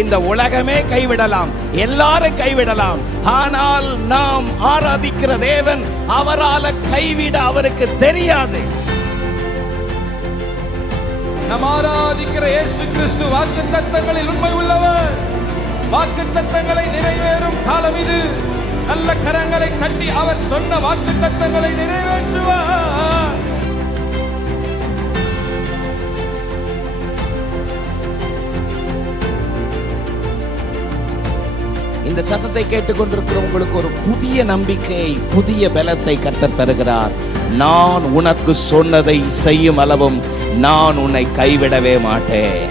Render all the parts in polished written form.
இந்த உலகமே கைவிடலாம், எல்லாரும் கைவிடலாம். ஆனால் நாம் ஆராதிக்கிற தேவன் அவரால் கைவிட அவருக்கு தெரியாது. நாம் ஆராதிக்கிற இயேசு கிறிஸ்து வாக்குத்தத்தங்களில் உண்மை உள்ளவர். வாக்குத்தத்தங்களை நிறைவேறும் காலம் இது. நல்ல கரங்களை தட்டி அவர் சொன்ன வாக்குத்தத்தங்களை நிறைவேற்றுவார். இந்த சத்தத்தை கேட்டுக்கொண்டிருக்கிற உங்களுக்கு ஒரு புதிய நம்பிக்கை, புதிய பலத்தை கர்த்தர் தருகிறார். நான் உனக்கு சொன்னதை செய்யும் அளவும் நான் உன்னை கைவிடவே மாட்டேன்.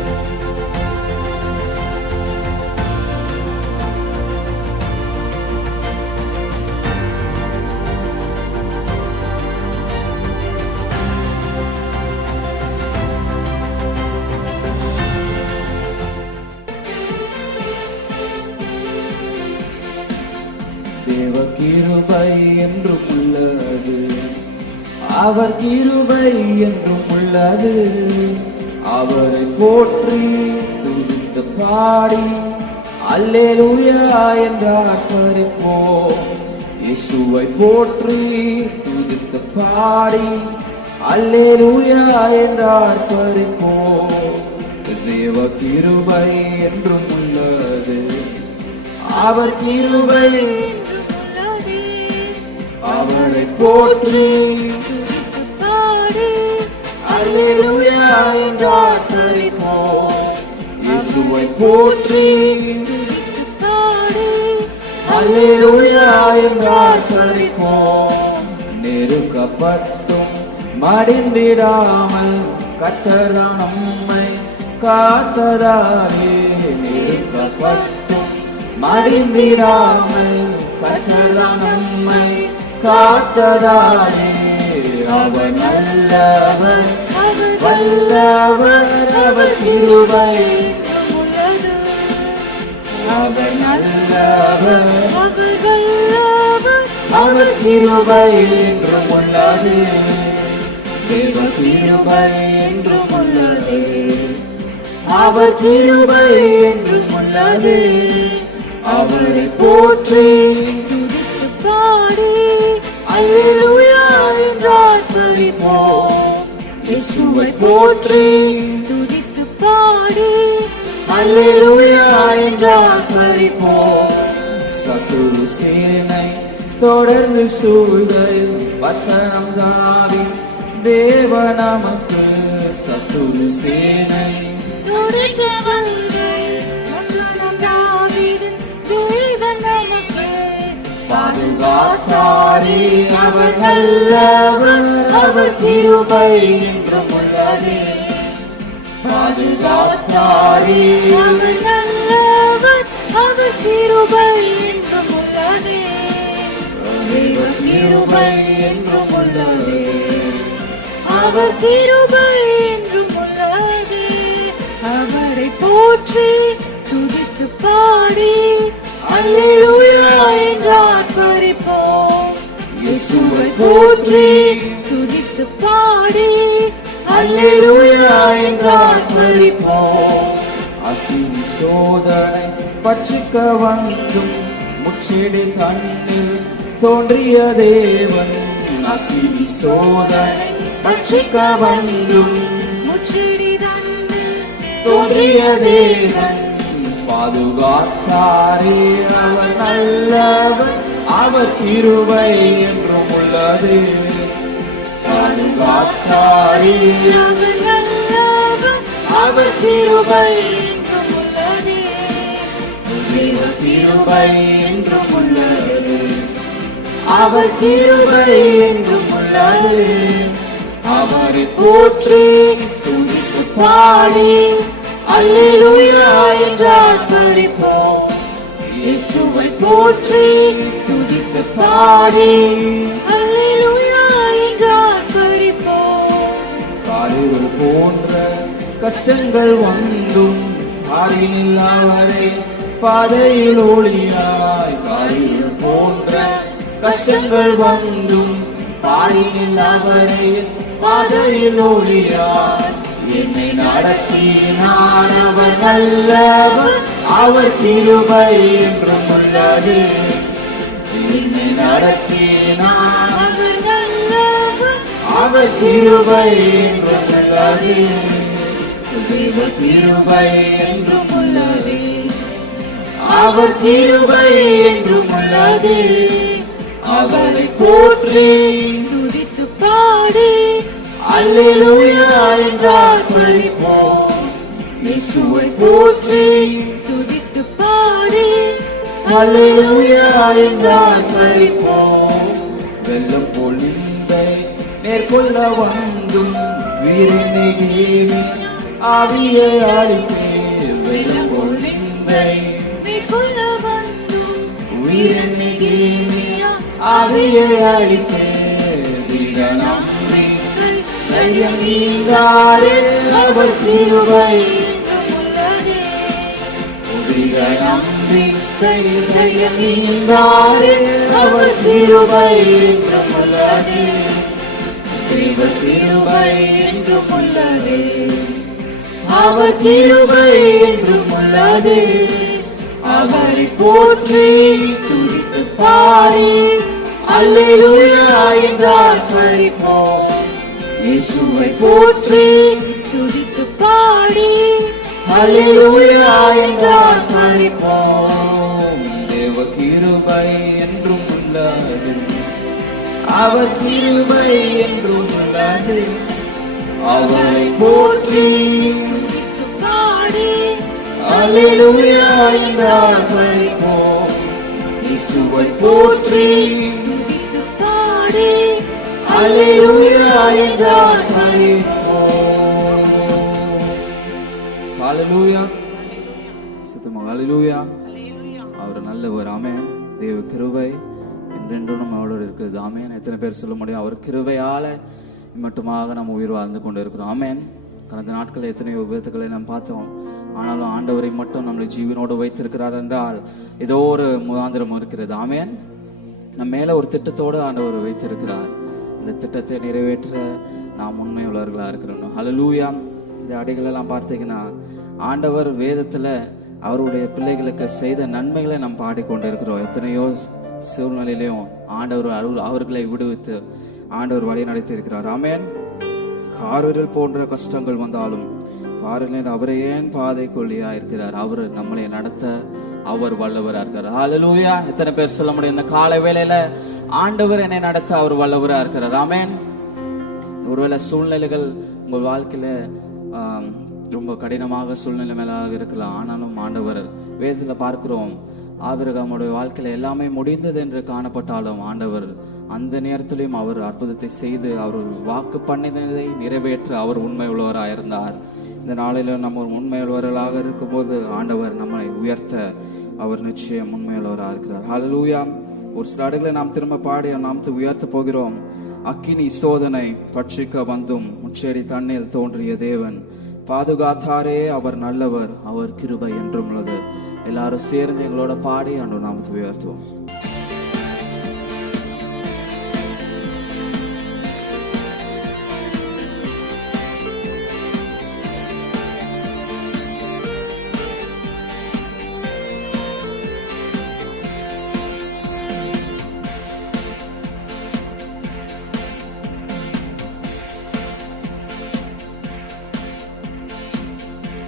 தேவ கிருபை என்றும் உள்ளது, அவர் கிருபை என்றும் உள்ளது. அவரை போற்றி துதித்து பாடி அல்லேலூயா என்று ஆர்ப்பரிப்போம். இயேசுவை போற்றி துதித்து பாடி அல்லேலூயா என்று ஆர்ப்பரிப்போம். தேவ கிருபை என்றும் உள்ளது, அவர் கிருபை அவரை போற்றி அல்லேலூயா என்று ஆர்ப்பரிப்போம். இயேசுவை போற்றி அல்லேலூயா என்று ஆர்ப்பரிப்போம். நெருக்கப்பட்டும் மடிந்திடாமல் கர்த்தர் நம்மை காத்ததாலே, நெருக்கப்பட்டும் மடிந்திடாமல் கர்த்தர் நம்மை காத்ததாலே. அவர் நல்லவர், வல்லவர், அவர் கிருபை. அவர் நல்லவர், அவர் கிருபை என்றும் உள்ளது. தேவ கிருபை என்றும் உள்ளது, அவர் கிருபை என்றும் உள்ளது. அவரை போற்றி பாடி அல்லேலூயா என்று ஆர்ப்பரிப்போம். இயேசுவை போற்றி துதித்து பாடி அல்லேலூயா என்று ஆர்ப்பரிப்போம். சத்துரு சேனை தொடர்ந்து சூழ்கையில் பட்டணம் தாவி தேவ நமக்கு. சத்துரு சேனை தொடர்ந்து பாதுகாத்தாரே, அவர் நல்லவர், அவர் கிருபை என்றும் உள்ளது. பாதுகாத்தாரே, அவர் நல்லவர், அவர் கிருபை என்றும் உள்ளது. கிருபை என்றும் உள்ளது, அவர் கிருபை என்றும் உள்ளது. அவரை போற்றி துதித்து பாடி அல்லேலூயா என்று ஆர்ப்பரிப்போம். இயேசுவை போற்றி துதித்து பாடி அல்லேலூயா என்று ஆர்ப்பரிப்போம். அக்கினி சோதனை பட்சிக்க வந்தும் முச்சிடி தன்னில் தோன்றிய தேவன். அக்கினி சோதனை பட்சிக்க வந்தும் முச்சிடி தன்னில் தோன்றிய தேவன். பாதுகாத்தாரே, அவர் நல்லவர், அவர் கிருபை என்றும் உள்ளது. பாதுகாத்தாரே, அவர் நல்லவர், அவர் கிருபை என்றும் உள்ளது. கிருபை என்றும் உள்ளது, அவர் கிருபை என்றும் உள்ளது. அவரை போற்றி துதித்து பாடி அல்லேலூயா என்று ஆர்ப்பரிப்போம். இயேசுவை போற்றி துதித்து பாடி அல்லேலூயா என்று ஆர்ப்பரிப்போம். காடுகள் போன்ற கஷ்டங்கள் வந்தும் பாடினில் அவரை பாதையில் ஒளியாய். காடுகள் போன்ற கஷ்டங்கள் வந்தும் பாடினில் அவரை பாதையில் ஒளியாய். என்னை நடத்தினார் அவர் நல்லவர், அவர் கிருபை என்றும் உள்ளது. என்னை நடத்தினார் அவர் நல்லவர், அவர் கிருபை என்றும் உள்ளது. தேவ கிருபை என்றும் உள்ளது, அவர் கிருபை என்றும் உள்ளது. அவரை போற்றி துதித்து பாடி அல்லேலூயா என்றார் பரிபோம். இயேசுவை போற்றி துதித்து பாடி அல்லேலூயா என்றார் பரிபோம். வெள்ளம் பொழிந்தை மேற்கொள்ள வந்தும் வீரநெகிரி ஆவியை அளித்தேன். வெள்ளம் பொழிந்தை மேற்கொள்ள வந்தும் வீரநெகிரி ஆவியை அளித்தேன். நம்பிக்கை தைரியம் நீங்காரே அவர் கிருபை உள்ளதே. நம்பிக்கை தைரியம் நீங்காரே அவர் கிருபை உள்ளதே. தேவ கிருபை என்றும் உள்ளதே, அவர் கிருபை என்றும் உள்ளதே. அவரை போற்றி துதித்து பாடி அல்லேலூயா என்றார் பரிபோம். இயேசுவை போற்றி துதித்து பாடி அல்லேலூயா என்றார் பரிபோம். தேவ கிருபை என்றும் உள்ளது, அவர் கிருபை என்றும் உள்ளது. அவரை போற்றி துதித்து பாடி அல்லேலூயா என்றார் பரிபோம். இயேசுவை போற்றி துதித்து பாடி அல்லேலூயா என்றார் பரிபோம். ஹalleluya சுத்தமா ஹalleluya. அவர் நல்லவர். ஆமென். தேவ கிருபை என்றென்றும் நம்மளோடு இருக்கிறது. ஆமென். எத்தனை பேர் சொல்ல முடியும் அவர் கிருபையால மட்டுமாக நம்ம உயிர் வாழ்ந்து கொண்டு இருக்கிறோம். ஆமென். கடந்த நாட்களில் எத்தனையோ விபத்துக்களை நாம் பார்த்தோம். ஆனாலும் ஆண்டவரை மட்டும் நம்மளை ஜீவனோடு வைத்திருக்கிறார் என்றால் ஏதோ ஒரு முகாந்திரம் இருக்கிறது. ஆமென். நம்ம மேல ஒரு திட்டத்தோடு ஆண்டவர் வைத்திருக்கிறார். இந்த திட்டத்தை நிறைவேற்ற நாம் உண்மை உள்ளவர்களா இருக்கிறோம். ஹல்லேலூயா. இந்த அடிகள் எல்லாம் பார்த்தீங்கன்னா ஆண்டவர் வேதத்துல அவருடைய பிள்ளைகளுக்கு செய்த நன்மைகளை நாம் பாடிக்கொண்டு இருக்கிறோம். எத்தனையோ சூழ்நிலையிலையும் ஆண்டவர் அவர்களை விடுவித்து ஆண்டவர் வழி நடத்தி இருக்கிறார். ஆமென். காரில் போன்ற கஷ்டங்கள் வந்தாலும் பாருங்கள், அவரை ஏன் பாதை கொள்ளியா இருக்கிறார். அவர் நம்மளை நடத்த அவர் வல்லவரா இருக்கிறார். ஹல்லேலூயா. எத்தனை பேர் சொல்ல முடியும் இந்த காலை வேளையில ஆண்டவர் என்னை நடத்த அவர் வல்லவரா இருக்கிறார். ஆமென். ஒருவேளை சூழ்நிலைகள் உங்கள் வாழ்க்கையில ரொம்ப கடினமாக சூழ்நிலை மேலாக இருக்கலாம். ஆனாலும் ஆண்டவர் வேதத்துல பார்க்கிறோம், ஆபிரகாமுடைய வாழ்க்கையில எல்லாமே முடிந்தது என்று காணப்பட்டாலும் ஆண்டவர் அந்த நேரத்திலையும் அவர் அற்புதத்தை செய்து அவர் வாக்கு பண்ணினதை நிறைவேற்ற அவர் உண்மை உள்ளவராக இருந்தார். இந்த நாளில நம்ம உண்மை உள்ளவர்களாக இருக்கும்போது ஆண்டவர் நம்மை உயர்த்த அவர் நிச்சயம் உண்மையுள்ளவராக இருக்கிறார். ஹல்லேலூயா. ஒரு சில அடைகளை நாம் திரும்ப பாடி நாம் உயர்த்த போகிறோம். அக்கினி சோதனை பட்சிக்க வந்தும் முச்செடி தண்ணில் தோன்றிய தேவன் பாதுகாத்தாரே, அவர் நல்லவர், அவர் கிருபை என்றும் உள்ளது. எல்லாரும் சேர்ந்து எங்களோட பாடி ஆண்டவர் நாமத்தை உயர்த்துவோம்.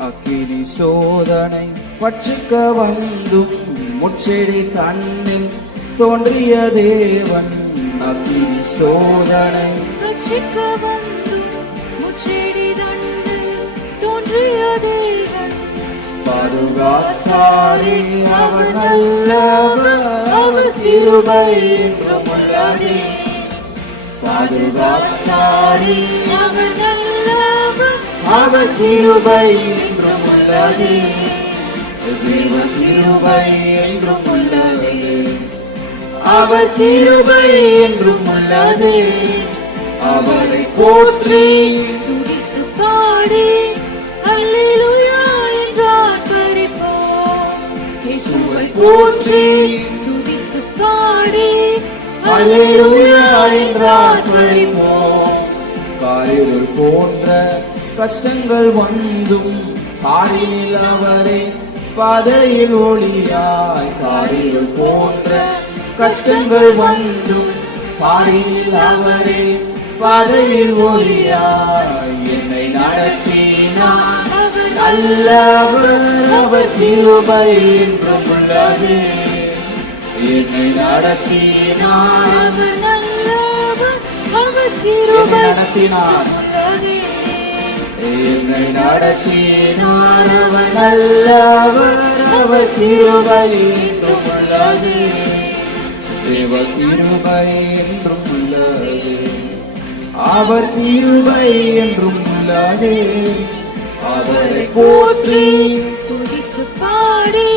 அக்கினி சோதனை பட்சிக்க வந்தும் முச்செடி தண்ணில் தோன்றிய தேவன். அக்கினி சோதனை பட்சிக்க வந்தும் முச்செடி தண்ணில் தோன்றிய தேவன் பாதுகாத்தாரே, அவர் நல்லவர், அவர் கிருபை என்றும் உள்ளதே. பாதுகாத்தாரே, அவர் நல்லவர், அவர் கிருபை என்றும் உள்ளதே. தேவ கிருபை என்றும் உள்ளதே, அவர் கிருபை என்றும் உள்ளதே. அவரை போற்றி துதித்து பாடி அல்லேலூயா என்றார் பரிபோம். இயேசுவை போற்றி துதித்து பாடி அல்லேலூயா என்றார் பரிபோம். காரிருள் போன்ற கஷ்டங்கள் வந்தும் பாரினில் அவரே பாதையில் ஒளியாய் காரில் போன்ற கஷ்டங்கள் வந்தும் பாரினில் அவரே பாதையில் ஒளியாய் என்னை நடத்தினார் நல்லவர் அவர் கிருபை என்றும் உள்ளது என்னை நடத்தினார் அவர் நல்லவர், அவர் என்னை கிருபை நடத்தினார் உள்ளதே. என்னை நடத்தினார் அவர் நல்லவர் அவர் கிருபை என்றும் உள்ளது தேவ கிருபை என்றும் உள்ளது அவர் கிருபை என்றும் உள்ளது அவரை போற்றி துதித்து பாடி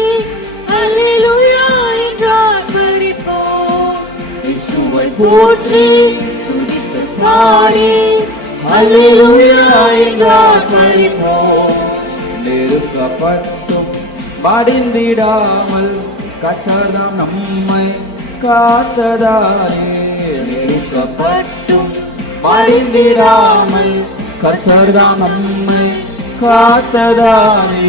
அல்லேலூயா என்று ஆர்ப்பரிப்போம். இயேசுவை போற்றி துதித்து பாடி அல்லேலூயா என்று ஆர்ப்பரிப்போம். நெருக்கப்பட்டும் மடிந்திடாமல் கர்த்தர்தாம் நம்மை காத்ததாலே நெருக்கப்பட்டும் மடிந்திடாமல் கர்த்தர்தாம் நம்மை காத்ததாலே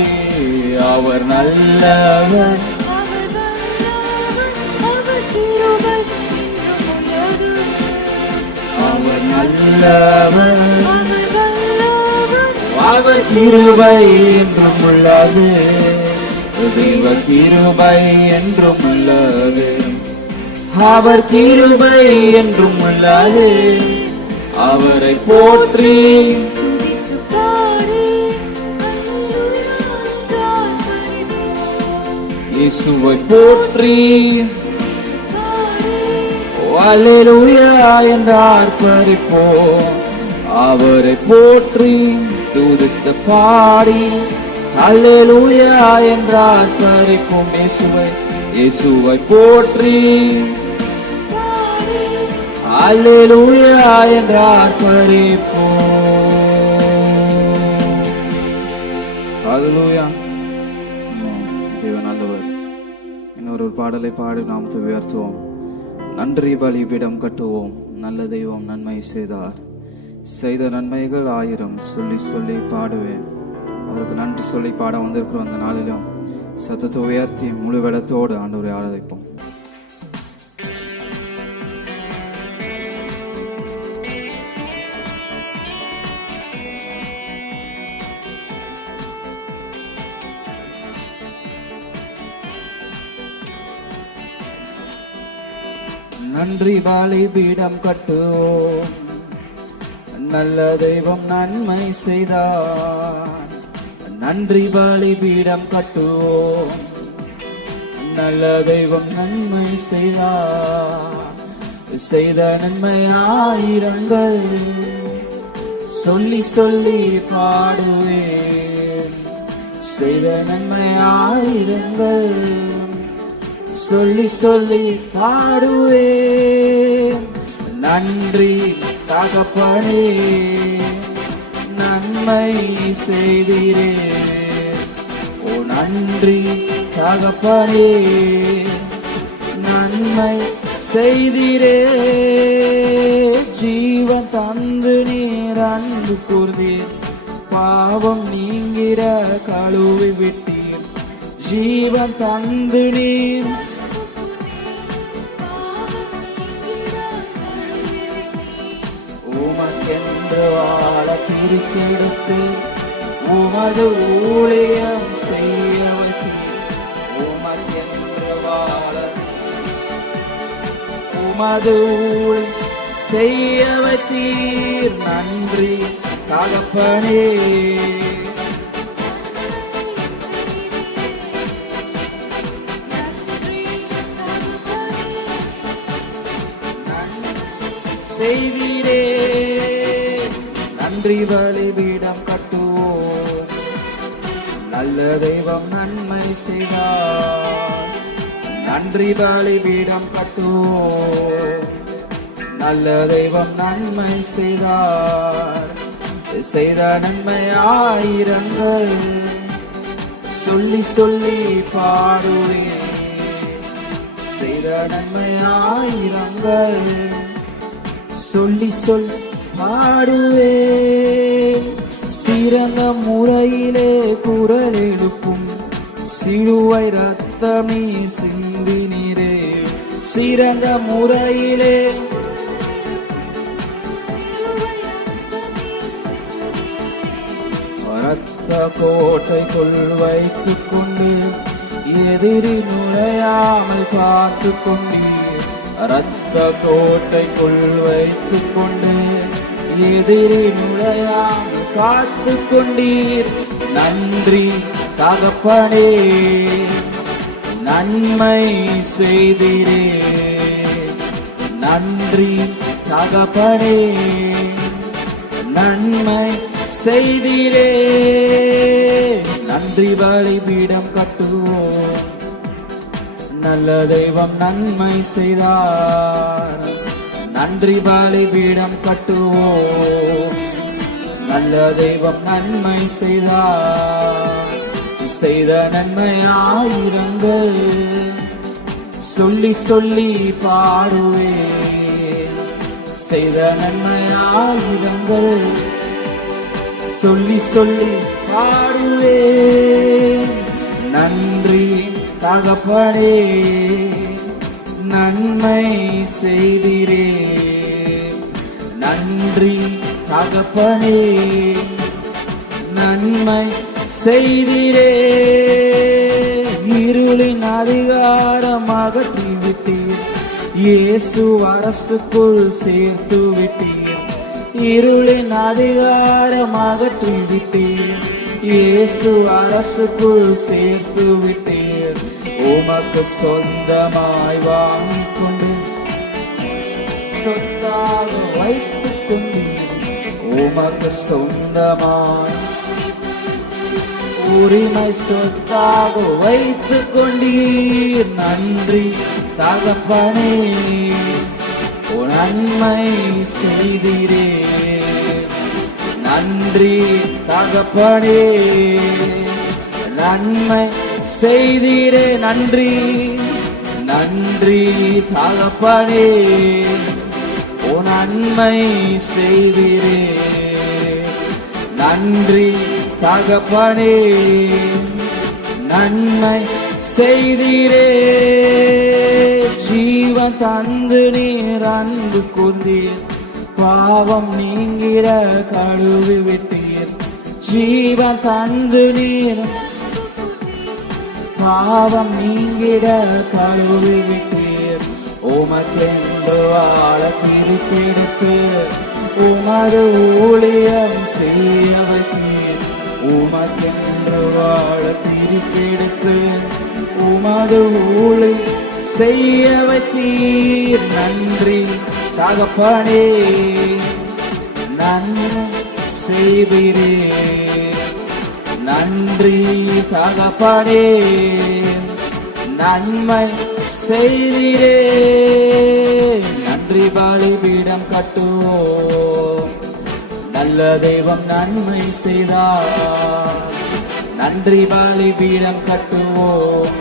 அவர் நல்லவர் அவர் நல்லவர், அவர் கிருபை என்றும் உள்ளது. அவர் நல்லவர் அவர் நல்லவர், அவர் கிருபை என்றும் உள்ளது தெய்வ கிருபை என்றும் உள்ளது அவர் கிருபை என்றும் உள்ளது அவரை போற்றி துதித்து பாடி அல்லேலூயா என்று ஆர்ப்பரிப்போம். இயேசுவை போற்றி பாடி அல்லேலூயா என்று ஆர்ப்பரிப்போம் அவரை போற்றி துதித்து பாடி அல்லேலூயா என்று ஆர்ப்பரிப்போம் இயேசுவை போற்றி பாடி அல்லேலூயா என்று ஆர்ப்பரிப்போம் அல்லேலூயா தேவன் நல்லவர். இன்னொரு பாடலை பாடி நாம் உயர்த்துவோம். நன்றி பலிபீடம் கட்டுவோம் நல்ல தெய்வம் நன்மை செய்தார் செய்த நன்மைகள் 1000 சொல்லி சொல்லி பாடுவேன். அவருக்கு நன்றி சொல்லி பாட வந்திருக்கிறோம். அந்த நாளிலும் சத்தத்தை உயர்த்தி முழு வெள்ளத்தோடு ஆண்டவரை ஆராதிப்போம். நன்றி பலிபீடம் கட்டுவோம் நல்ல தெய்வம் நன்மை செய்தார் நன்றி பலிபீடம் கட்டுவோம் நல்ல தெய்வம் நன்மை செய்தார் செய்த நன்மை 1000 சொல்லி சொல்லி பாடுவேன் செய்த நன்மை 1000 சொல்லி சொல்லி பாடுவேன் நன்றி தகப்பனே நன்மை செய்தீரே ஓ நன்றி தகப்பனே நன்மை செய்தீரே ஜீவன் தந்து நீர் அன்பு கூர்ந்தீர் பாவம் நீங்கிட கழுவி விட்டீர் ஜீவன் தந்து நீர் உமக்கென்று வாழ பிரித்தெடுத்து உமது ஊழியம் செய்ய வைத்தீர் உமக்கென்று வாழ உமது ஊழியம் செய்ய வைத்தீர் நன்றி தகப்பனே செய்தீரே நன்றி பலிபீடம் கட்டுவோம் நல்ல தெய்வம் நன்மை செய்தார் நன்றி பலிபீடம் கட்டுவோம் நல்ல தெய்வம் நன்மை செய்தார் செய்த நன்மை 1000 சொல்லி சொல்லி பாடுவேன் செய்த நன்மை 1000 சொல்லி சொல்லி பாடுவேன் சிறந்த முறையிலே குரல் எழுப்பும் சிலுவை ரத்தமே சிந்தினீரே. சிறந்த முறையிலே ரத்த கோட்டைக்குள் வைத்துக் கொண்டு எதிரி நுழையாமல் காத்து கொண்டீர். ரத்த கோட்டைக்குள் வைத்துக் கொண்டு எதிரி நுழையாமல் காத்து கொண்டீர். நன்றி தகப்பனே, நன்மை செய்தீரே. நன்றி தகப்பனே, நன்மை செய்தீரே. நன்றி பலிபீடம் கட்டுவோம், நல்ல தெய்வம் நன்மை செய்தார். நன்றி பலிபீடம் கட்டுவோம், நல்ல தெய்வம் நன்மை செய்தார். செய்த நன்மை ஆயிரங்கள் சொல்லி சொல்லி பாடுவேன். செய்த நன்மை ஆயிரங்கள் சொல்லி சொல்லி பாடுவேன். நன்றி தகப்பனே, நன்மை செய்தீரே. நன்றி தகப்பனே, நன்மை செய்தீரே. இருளின் அதிகாரம் அகற்றி விட்டீர், இயேசு அரசுக்குள் சேர்த்து விட்டீர். இருளின் அதிகாரம் அகற்றி விட்டீர், இயேசு அரசுக்குள் சேர்த்து விட்டீர். உமக்கு சொந்தமாய் வாங்கிக் கொண்டு சொத்தாக வைத்துக் கொண்டீர். உமக்கு சொந்தமாய் உரிமை சொத்தாக வைத்துக் கொண்டீர். நன்றி தகப்பனே, நன்மை செய்தீரே. நன்றி தகப்பனே, நன்மை செய்தீரே. நன்றி நன்றி தகப்பனே, நன்மை செய்தீரே. நன்றி தகப்பனே, நன்மை செய்தீரே. ஜீவன் தந்து நீர் அன்பு கூர்ந்தீர், பாவம் நீங்கிட கழுவி விட்டீர். ஜீவன் தந்து நீர் பாவம் நீங்கிட கழுவி விட்டீர். உமக்கென்று வாழ பிரித்தெடுத்து உமது ஊழியம் செய்ய வைத்தீர். உமக்கென்று வாழ பிரித்தெடுத்து உமது ஊழியம் செய்ய வைத்தீர். நன்றி தகப்பனே, நன்மை செய்தீரே. நன்றி தகப்பனே, நன்மை செய்தீரே. நன்றி பலிபீடம் கட்டுவோம், நல்ல தெய்வம் நன்மை செய்தார். நன்றி பலிபீடம் கட்டுவோம்,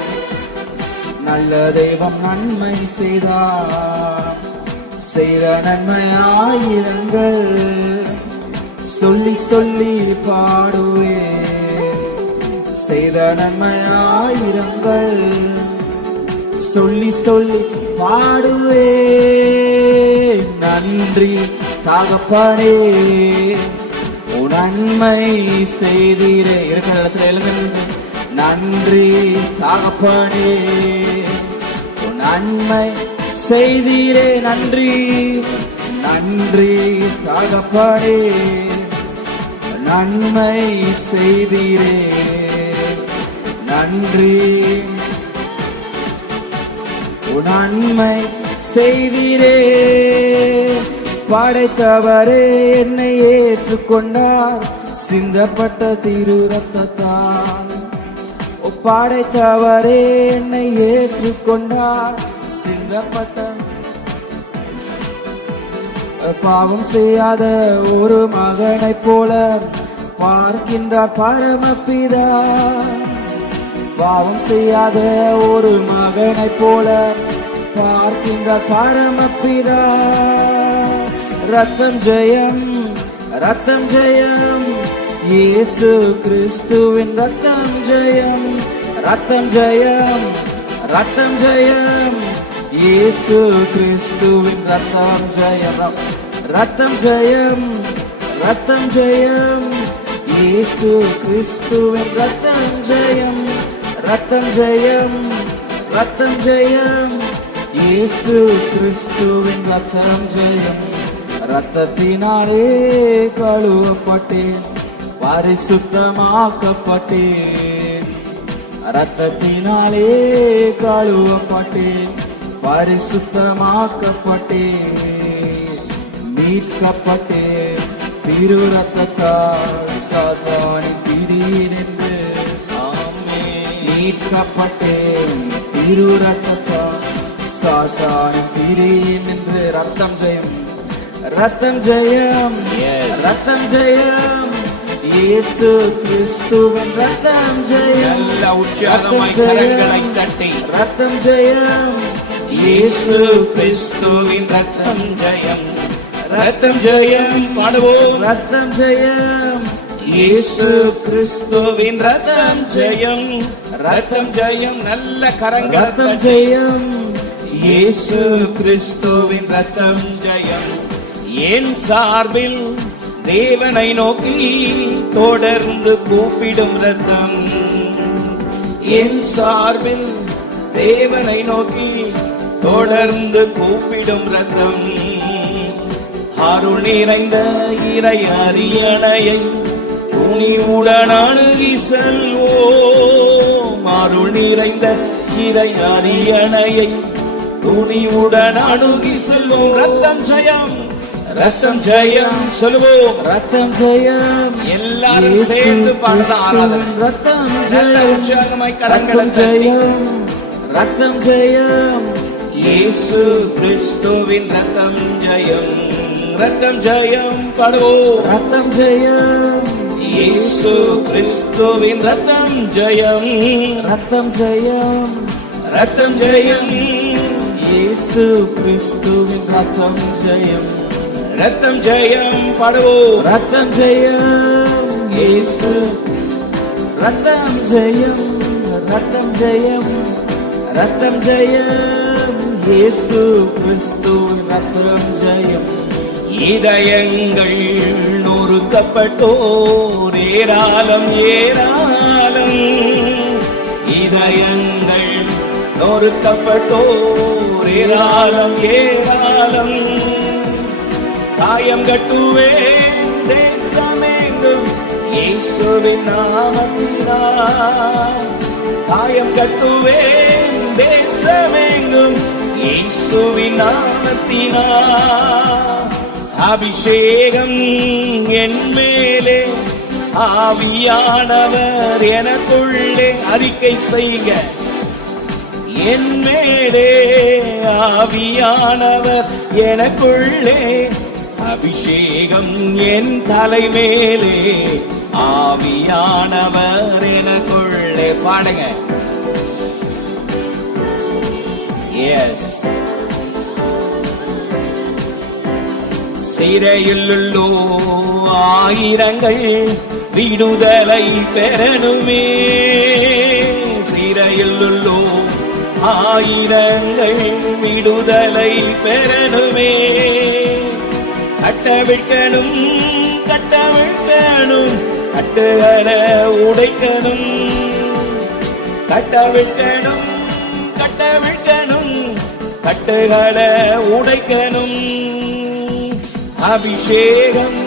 நல்ல தெய்வம் நன்மை செய்தார். செய்த நன்மை ஆயிரங்கள் சொல்லி சொல்லி பாடுவேன். செய்த நன்மை ஆயிரங்கள் சொல்லி சொல்லி பாடுவேன். நன்றி தகப்பனே, நன்மை செய்தீரே. இருக்கிற இடத்துல எழுந்து நன்றி தகப்பனே, நன்மை செய்தீரே. நன்றி நன்றி தகப்பனே, நன்மை செய்தீரே. நன்றி நன்மை செய்தீரே. படைத்தவரே என்னை ஏற்றுக்கொண்டார், சிந்தப்பட்ட திரு ரத்தத்தால். படைத்தவரே என்னை ஏற்றுக்கொண்டார், சிந்தப்பட்ட பாவம் செய்யாத ஒரு மகனைப் போல பார்க்கின்றார் பரமபிதா. பாவம் செய்யாத ஒரு மகனைப் போல பார்க்கின்றார் பரமபிதா. ரத்தம் ஜெயம், ரத்தம் ஜெயம், இயேசு கிறிஸ்துவின் ரத்தம் ஜெயம், ரத்தம் ஜெயம், ரத்தம் ஜெயம். இயேசு கிறிஸ்துவின் ரத்தம் ஜெயம், ரத்தம் ஜெயம், ரத்தம் ஜெயம். இயேசு கிறிஸ்துவின் ரத்தம் ஜெயம், ரத்தம் ஜெயம், ரத்தம் ஜெயம். இயேசு கிறிஸ்துவின் ரத்தம் ஜெயம். ரத்தத்தினாலே கழுவப்பட்டேன், பரிசுத்தமாக்கப்பட்டேன். ரத்தத்தினாலே கழுவப்பட்டேன், பரிசுத்தமாக்கப்பட்டேன். மீட்கப்பட்டேன் திரு ரத்தத்தால் சாத்தானின் பிடியினின்று. மீட்கப்பட்டேன் திரு ரத்தத்தால் சாத்தானின் பிடியினின்று. ரத்தம் ஜெயம், ரத்தம் ஜெயம், ரத்தம் ஜெயம். இயேசு கிறிஸ்துவின் ரத்தம் ஜெயம். எல்லா உற்சாகமாய் கரங்களை தட்டி ரத்தம் ஜெயம். இயேசு கிறிஸ்துவின் ரத்தம் ஜெயம், ரத்தம் ஜெயம் பாடுவோம். ரத்தம் ஜெயம். இயேசு கிறிஸ்துவின் ரத்தம் ஜெயம், ரத்தம் ஜெயம். நல்ல கரங்களை ரத்தம் தட்டி ஜெயம். இயேசு கிறிஸ்துவின் ரத்தம் ஜெயம். என் சார்பில் தேவனை நோக்கி தொடர்ந்து கூப்பிடும் ரத்தம். என் சார்பில் தேவனை நோக்கி தொடர்ந்து கூப்பிடும் ரத்தம். அருள் நிறைந்த இறை அரியணையை துணிவுடன் அணுகி செல்வோம். அருள் நிறைந்த இறை அரியணையை துணிவுடன் அணுகி செல்வோம். ரத்தம் ஜெயம், ரத்தம் ஜெயம் சொல்லுவோம். ரத்தம் ஜெயம். எல்லாரும் சேர்ந்து பாடுற ஆராதனை. ரத்தம் நல்ல ஜெயம். உற்சாகமாய் கரங்களை ரத்தம் தட்டி ஜெயம், ரத்தம் ஜெயம். இயேசு கிறிஸ்துவின் ரத்தம் ஜெயம், ரத்தம் ஜெயம் பாடுவோம். ரத்தம் ஜெயம். இயேசு கிறிஸ்துவின் ரத்தம் ஜெயம், ரத்தம் ஜெயம், ரத்தம் ஜெயம். இயேசு கிறிஸ்துவின் ரத்தம் ஜெயம், ரத்தம் ஜெயம் பாடுவோம். ரத்தம் ஜெயம். இயேசு ரத்தம் ஜெயம், ரத்தம் ஜெயம், ரத்தம் ஜெயம். இயேசு கிறிஸ்துவின் ரத்தம் ஜெயம். இதயங்கள் நொறுக்கப்பட்டோர் ஏராளம் ஏராளம். இதயங்கள் நொறுக்கப்பட்டோர் ஏராளம் ஏராளம். காயம் கட்டுவேன் தேசமெங்கும் இயேசுவின் நாமத்தினால். காயம் கட்டுவேன் தேசமெங்கும் இயேசுவின் நாமத்தினால். அபிஷேகம் என் மேலே, ஆவியானவர் எனக்குள்ளே. அறிக்கை செய்க. என் மேலே ஆவியானவர் எனக்குள்ளே. அபிஷேகம் என் தலை மேலே, ஆவியானவர் எனக்குள்ளே. பாடுங்க. எஸ். சிறையில் உள்ளோ ஆயிரங்கள் விடுதலை பெறணுமே. சிறையில் உள்ளோ ஆயிரங்கள் விடுதலை பெறணுமே. கட்டவிழ்க்கணும் கட்டவிழ்க்கணும், கட்டுகளை உடைக்கணும். கட்டவிழ்க்கணும் கட்டவிழ்க்கணும், கட்டுகளை உடைக்கணும். அபிஷேகம்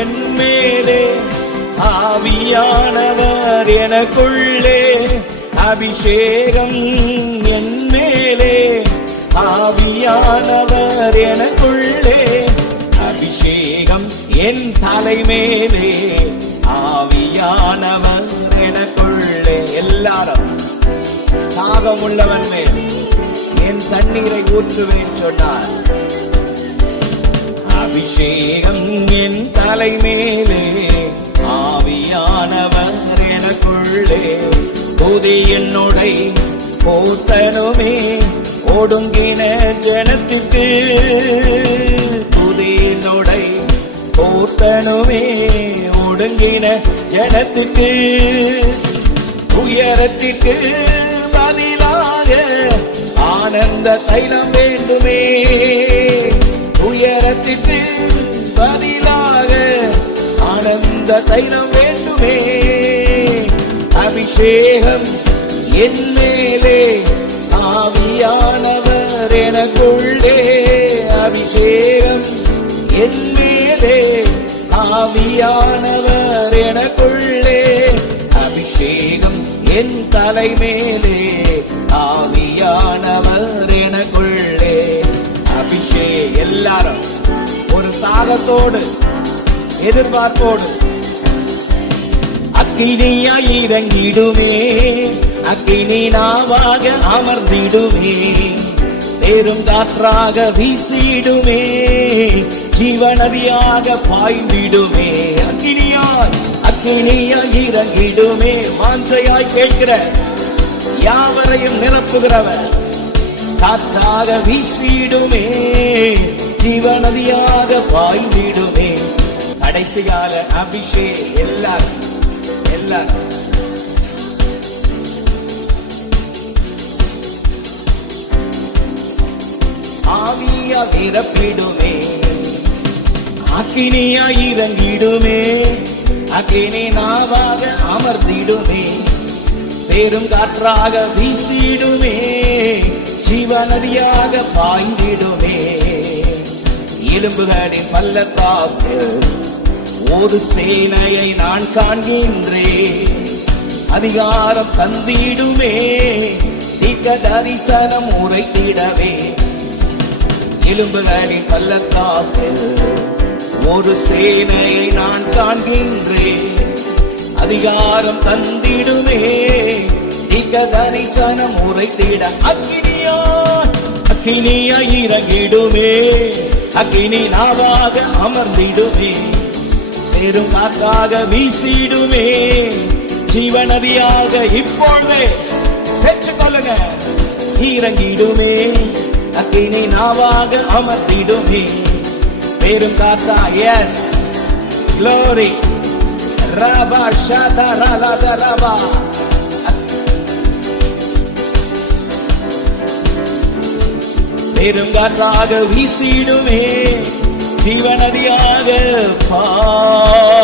என் மேலே, ஆவியானவர் எனக்குள்ளே. அபிஷேகம் என் மேலே, ஆவியானவர் எனக்குள்ளே. அபிஷேகம் என் தலை மேலே, ஆவியானவர் எனக்குள்ளே. எல்லாரும் தாகம் உள்ளவன் மேல் என் தண்ணீரை ஊற்றுவேன் சொன்னார். அபிஷேகம் என் தலை மேலே, ஆவியானவர் எனக்குள்ளே. துதி என்னுடை போத்தனுமே ஒடுங்கின ஜனத்திற்கு. துதி என்னுடை போத்தனுமே ஒடுங்கின ஜனத்திற்கு உயரத்திற்கு பதிலாக ஆனந்த தைலம் வேண்டுமே. உயரத்திற்கு பதிலாக ஆனந்த தைலம் வேண்டுமே. அபிஷேகம் என் மேலே, ஆவியானவர் எனக்குள்ளே. அபிஷேகம் என் மேலே, ஆவியானவர் எனக்குள்ளே. அபிஷேகம் என் தலை மேலே, ஆவியானவர் எனக்குள்ளே. அபிஷேகம் எல்லாரும் ஒரு தாகத்தோடு எதிர்பார்ப்போடு அக்கினியாய் இறங்கிடுமே. அக்கினி நாவாக அமர்ந்திடுமே. பெரும் காற்றாக வீசிடுமே. ஜீவநதியாக பாய்ந்திடுமே. அக்கினியாய் இறங்கிடுமே. வாஞ்சையாய் கேட்கிற யாவரையும் நிரப்புகிறவர் காற்றாக வீசிடுமே. ஜீவநதியாக பாய்ந்திடுமே. கடைசியால அபிஷேகம் எல்லாரும் ஆவியால் நிரப்பிடுமே. அக்கினியாய் இறங்கிடுமே. அக்கினி நாவாக அமர்ந்திடுமே. பெரும் காற்றாக வீசிடுமே. ஜீவநதியாக பாய்ந்திடுமே. எலும்புகளின் பள்ளத்தாக்கு ஒரு சேனையை நான் காண்கின்றேன். அதிகாரம் தந்திடுமே. தீர்க்க தரிசனம் உரைத்திடவே. எலும்புகளின் பள்ளத்தாக்கு ஒரு சேனையை நான் காண்கின்றேன். அதிகாரம் தந்திடுமே. தீர்க்க தரிசனம் உரைத்திட அக்கினியாய் இறங்கிடுமே. அக்கினி நாவாக அமர்ந்திடுமே. பெரும் காற்றாக வீசிடுமே. ஜீவநதியாக இப்பொழுதே பெற்றுக்கொள்ளுங்க. இறங்கிடுமே. அக்கினி நாவாக அமர்ந்திடுமே. பெரும் காற்றா எஸ் க்ளோரி ரபா ஷதா ரலா ரபா. பெரும் காற்றாக வீசிடுமே. ஜீவநதியாக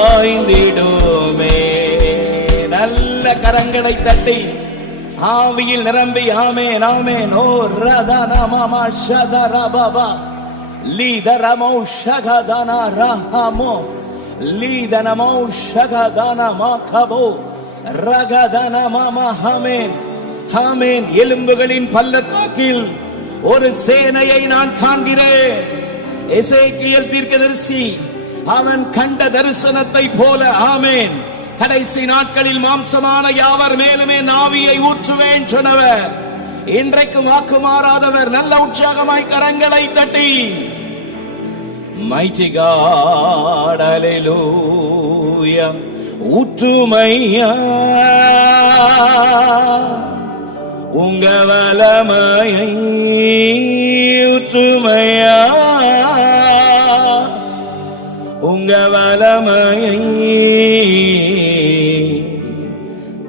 பாய்ந்திடுமே. நல்ல கரங்களை தட்டி ஆவியில் நிரம்பி ஆமென் ஆமென். ஓ ரதனமமா ஷதரபபா லீதரமோ ஷகதன ரஹமோ லீதனமோ ஷகதன மகபோ ரகதனமமா ஆமென் ஆமென். எலும்புகளின் பள்ளத்தாக்கில் ஒரு சேனையை நான் காண்கிறேன். எசேக்கியேல் தீர்க்கதரிசி அவன் கண்ட தரிசனத்தை போல ஆமென். கடைசி நாட்களில் மாம்சமான யாவர் மேலுமே ஆவியை ஊற்றுவேன் சொன்னவர் இன்றைக்கும் வாக்கு மாறாதவர். நல்ல உற்சாகமாய் கரங்களை தட்டி Mighty God, hallelujah. ஊற்றுமையா உங்க வலமையை ஊற்றுமையா உங்க வலமையை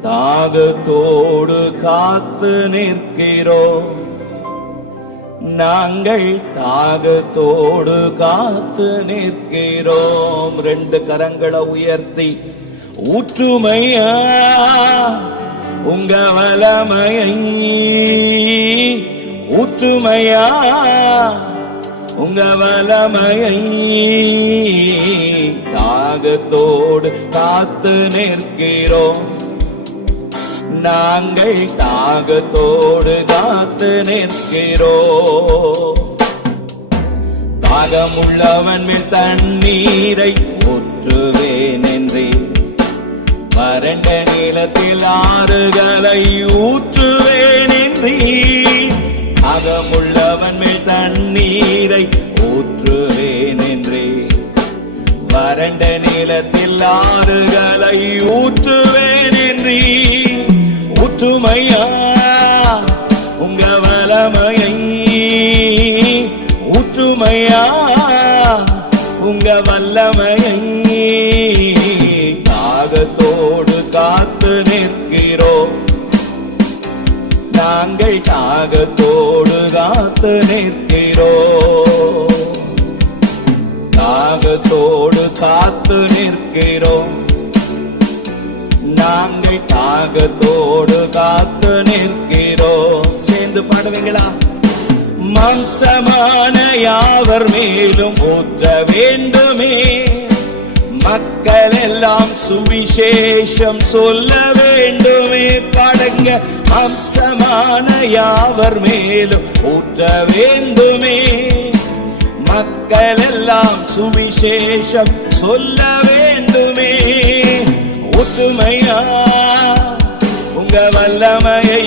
தாகத்தோடு காத்து நிற்கிறோம். நாங்கள் தாகத்தோடு காத்து நிற்கிறோம். ரெண்டு கரங்களை உயர்த்தி ஊற்றுமையா உங்க வலமையை ஊற்றுமையா உங்க வலமையை தாகத்தோடு காத்து நிற்கிறோம். நாங்கள் தாகத்தோடு காத்து நிற்கிறோம். தாகமுள்ளவன் மேல் தண்ணீரை ஊற்றுவேன் என்றே வறண்ட நிலத்தில் ஆறுகளை ஊற்றுவேன் என்றே. தாகமுள்ளவன் மேல் தண்ணீரை ஊற்றுவேன் என்றே வறண்ட நிலத்தில் ஆறுகளை ஊற்றுவேன் என்றே. ஊற்றுமையா உங்க வலமையை ஊற்றுமையா உங்க வல்லமையை காத்து நிற்கிறோம். நாங்கள் தாகத்தோடு காத்து நிற்கிறோம். தாகத்தோடு காத்து நிற்கிறோம். நாங்கள் தாகத்தோடு காத்து நிற்கிறோம். சேர்ந்து பாடுவீங்களா? மாம்சமான யாவர் மேலும் ஊற்ற வேண்டுமே. மக்கள் எல்லாம் சுவிசேஷம் சொல்ல வேண்டுமே. பாடுங்க. மாம்சமான யாவர் மேலும் ஊற்ற வேண்டுமே. மக்கள் எல்லாம் சுவிசேஷம் சொல்ல வேண்டுமே. ஒற்றுமையா உங்க வல்லமையை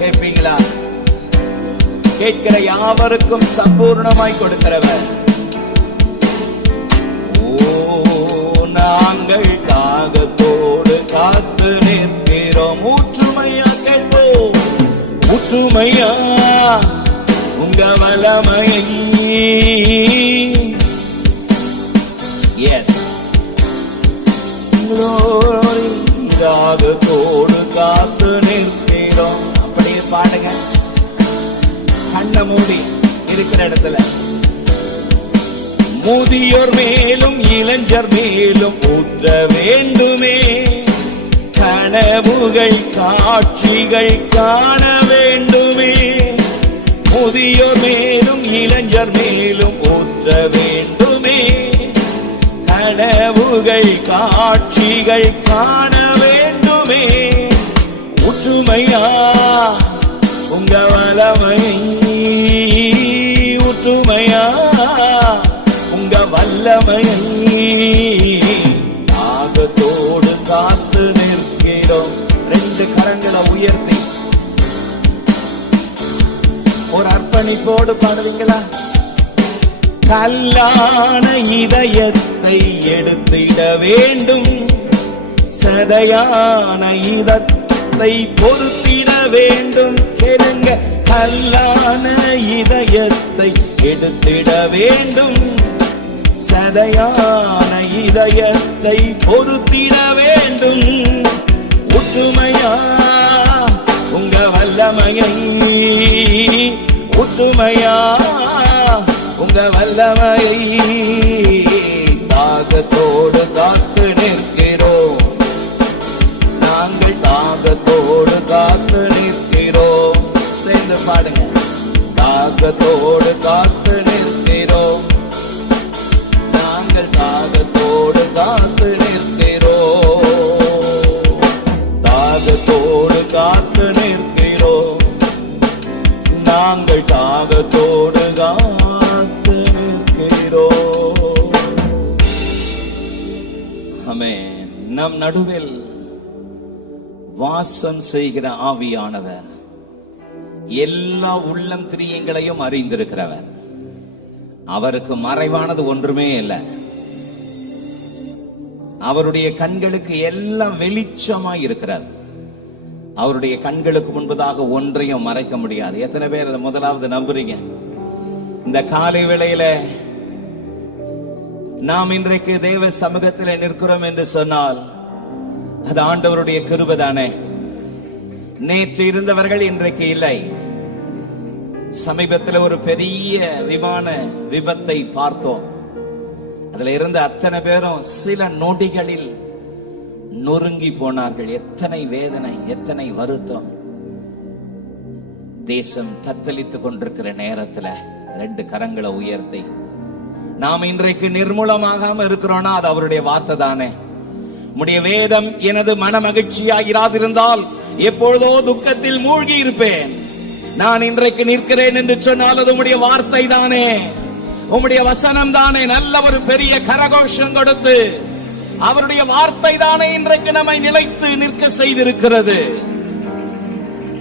கேட்பீங்களா? கேட்கிற யாவருக்கும் சம்பூர்ணமாய் கொடுக்கிறவர். நாங்கள் தாகத்தோடு காத்து நிற்கிறோம். ஊற்றுமையா கேட்போம். ஊற்றுமையா உங்க வல்லமையை. எஸ், தாகத்தோடு காத்து நிற்கிறோம். அப்படியே பாடுங்க. கண்ணை மூடி இருக்கிற இடத்துல. முதியோர் மேலும் இளைஞர் மேலும் ஊற்ற வேண்டுமே. கனவுகள் காட்சிகள் காண வேண்டுமே. முதியோர் மேலும் இளைஞர் மேலும் ஊற்ற வேண்டுமே. கனவுகள் காட்சிகள் காண வேண்டுமே. ஒற்றுமையா உங்க வல்லமையை. ஒற்றுமையா உங்க வல்லமையை. தாகத்தோடு காத்து நிற்கிறோம். ரெண்டு கரங்களை உயர்த்தி ஒரு அர்ப்பணிப்போடு பாடுவீங்களா? கல்லான இதயத்தை எடுத்திட வேண்டும். சதையான இதத்தை பொறுத்திட வேண்டும். கேளுங்க. கல்லான இதயத்தை எடுத்திட வேண்டும். சதையான இதயத்தை பொறுத்திட வேண்டும். ஒற்றுமையா உங்க வல்லமையை. ஒற்றுமையா உங்க வல்லமையை. தாகத்தோடு காத்து நிற்கிறோம். நாங்கள் தாகத்தோடு காத்து நிற்கிறோம். சேர்ந்து பாடுங்க. தாகத்தோடு காத்து நிற்கிறோம். நாங்கள் தாகத்தோடு காத்து நிற்கிறோம். தாகத்தோடு காத்து நிற்கிறோம். நாங்கள் தாகத்தோடு காத்து நிற்கிறோம். ஆமென். நம் நடுவில் வாசம் செய்கிற ஆவியானவர் எல்லா உள்ளம் திரியங்களையும் அறிந்திருக்கிறவர். அவருக்கு மறைவானது ஒன்றுமே இல்லை. அவருடைய கண்களுக்கு எல்லாம் வெளிச்சமாய் இருக்கிறார். அவருடைய கண்களுக்கு முன்பதாக ஒன்றையும் மறைக்க முடியாது. எத்தனை பேர் அதை முதலாவது நம்புறீங்க? இந்த காலை வேளையில நாம் இன்றைக்கு தேவ சமூகத்தில் நிற்கிறோம் என்று சொன்னால் அது ஆண்டவருடைய கிருபை தானே. நேற்று இருந்தவர்கள் இன்றைக்கு இல்லை. சமீபத்தில் ஒரு பெரிய விமான விபத்தை பார்த்தோம். அதுல இருந்த அத்தனை பேரும் சில நொடிகளில் நொறுங்கி போனார்கள். எத்தனை வேதனை, எத்தனை வருத்தம். தேசம் தத்தளித்துக் கொண்டிருக்கிற நேரத்துல ரெண்டு கரங்களை உயர்த்தி நாம் இன்றைக்கு நிர்மூலமாகாம இருக்கிறோம்னா அது அவருடைய வார்த்தை தானே. உம்முடைய வேதம் எனது மன மகிழ்ச்சியாகிறாதிருந்தால் எப்பொழுதோ துக்கத்தில் மூழ்கி இருப்பேன். நான் இன்றைக்கு நிற்கிறேன் என்று சொன்னால் அது உம்முடைய வார்த்தை தானே, உம்முடைய வசனம் தானே. நல்ல ஒரு பெரிய கரகோஷம் கொடுத்து அவருடைய வார்த்தை தானே இன்றைக்கு நம்மை நிலைத்து நிற்க செய்திருக்கிறது.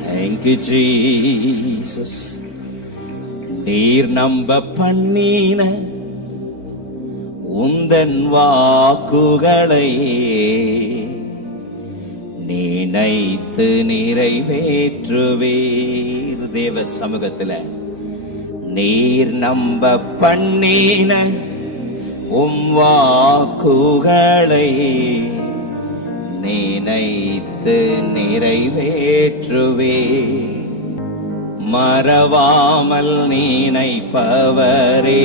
Thank you Jesus. நீர் நம்ப பண்ணின உந்தன் வாக்குகளை நினைத்து நிறைவேற்றுவீர். தேவ சமூகத்துல நீர் நம்ப பண்ணின உம் வாக்குகளை நினைத்து நிறைவேற்றுவே. மறவாமல் நினைப்பவரே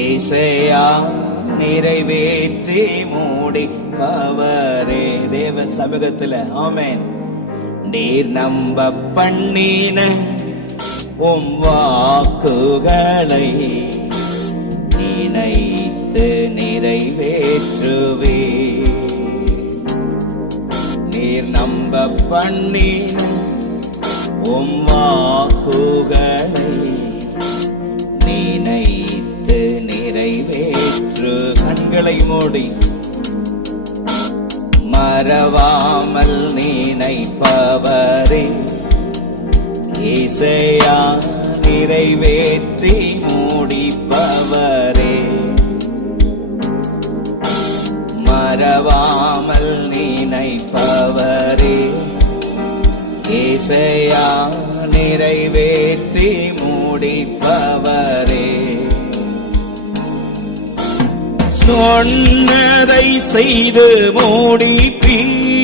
ஏசையா நிறைவேற்றி மூடிப்பவரே. தேவ சமூகத்துல ஆமென். நீர் நம்ப பண்ணின உம் வாக்குகளை நினைத்து நிறைவேற்றுவே. நீர் நம்ப பண்ணின உம் வாக்குகளை நினைத்து நிறைவேற்று. கண்களை மூடி மறவாமல் நினைப்பவரே இசையா நிறைவேற்றி மூடிப்பவரே. மறவாமல் நினைப்பவரே இசையா நிறைவேற்றி மூடிப்பவரே. சொன்னதை செய்து மூடிப்பீர்.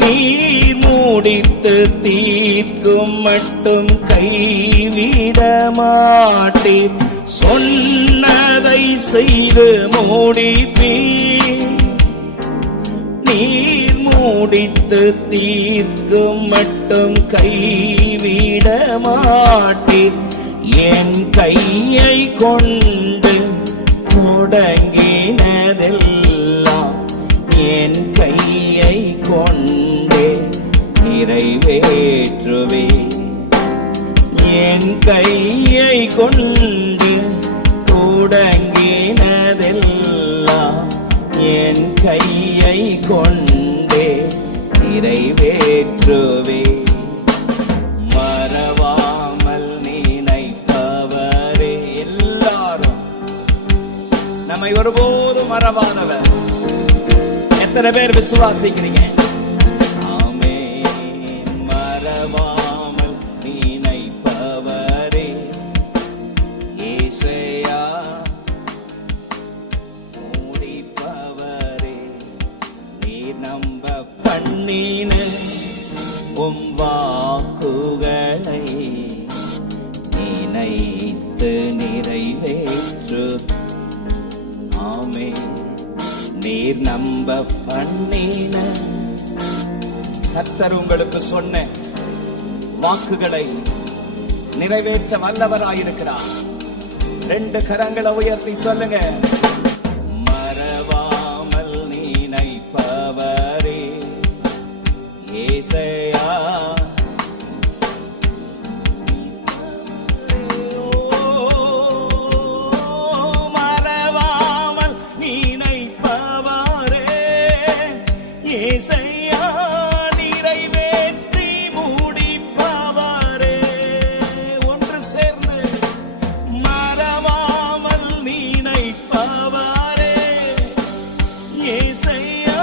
நீர் மூடித்து தீர்க்கும் மட்டும் கைவிட மாட்டீர். சொன்னதை செய்து மூடிப்பீர். நீர் மூடித்து தீர்க்கும் மட்டும் கைவிட மாட்டீர். என் கையை கொண்டு தொடங்கினதெல்லாம் என் கையை கொண்டு நிறைவேற்றுவே. என் கையை கொண்டு தொடங்கினதெல்லாம் என் கையை கொண்டே நிறைவேற்றுவே. மறவாமல் நினைப்பவரே. எல்லாரும் நம்மை ஒருபோதும் மறவாதவர். எத்தனை பேர் விசுவாசிக்கிறீங்க? ஆமென். மறவாமல் நினைப்பவரே இசையா மூடிப்பவரே. நீர் நம்ப பண்ணின உம் வாக்குகளை நினைத்து நிறைவேற்று. ஆமென். நீர் நம்ப பண்ணின கர்த்தர் உங்களுக்கு சொன்ன வாக்குகளை நிறைவேற்ற வல்லவராயிருக்கிறார். 2 கரங்களை உயர்த்தி சொல்லுங்க. மறவாமல் நினைப்பவரே ஏசையா மறவாமல் நினைப்பவரே ஏசையா நிறைவேற்றி மூடிப்பவரே. ஒன்று சேர்ந்து மறவாமல் நினைப்பவரே ஏசையா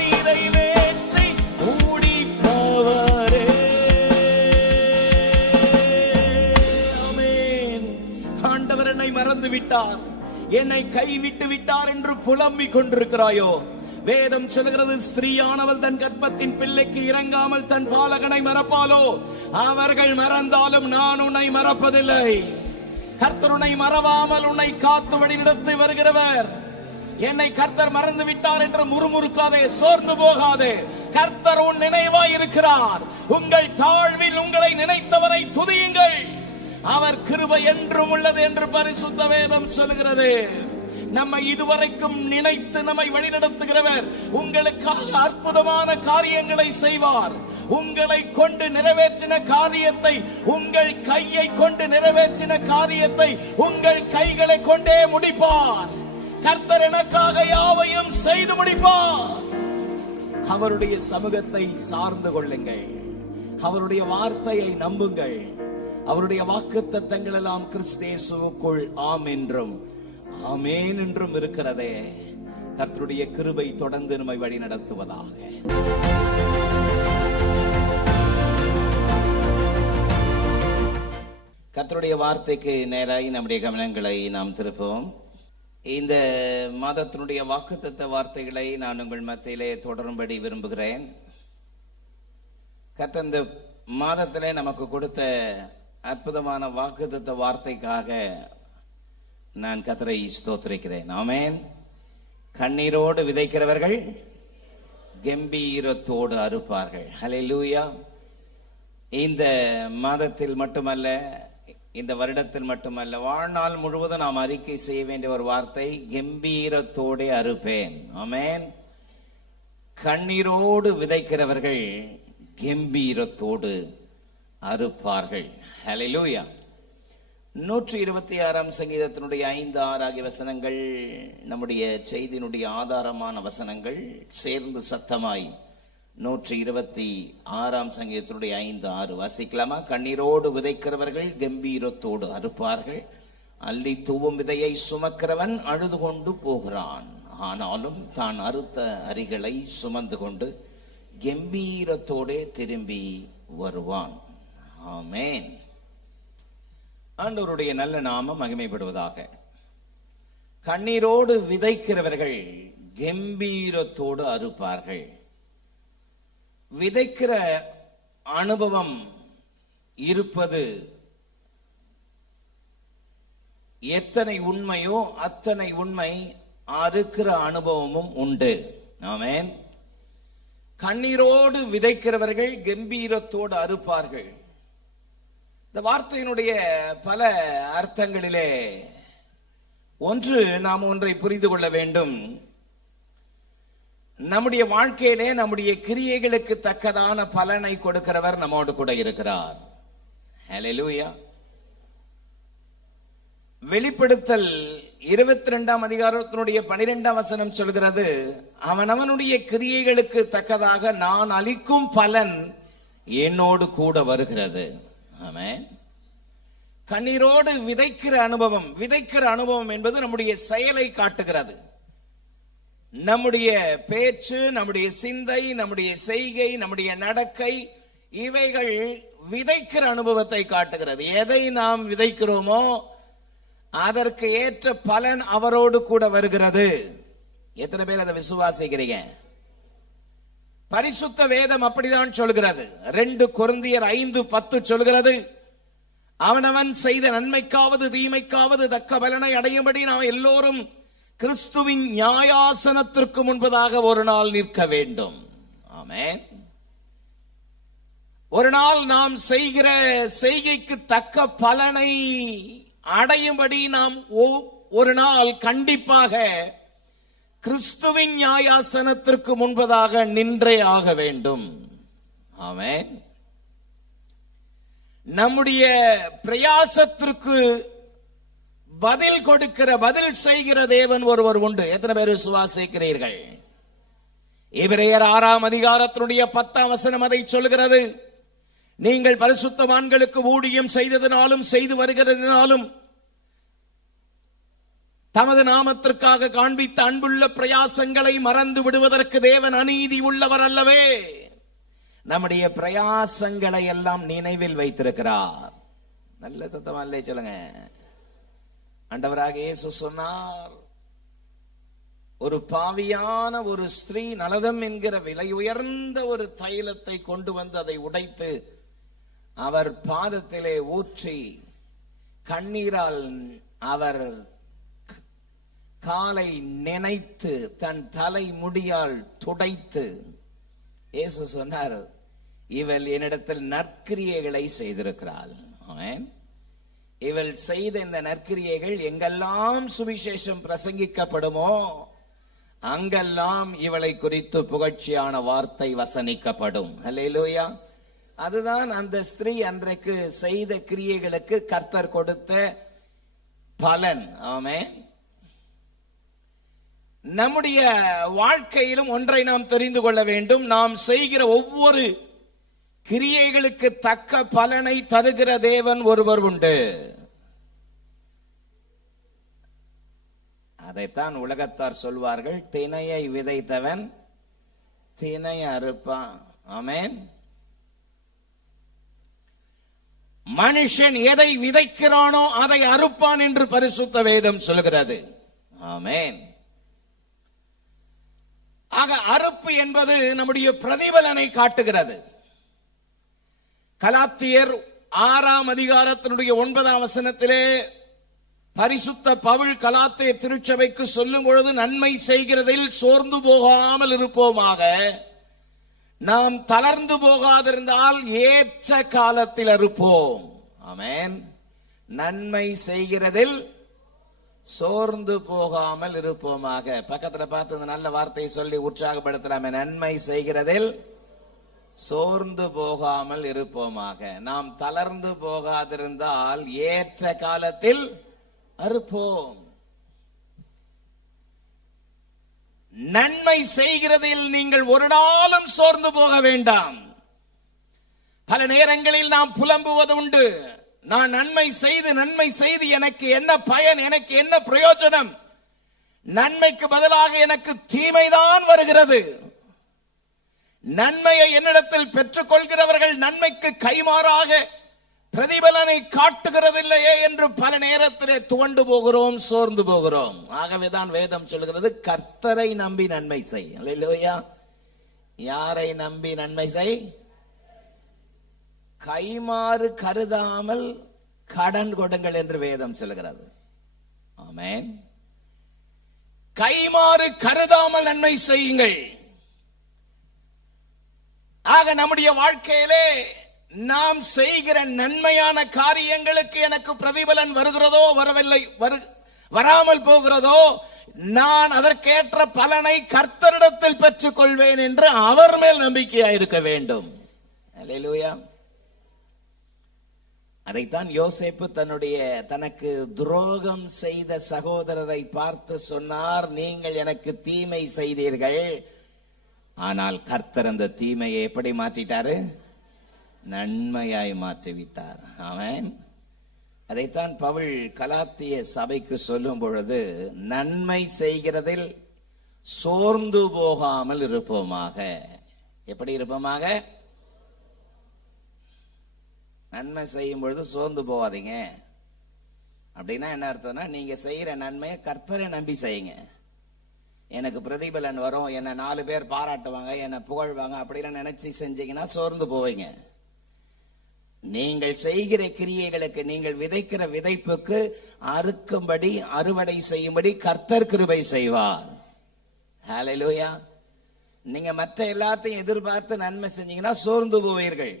நிறைவேற்றி மூடிப்பவரே. ஆமென். ஆண்டவர் என்னை மறந்து விட்டார், என்னை கைவிட்டு விட்டார் என்று புலம்பிக் கொண்டிருக்கிறாயோ? வேதம் சொல்கிறது, ஸ்திரீயானவள் தன் கர்ப்பத்தின் பிள்ளைக்கு இறங்காமல் தன் பாலகனை மறப்பாலோ? அவர்கள் மறந்தாலும் நான் உன்னை மறப்பதில்லை. கர்த்தர் உன்னை மறவாமல் உன்னை காத்து வழிநடத்தி வருகிறவர். என்னை கர்த்தர் மறந்து விட்டார் என்று முறுமுறுக்காதே, சோர்ந்து போகாதே. கர்த்தர் உன் நினைவாய் இருக்கிறார். உங்கள் தாழ்வில் உங்களை நினைத்தவரை துதியுங்கள். அவர் கிருபை என்றும் உள்ளது என்று பரிசுத்த வேதம் சொல்கிறது. நம்மை இதுவரைக்கும் நினைத்து நம்மை வழிநடத்துகிறவர் உங்களுக்காக அற்புதமான காரியங்களை செய்வார். உங்களை கொண்டு நிறைவேற்றின காரியத்தை, உங்கள் கையை கொண்டு நிறைவேற்றின காரியத்தை உங்கள் கைகளை கொண்டே முடிப்பார். கர்த்தர் எனக்காக யாவையும் செய்து முடிப்பார். அவருடைய சமூகத்தை சார்ந்து கொள்ளுங்கள். அவருடைய வார்த்தையை நம்புங்கள். அவருடைய வாக்குத்தத்தங்கள் எல்லாம் கிறிஸ்து இயேசுவுக்குள் ஆம் என்றும் ஆமென் என்றும் இருக்கிறதே. கர்த்தருடைய கிருபை தொடர்ந்து நம்மை வழி நடத்துவதாக. கர்த்தருடைய வார்த்தைக்கு நேராய் நம்முடைய கவனங்களை நாம் திருப்புவோம். இந்த மாதத்தினுடைய வாக்குத்தத்த வார்த்தைகளை நான் உங்கள் மத்தியிலே தொடரும்படி விரும்புகிறேன். கர்த்தர் இந்த மாதத்திலே நமக்கு கொடுத்த அற்புதமான வாக்குத்தத்த வார்த்தைக்காக நான் கர்த்தரை ஸ்தோத்திரிக்கிறேன். ஆமென். கண்ணீரோடு விதைக்கிறவர்கள் கம்பீரத்தோடு அறுப்பார்கள். ஹல்லேலூயா. இந்த மாதத்தில் மட்டுமல்ல, இந்த வருடத்தில் மட்டுமல்ல, வாழ்நாள் முழுவதும் நாம் அறிக்கை செய்ய வேண்டிய ஒரு வார்த்தை, கம்பீரத்தோடு அறுப்பேன். ஆமென். கண்ணீரோடு விதைக்கிறவர்கள் கம்பீரத்தோடு அறுப்பார்கள். ஹல்லேலூயா. 126ஆம் சங்கீதத்தினுடைய 5, 6 ஆகிய வசனங்கள் நம்முடைய செய்தியினுடைய ஆதாரமான வசனங்கள். சேர்ந்து சத்தமாய் 126ஆம் சங்கீதத்தினுடைய 5, 6 வாசிக்கலாமா? கண்ணீரோடு விதைக்கிறவர்கள் கம்பீரத்தோடு அறுப்பார்கள். அள்ளி தூவும் விதையை சுமக்கிறவன் அழுது கொண்டு போகிறான், ஆனாலும் தான் அறுத்த அரிகளை சுமந்து கொண்டு கம்பீரத்தோடே திரும்பி வருவான். ஆமென். ஆண்டவருடைய நல்ல நாமம் மகிமைப்படுவதாக. கண்ணீரோடு விதைக்கிறவர்கள் கம்பீரத்தோடு அறுப்பார்கள். விதைக்கிற அனுபவம் இருப்பது எத்தனை உண்மையோ அத்தனை உண்மை அறுக்கிற அனுபவமும் உண்டு. ஆமென். கண்ணீரோடு விதைக்கிறவர்கள் கம்பீரத்தோடு அறுப்பார்கள். இந்த வார்த்தையினுடைய பல அர்த்தங்களிலே ஒன்று, நாம் ஒன்றை புரிந்து கொள்ள வேண்டும். நம்முடைய வாழ்க்கையிலே நம்முடைய கிரியைகளுக்கு தக்கதான பலனை கொடுக்கிறவர் நம்மோடு கூட இருக்கிறார். ஹல்லேலூயா. வெளிப்படுத்தல் 22ஆம் அதிகாரத்தினுடைய 12ஆம் வசனம் சொல்கிறது, அவனவனுடைய கிரியைகளுக்கு தக்கதாக நான் அளிக்கும் பலன் என்னோடு கூட வருகிறது. ஆமென். கண்ணீரோடு விதைக்கிற அனுபவம் என்பது நம்முடைய செயலை காட்டுகிறது. நம்முடைய பேச்சு, நம்முடைய சிந்தை, நம்முடைய செய்கை, நம்முடைய நடக்கை, இவைகள் விதைக்கிற அனுபவத்தை காட்டுகிறது. எதை நாம் விதைக்கிறோமோ அதற்கு ஏற்ற பலன் அவரோடு கூட வருகிறது. எத்தனை பேர் அதை விசுவாசிக்கிறீங்க? பரிசுத்த வேதம் அப்படிதான் சொல்கிறது. 2 கொரிந்தியர் 5:10 சொல்கிறது, அவனவன் செய்த நன்மைக்காவது தீமைக்காவது தக்க பலனை அடையும்படி நாம் எல்லோரும் கிறிஸ்துவின் நியாயாசனத்திற்கு முன்பதாக ஒரு நாள் நிற்க வேண்டும். ஆமென். ஒரு நாள் நாம் செய்கிற செய்கைக்கு தக்க பலனை அடையும்படி நாம் ஒரு நாள் கண்டிப்பாக கிறிஸ்துவின் நியாயாசனத்திற்கு முன்பதாக நின்றே ஆக வேண்டும். ஆமென். நம்முடைய பிரயாசத்திற்கு பதில் கொடுக்கிற, பதில் செய்கிற தேவன் ஒருவர் உண்டு. எத்தனை பேர் விசுவாசிக்கிறீர்கள்? எபிரேயர் 6ஆம் அதிகாரத்தினுடைய 10ஆம் வசனம் அதை சொல்கிறது. நீங்கள் பரிசுத்தவான்களுக்கு ஊழியம் செய்ததினாலும் செய்து வருகிறதினாலும் தமது நாமத்திற்காக காண்பித்த அன்புள்ள பிரயாசங்களை மறந்து விடுவதற்கு தேவன் அநீதி உள்ளவர் அல்லவே. நம்முடைய பிரயாசங்களை எல்லாம் நினைவில் வைத்திருக்கிறார். நல்ல சத்தமா இல்லையே சொல்லுங்க. ஆண்டவராக இயேசு சொன்னார், ஒரு பாவியான ஒரு ஸ்திரீ நலதம் என்கிற விலை உயர்ந்த ஒரு தைலத்தை கொண்டு வந்து அதை உடைத்து அவர் பாதத்திலே ஊற்றி கண்ணீரால் அவர் காலை நினைத்து தன் தலை முடியால் துடைத்து, இயேசு சொன்னார், இவள் என்னிடத்தில் நற்கிரியைகளை செய்திருக்கிறாள். ஆமென். இவள் செய்த இந்த நற்கிரியைகள் எங்கெல்லாம் சுவிசேஷம் பிரசங்கிக்கப்படுமோ அங்கெல்லாம் இவளை குறித்து புகழ்ச்சியான வார்த்தை வசனிக்கப்படும். ஹல்லேலூயா. அதுதான் அந்த ஸ்திரீ அன்றைக்கு செய்த கிரியைகளுக்கு கர்த்தர் கொடுத்த பலன். ஆமென். நம்முடைய வாழ்க்கையிலும் ஒன்றை நாம் தெரிந்து கொள்ள வேண்டும். நாம் செய்கிற ஒவ்வொரு கிரியைகளுக்கு தக்க பலனை தருகிற தேவன் ஒருவர் உண்டு. அதைத்தான் உலகத்தார் சொல்வார்கள், தினையை விதைத்தவன் தினை அறுப்பான். ஆமென். மனுஷன் எதை விதைக்கிறானோ அதை அறுப்பான் என்று பரிசுத்த வேதம் சொல்கிறது. ஆமென். ஆக அறுப்பு என்பது நம்முடைய பிரதிபலனை காட்டுகிறது. கலாத்தியர் 6ஆம் அதிகாரத்தினுடைய 9ஆம் வசனத்திலே பரிசுத்த பவுல் கலாத்திய திருச்சபைக்கு சொல்லும் பொழுது, நன்மை செய்கிறதில் சோர்ந்து போகாமல் இருப்போமாக, நாம் தளர்ந்து போகாதிருந்தால் ஏற்ற காலத்தில் அறுப்போம். ஆமென். நன்மை செய்கிறதில் சோர்ந்து போகாமல் இருப்போமாக. பக்கத்துல பார்த்து இந்த நல்ல வார்த்தையை சொல்லி உற்சாகப்படுத்தலாமே. நன்மை செய்கிறதில் சோர்ந்து போகாமல் இருப்போமாக. நாம் தளர்ந்து போகாதிருந்தால் ஏற்ற காலத்தில் அறுப்போம். நன்மை செய்கிறதில் நீங்கள் ஒரு நாளும் சோர்ந்து போக வேண்டாம். பல நேரங்களில் நாம் புலம்புவது உண்டு. நான் நன்மை செய்து எனக்கு என்ன பயன், எனக்கு என்ன பிரயோஜனம்? நன்மைக்கு பதிலாக எனக்கு தீமைதான் வருகிறது. நன்மையை என்னிடத்தில் பெற்றுக் கொள்கிறவர்கள் நன்மைக்கு கைமாறாக பிரதிபலனை காட்டுகிறதில்லையே என்று பல நேரத்திலே துவண்டு போகிறோம், சோர்ந்து போகிறோம். ஆகவேதான் வேதம் சொல்கிறது, கர்த்தரை நம்பி நன்மை செய். அல்லேலூயா. யாரை நம்பி நன்மை செய்? கைமாறு கருதாமல் கடன் கொடுங்கள் என்று வேதம் சொல்கிறது. ஆமென். கைமாறு கருதாமல் நன்மை செய்யுங்கள். ஆக நம்முடைய வாழ்க்கையிலே நாம் செய்கிற நன்மையான காரியங்களுக்கு எனக்கு பிரதிபலன் வருகிறதோ வராமல் போகிறதோ, நான் அதற்கேற்ற பலனை கர்த்தரிடத்தில் பெற்றுக் கொள்வேன் என்று அவர் மேல் நம்பிக்கையாயிருக்க வேண்டும். அல்லேலூயா. அதைத்தான் யோசேப்பு தனக்கு துரோகம் செய்த சகோதரரை பார்த்து சொன்னார், நீங்கள் எனக்கு தீமை செய்தீர்கள், ஆனால் கர்த்தர் அந்த தீமையை எப்படி மாற்றிட்டாரு? நன்மையாய் மாற்றிவிட்டார். ஆமென். அதைத்தான் பவுல் கலாத்திய சபைக்கு சொல்லும் பொழுது, நன்மை செய்கிறதில் சோர்ந்து போகாமல் இருப்போமாக. எப்படி இருப்போமாக? நன்மை செய்யும் பொழுது சோர்ந்து போகாதீங்க. அப்படின்னா என்ன அர்த்தம்னா, நீங்க செய்யற நன்மையை கர்த்தரை நம்பி செய்யுங்க. எனக்கு பிரதிபலன் வரும், என்ன 4 பேர் பாராட்டுவாங்க, என்ன புகழ்வாங்க அப்படின்னு நினைச்சு செஞ்சீங்கன்னா சோர்ந்து போவீங்க. நீங்கள் செய்கிற கிரியைகளுக்கு, நீங்கள் விதைக்கிற விதைப்புக்கு அறுக்கும்படி, அறுவடை செய்யும்படி கர்த்தர் கிருபை செய்வார். ஹல்லேலூயா. நீங்க மற்ற எல்லாத்தையும் எதிர்பார்த்து நன்மை செஞ்சீங்கன்னா சோர்ந்து போவீர்கள்.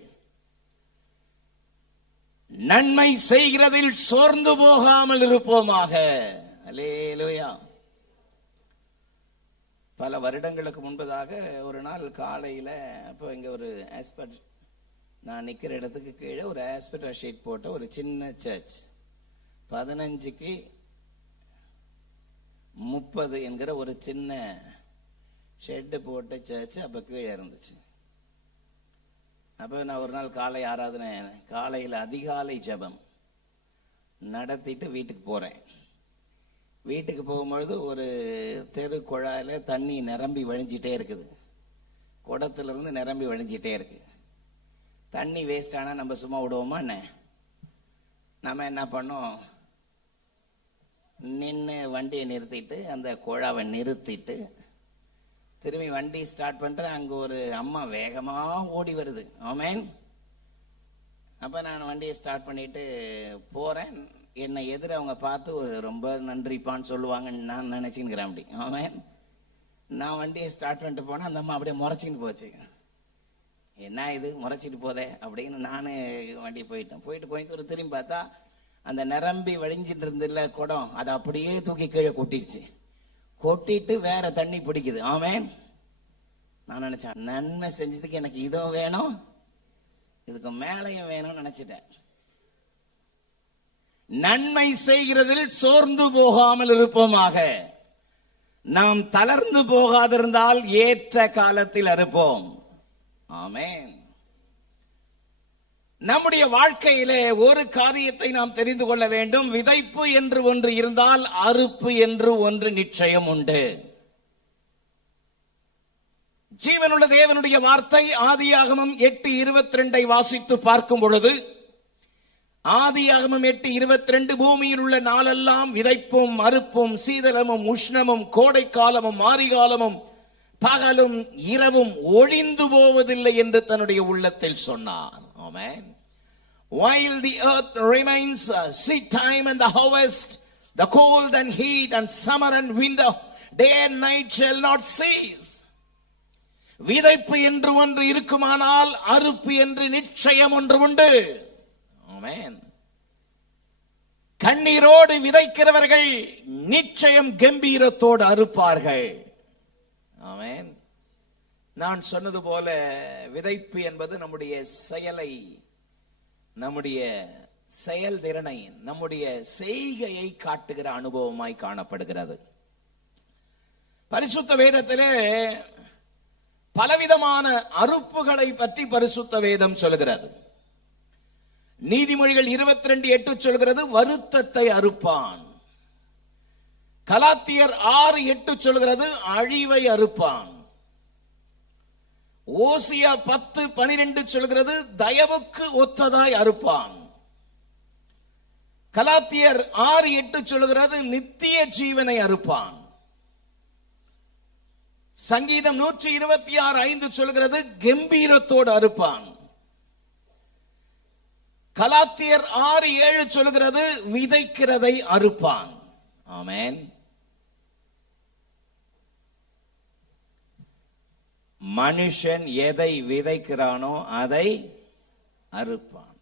நன்மை செய்கிறதில் சோர்ந்து போகாமல் இருப்போமாக. அல்லேலூயா. பல வருடங்களுக்கு முன்பதாக ஒரு நாள் காலையில, அப்போ இங்க ஒரு ஆஸ்பெக்ட், நான் நிக்கிற இடத்துக்கு கீழே ஒரு ஆஸ்பெக்ட் ஷீட் போட்ட ஒரு சின்ன சர்ச், 15க்கு 30 என்கிற ஒரு சின்ன ஷெட் போட்ட சர்ச் அப்ப கீழே இருந்துச்சு. அப்ப நான் ஒரு நாள் காலை ஆராதனை, காலையில் அதிகாலை ஜெபம் நடத்திட்டு வீட்டுக்கு போறேன். வீட்டுக்கு போகும்பொழுது ஒரு தெரு குழாயில தண்ணி நிரம்பி வழிஞ்சிட்டே இருக்குது. குடத்துல இருந்து நிரம்பி வழிஞ்சிட்டே இருக்கு. தண்ணி வேஸ்ட் ஆனா நம்ம சும்மா விடுவோமா என்ன? நம்ம என்ன பண்ணோம், நின்று வண்டியை நிறுத்திட்டு அந்த குழாவை நிறுத்திட்டு திரும்பி வண்டி ஸ்டார்ட் பண்றேன். அங்க ஒரு அம்மா வேகமா ஓடி வருது. ஆமென். அப்ப நான் வண்டியை ஸ்டார்ட் பண்ணிட்டு போறேன். என்னை எதிர அவங்க பார்த்து ஒரு ரொம்ப நன்றிப்பான்னு சொல்லுவாங்கன்னு நான் நினைச்சுக்கிறேன். அப்படி ஆமென். நான் வண்டியை ஸ்டார்ட் பண்ணிட்டு போனேன். அந்த அம்மா அப்படியே முறைச்சின்னு போச்சு. என்ன இது முறைச்சிட்டு போதே அப்படின்னு நானு வண்டி போயிட்டு கொஞ்சம் திரும்பி பார்த்தா அந்த நிரம்பி வழிஞ்சிட்டு இருந்தில்ல குடம், அதை அப்படியே தூக்கி கீழே கொட்டிடுச்சு. கொட்டிட்டு வேற தண்ணி பிடிக்குது. ஆமென். நான் நினைச்சேன், நன்மை செஞ்சதுக்கு எனக்கு இதுவும் வேணும், இதுக்கு மேலையும் வேணும்னு நினைச்சிட்டேன். நன்மை செய்கிறதில் சோர்ந்து போகாமல் இருப்போமாக. நாம் தளர்ந்து போகாதிருந்தால் ஏற்ற காலத்தில் அறுப்போம். ஆமென். நம்முடைய வாழ்க்கையிலே ஒரு காரியத்தை நாம் தெரிந்து கொள்ள வேண்டும். விதைப்பு என்று ஒன்று இருந்தால் அறுப்பு என்று ஒன்று நிச்சயம் உண்டு. ஜீவனுள்ள தேவனுடைய வார்த்தை ஆதியாகமம் 8:22 வாசித்து பார்க்கும் பொழுது, ஆதியாகமம் 8:22 பூமியில் உள்ள நாளெல்லாம் விதைப்பும் அறுப்பும் சீதளமும் உஷ்ணமும் கோடை காலமும் மாரிகாலமும் பகலும் இரவும் ஒழிந்து போவதில்லை என்று தன்னுடைய உள்ளத்தில் சொன்னார். ஆமென். While the earth remains, seed time and the harvest, the cold and heat and summer and winter, day and night shall not cease. விதைப்பு என்று ஒன்று இருக்குமானால் அறுப்பு என்று நிச்சயம் ஒன்று உண்டு. ஆமென். கண்ணீரோடு விதைக்கிறவர்கள் நிச்சயம் கம்பீரத்தோடு அறுப்பார்கள். ஆமென். நான் சொன்னது போல விதைப்பு என்பது நம்முடைய செயலை, நம்முடைய செயல்திறனை, நம்முடைய செய்கையை காட்டுகிற அனுபவமாய் காணப்படுகிறது. பரிசுத்த வேதத்திலே பலவிதமான அறுப்புகளை பற்றி பரிசுத்த வேதம் சொல்கிறது. நீதிமொழிகள் 22:8 சொல்கிறது வருத்தத்தை அறுப்பான். கலாத்தியர் 6:8 சொல்கிறது அழிவை அறுப்பான். ஓசியா 10:12 சொல்கிறது தயவுக்கு ஒத்ததாய் அறுப்பான். கலாத்தியர் 6:8 சொல்கிறது நித்திய ஜீவனை அறுப்பான். சங்கீதம் 126:5 சொல்கிறது கம்பீரத்தோடு அறுப்பான். கலாத்தியர் 6:7 சொல்கிறது விதைக்கிறதை அறுப்பான். ஆமென். மனுஷன் எதை விதைக்கிறானோ அதை அறுப்பான்.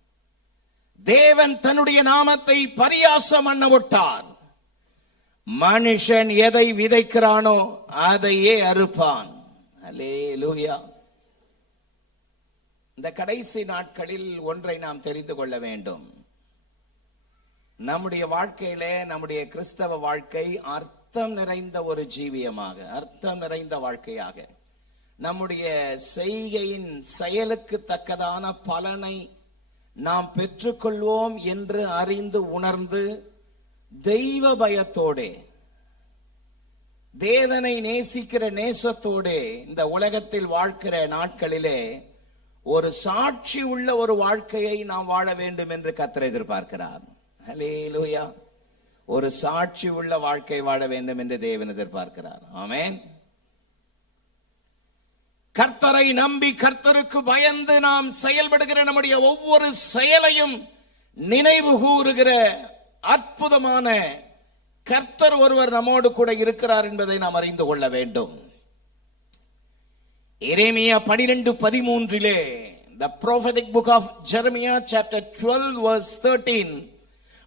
தேவன் தன்னுடைய நாமத்தை பரியாசம் பண்ண விட்டார். மனுஷன் எதை விதைக்கிறானோ அதையே அறுப்பான். அல்லேலூயா. இந்த கடைசி நாட்களில் ஒன்றை நாம் தெரிந்து கொள்ள வேண்டும். நம்முடைய வாழ்க்கையிலே, நம்முடைய கிறிஸ்தவ வாழ்க்கை அர்த்தம் நிறைந்த ஒரு ஜீவியமாக, அர்த்தம் நிறைந்த வாழ்க்கையாக, நம்முடைய செய்கையின் செயலுக்கு தக்கதான பலனை நாம் பெற்றுக்கொள்வோம் என்று அறிந்து உணர்ந்து தெய்வ பயத்தோடே, தேவனை நேசிக்கிற நேசத்தோடே இந்த உலகத்தில் வாழ்க்கிற நாட்களிலே ஒரு சாட்சி உள்ள ஒரு வாழ்க்கையை நாம் வாழ வேண்டும் என்று கர்த்தர் எதிர்பார்க்கிறார். ஹல்லேலூயா. ஒரு சாட்சி உள்ள வாழ்க்கை வாழ வேண்டும் என்று தேவன் எதிர்பார்க்கிறார். ஆமென். கர்த்தரை நம்பி கர்த்தருக்கு பயந்து நாம் செயல்படுகிற நம்முடைய ஒவ்வொரு செயலையும் நினைவு கூறுகிற அற்புதமான கர்த்தர் ஒருவர் நம்மோடு கூட இருக்கிறார் என்பதை நாம் அறிந்து கொள்ள வேண்டும். எரேமியா 12:13 the prophetic book of Jeremiah chapter 12 verse 13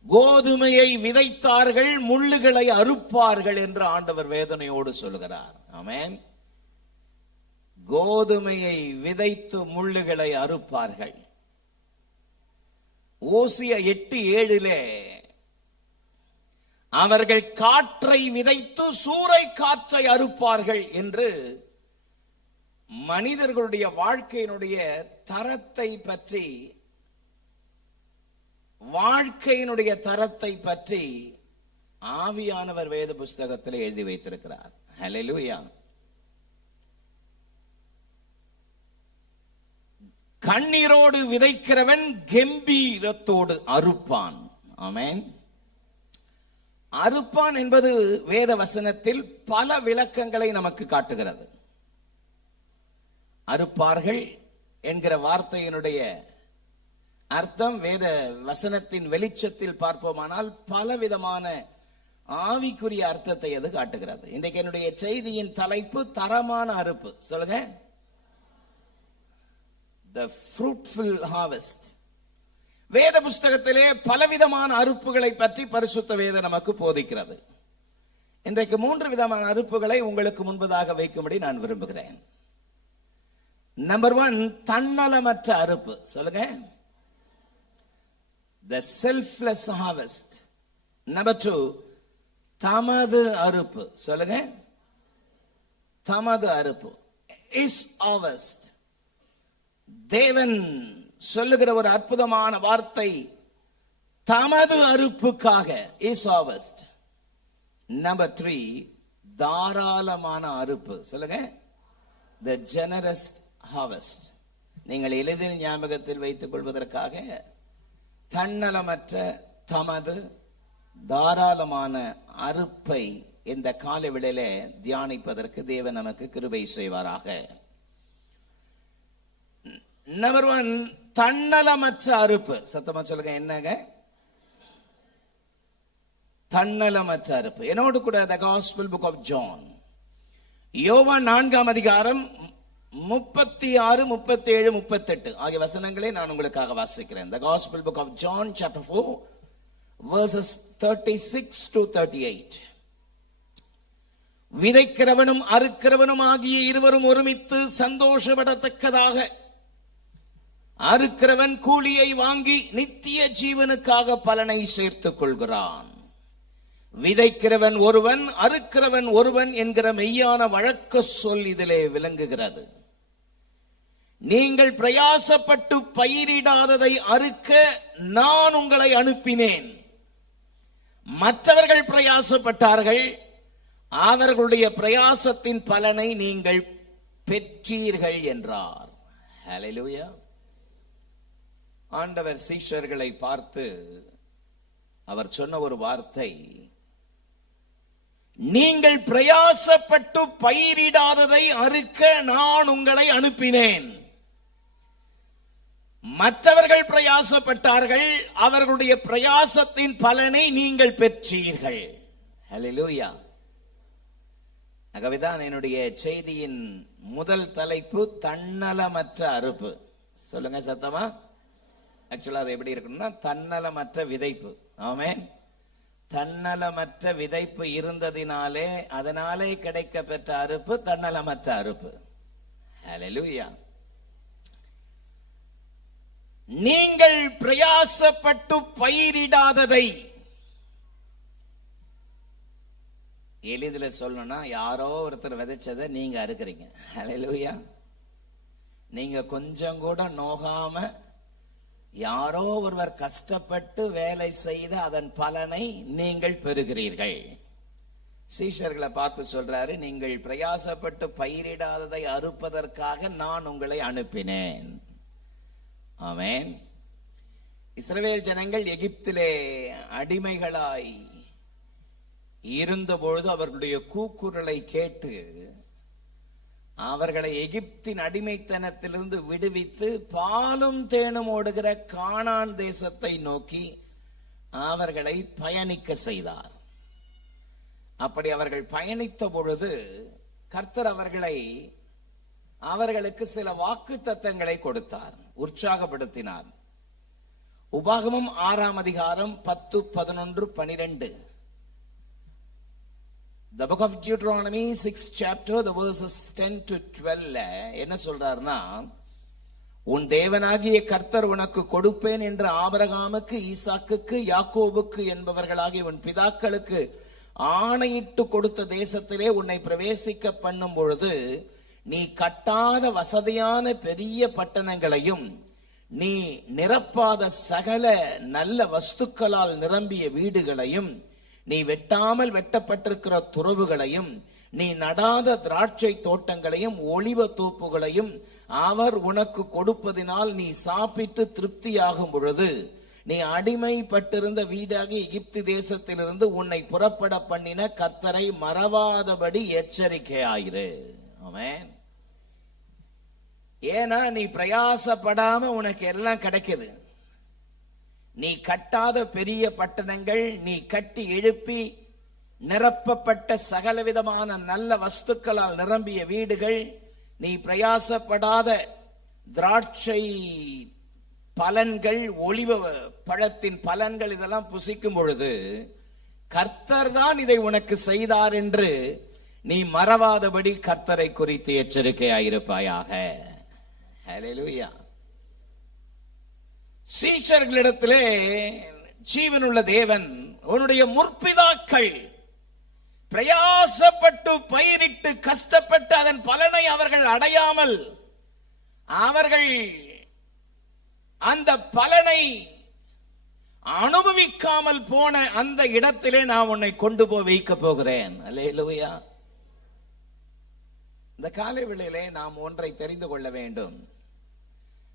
கோதுமையை விதைத்தார்கள் முள்ளுகளை அறுப்பார்கள் என்று ஆண்டவர் வேதனையோடு சொல்கிறார். ஆமென். கோதுமையை விதைத்து முள்ளுகளை அறுப்பார்கள். ஓசியா 8:7 அவர்கள் காற்றை விதைத்து சூறை காற்றை அறுப்பார்கள் என்று மனிதர்களுடைய வாழ்க்கையினுடைய தரத்தை பற்றி, வாழ்க்கையினுடைய தரத்தை பற்றி ஆவியானவர் வேத புஸ்தகத்தில் எழுதி வைத்திருக்கிறார். ஹல்லேலூயா. கண்ணீரோடு விதைக்கிறவன் கம்பீரத்தோடு அறுப்பான். ஆமென். அறுப்பான் என்பது வேத வசனத்தில் பல விளக்கங்களை நமக்கு காட்டுகிறது. அறுப்பார்கள் என்கிற வார்த்தையினுடைய அர்த்தம் வேத வசனத்தின் வெளிச்சத்தில் பார்ப்போமானால் பலவிதமான ஆவிக்குரிய அர்த்தத்தை அது காட்டுகிறது. இன்றைக்கு என்னுடைய செய்தியின் தலைப்பு தரமான அறுப்பு. சொல்லுங்க. The fruitful harvest. வேத புஸ்தகத்திலே பலவிதமான அறுப்புகளை பற்றி பரிசுத்த வேதம் நமக்கு போதிக்கிறது. இன்றைக்கு 3 விதமான அறுப்புகளை உங்களுக்கு முன்பதாக வைக்கும்படி நான் விரும்புகிறேன். நம்பர் 1 தன்னலமற்ற அறுப்பு. சொல்லுங்க. The selfless harvest. நம்பர் 2 தமது அறுப்பு. சொல்லுங்க. தமது அறுப்பு. His harvest. தேவன் சொல்லுகிற ஒரு அற்புதமான வார்த்தை தமது அறுப்புக்காக. His harvest. நம்பர் 3 தாராளமான அறுப்பு. சொல்லுங்க. The generous harvest. நீங்கள் எளிதில் ஞாபகத்தில் வைத்துக் கொள்வதற்காக தன்னலமற்ற தமது தாராளமான அருப்பை இந்த காலை வேளையிலே தியானிப்பதற்கு தேவன் நமக்கு கிருபை செய்வாராக. நம்பர் 1, தன்னலமற்ற அருப்பு. சத்தமா சொல்லுங்க, என்னங்க? தன்னலமற்ற அருப்பு. என்னோடு கூட The Gospel Book of John, யோவான் 4ஆம் அதிகாரம் 36, 37, 38 ஆகிய வசனங்களை நான் உங்களுக்காக வாசிக்கிறேன். The Gospel Book of John chapter 4 verses 36 to 38. விதைக்கிறவனும் அறுக்கிறவனும் ஆகிய இருவரும் ஒருமித்து சந்தோஷப்படத்தக்கதாக அறுக்கிறவன் கூலியை வாங்கி நித்திய ஜீவனுக்காக பலனை சேர்த்துக் கொள்கிறான். விதைக்கிறவன் ஒருவன், அறுக்கிறவன் ஒருவன் என்கிற மெய்யான வழக்க சொல் இதிலே விளங்குகிறது. நீங்கள் பிரயாசப்பட்டு பயிரிடாததை அறுக்க நான் உங்களை அனுப்பினேன். மற்றவர்கள் பிரயாசப்பட்டார்கள், அவர்களுடைய பிரயாசத்தின் பலனை நீங்கள் பெற்றீர்கள் என்றார். ஹல்லேலூயா. ஆண்டவர் சீஷர்களை பார்த்து அவர் சொன்ன ஒரு வார்த்தை, நீங்கள் பிரயாசப்பட்டு பயிரிடாததை அறுக்க நான் உங்களை அனுப்பினேன். மற்றவர்கள் பிரயாசப்பட்டார்கள், அவர்களுடைய பிரயாசத்தின் பலனை நீங்கள் பெற்றீர்கள். ஹல்லேலூயா. ஆகவேதான் என்னுடைய செய்தியின் முதல் தலைப்பு தன்னலமற்ற அறுப்பு. சொல்லுங்க சத்தமா. ஆக்சுவலா அது எப்படி இருக்கணும்னா தன்னலமற்ற விதைப்பு. ஆமென். தன்னலமற்ற விதைப்பு இருந்ததினாலே அதனாலே கிடைக்க பெற்ற அறுப்பு தன்னலமற்ற அறுப்பு. ஹல்லேலூயா. நீங்கள் பிரயாசப்பட்டு பயிரிடாததை, எளிதில சொல்லணும்னா யாரோ ஒருத்தர் விதைச்சதை நீங்க அறுக்கிறீங்க. ஹல்லேலூயா. நீங்க கொஞ்சம் கூட நோகாம யாரோ ஒருவர் கஷ்டப்பட்டு வேலை செய்து அதன் பலனை நீங்கள் பெறுகிறீர்கள். சீஷர்களை பார்த்து சொல்றாரு, நீங்கள் பிரயாசப்பட்டு பயிரிடாததை அறுப்பதற்காக நான் உங்களை அனுப்பினேன். ஆமென். இஸ்ரவேல் ஜனங்கள் எகிப்திலே அடிமைகளாய் இருந்தபொழுது அவர்களுடைய கூக்குரலை கேட்டு அவர்களை எகிப்தின் அடிமைத்தனத்திலிருந்து விடுவித்து பாலும் தேனும் ஓடுகிற கானான் தேசத்தை நோக்கி அவர்களை பயணிக்க செய்தார். அப்படி அவர்கள் பயணித்த பொழுது கர்த்தர் அவர்களுக்கு சில வாக்குத்தத்தங்களை கொடுத்தார், உற்சாகப்படுத்தினார். உபாகமம் 6ஆம் அதிகாரம் 10, 11, 12. The book of Deuteronomy 6th chapter, the verses 10 to 12 என்ன சொல்றாருன்னா, உன் தேவனாகிய கர்த்தர் உனக்கு கொடுப்பேன் என்று ஆபிரகாமுக்கு, ஈசாக்குக்கு, யாக்கோபுக்கு என்பவர்களாகிய உன் பிதாக்களுக்கு ஆணையிட்டு கொடுத்த தேசத்திலே உன்னை பிரவேசிக்க பண்ணும் பொழுது நீ கட்டாத வசதியான பெரிய பட்டணங்களையும் நீ நிரப்பாத சகல நல்ல வஸ்துக்களால் நிரம்பிய வீடுகளையும் நீ வெட்டாமல் வெட்டப்பட்டிருக்கிற துறவுகளையும் நீ நடாத திராட்சை தோட்டங்களையும் ஒலிவ தோப்புகளையும் அவர் உனக்கு கொடுப்பதினால் நீ சாப்பிட்டு திருப்தியாகும் பொழுது நீ அடிமைப்பட்டிருந்த வீடாகி எகிப்து தேசத்திலிருந்து உன்னை புறப்பட பண்ணின கர்த்தரை மறவாதபடி எச்சரிக்கையாயிரு. ஆமென். ஏன்னா நீ பிரயாசப்படாம உனக்கு எல்லாம் கிடைக்குது. நீ கட்டாத பெரிய பட்டணங்கள், நீ கட்டி எழுப்பி நிரப்பப்பட்ட சகலவிதமான நல்ல வஸ்துக்களால் நிரம்பிய வீடுகள், நீ பிரயாசப்படாத திராட்சை பலன்கள், ஒலிவ பழத்தின் பலன்கள், இதெல்லாம் புசிக்கும் பொழுது கர்த்தர் தான் இதை உனக்கு செய்தார் என்று நீ மறவாதபடி கர்த்தரை குறித்து எச்சரிக்கையாயிருப்பாயாக. ஹல்லேலூயா. சீஷர்களிடத்திலே ஜீவனுள்ள தேவன், உன்னுடைய முற்பிதாக்கள் பிரயாசப்பட்டு பயிரிட்டு கஷ்டப்பட்டு அதன் பலனை அவர்கள் அடையாமல், அவர்கள் அந்த பலனை அனுபவிக்காமல் போன அந்த இடத்திலே நான் உன்னை கொண்டு போய் வைக்க போகிறேன். அல்லேலூயா. இந்த காலை வேளையிலே நாம் ஒன்றை தெரிந்து கொள்ள வேண்டும்.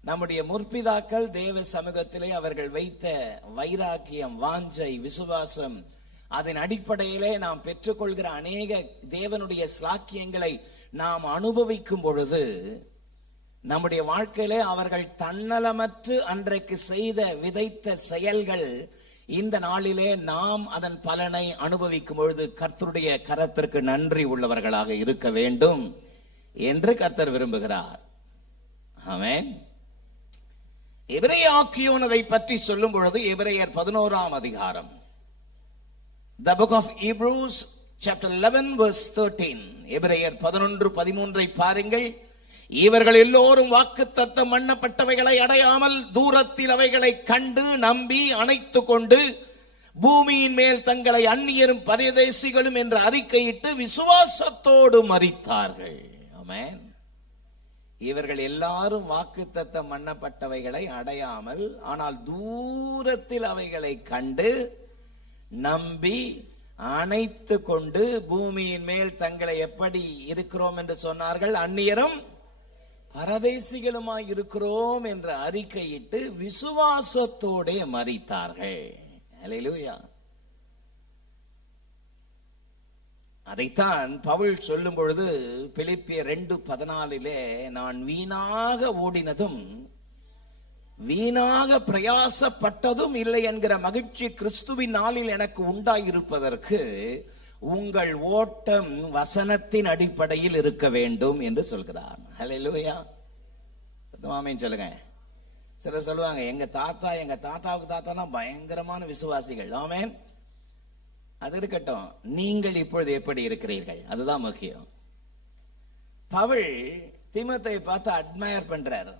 நம்முடைய முற்பிதாக்கள் தேவ சமூகத்திலே அவர்கள் வைத்த வைராக்கியம், வாஞ்சை, விசுவாசம், அதன் அடிப்படையிலே நாம் பெற்றுக்கொள்கிற அநேக தேவனுடைய ஸ்லாக்கியங்களை நாம் அனுபவிக்கும் பொழுது நம்முடைய வாழ்க்கையிலே அவர்கள் தன்னலமற்று அன்றைக்கு செய்த விதைத்த செயல்கள் இந்த நாளிலே நாம் அதன் பலனை அனுபவிக்கும் பொழுது கர்த்தருடைய கரத்திற்கு நன்றி உள்ளவர்களாக இருக்க வேண்டும் என்று கர்த்தர் விரும்புகிறார். ஆமென். எபிரேய ஆக்கியோனதை பற்றி சொல்லும் பொழுது எபிரேயர் 11ஆம் அதிகாரம், The book of Hebrews chapter 11 verse 13, எபிரேயர் 11:13 பாருங்கள். இவர்கள் எல்லோரும் வாக்குத்தத்தம் பண்ணப்பட்டவைகளை அடையாமல் தூரத்தில் அவைகளை கண்டு நம்பி அணைத்து கொண்டு பூமியின் மேல் தங்களை அந்நியரும் பரதேசிகளும் என்று அறிக்கையிட்டு விசுவாசத்தோடு மரித்தார்கள். ஆமென். இவர்கள் எல்லாரும் வாக்குத்தத்தம் பண்ணப்பட்டவைகளை அடையாமல், ஆனால் தூரத்தில் அவைகளை கண்டு நம்பி அணைத்து கொண்டு பூமியின் மேல் தங்களை எப்படி இருக்கிறோம் என்று சொன்னார்கள்? அந்நியரும் பரதேசிகளுமாய் இருக்கிறோம் என்று அறிக்கையிட்டு விசுவாசத்தோடே மரித்தார்கள். அல்லேலூயா. அதைத்தான் பவுல் சொல்லும் பொழுது பிலிப்பியர் 2:14 நான் வீணாக ஓடினதும் வீணாக பிரயாசப்பட்டதும் இல்லை என்கிற மகிழ்ச்சி கிறிஸ்துவின் நாளில் எனக்கு உண்டாயிருப்பதற்கு உங்கள் ஓட்டம் வசனத்தின் அடிப்படையில் இருக்க வேண்டும் என்று சொல்கிறார். ஹல்லேலூயா. ஆமென் சொல்லுங்க. சிலர் சொல்லுவாங்க, எங்க தாத்தாவுக்கு தாத்தாலாம் பயங்கரமான விசுவாசிகள். ஆமென். அது இருக்கட்டும், நீங்கள் இப்பொழுது எப்படி இருக்கிறீர்கள்? அதுதான் முக்கியம். பவுல் தீமோத்தேயுவை பார்த்து அட்மயர் பண்றார்.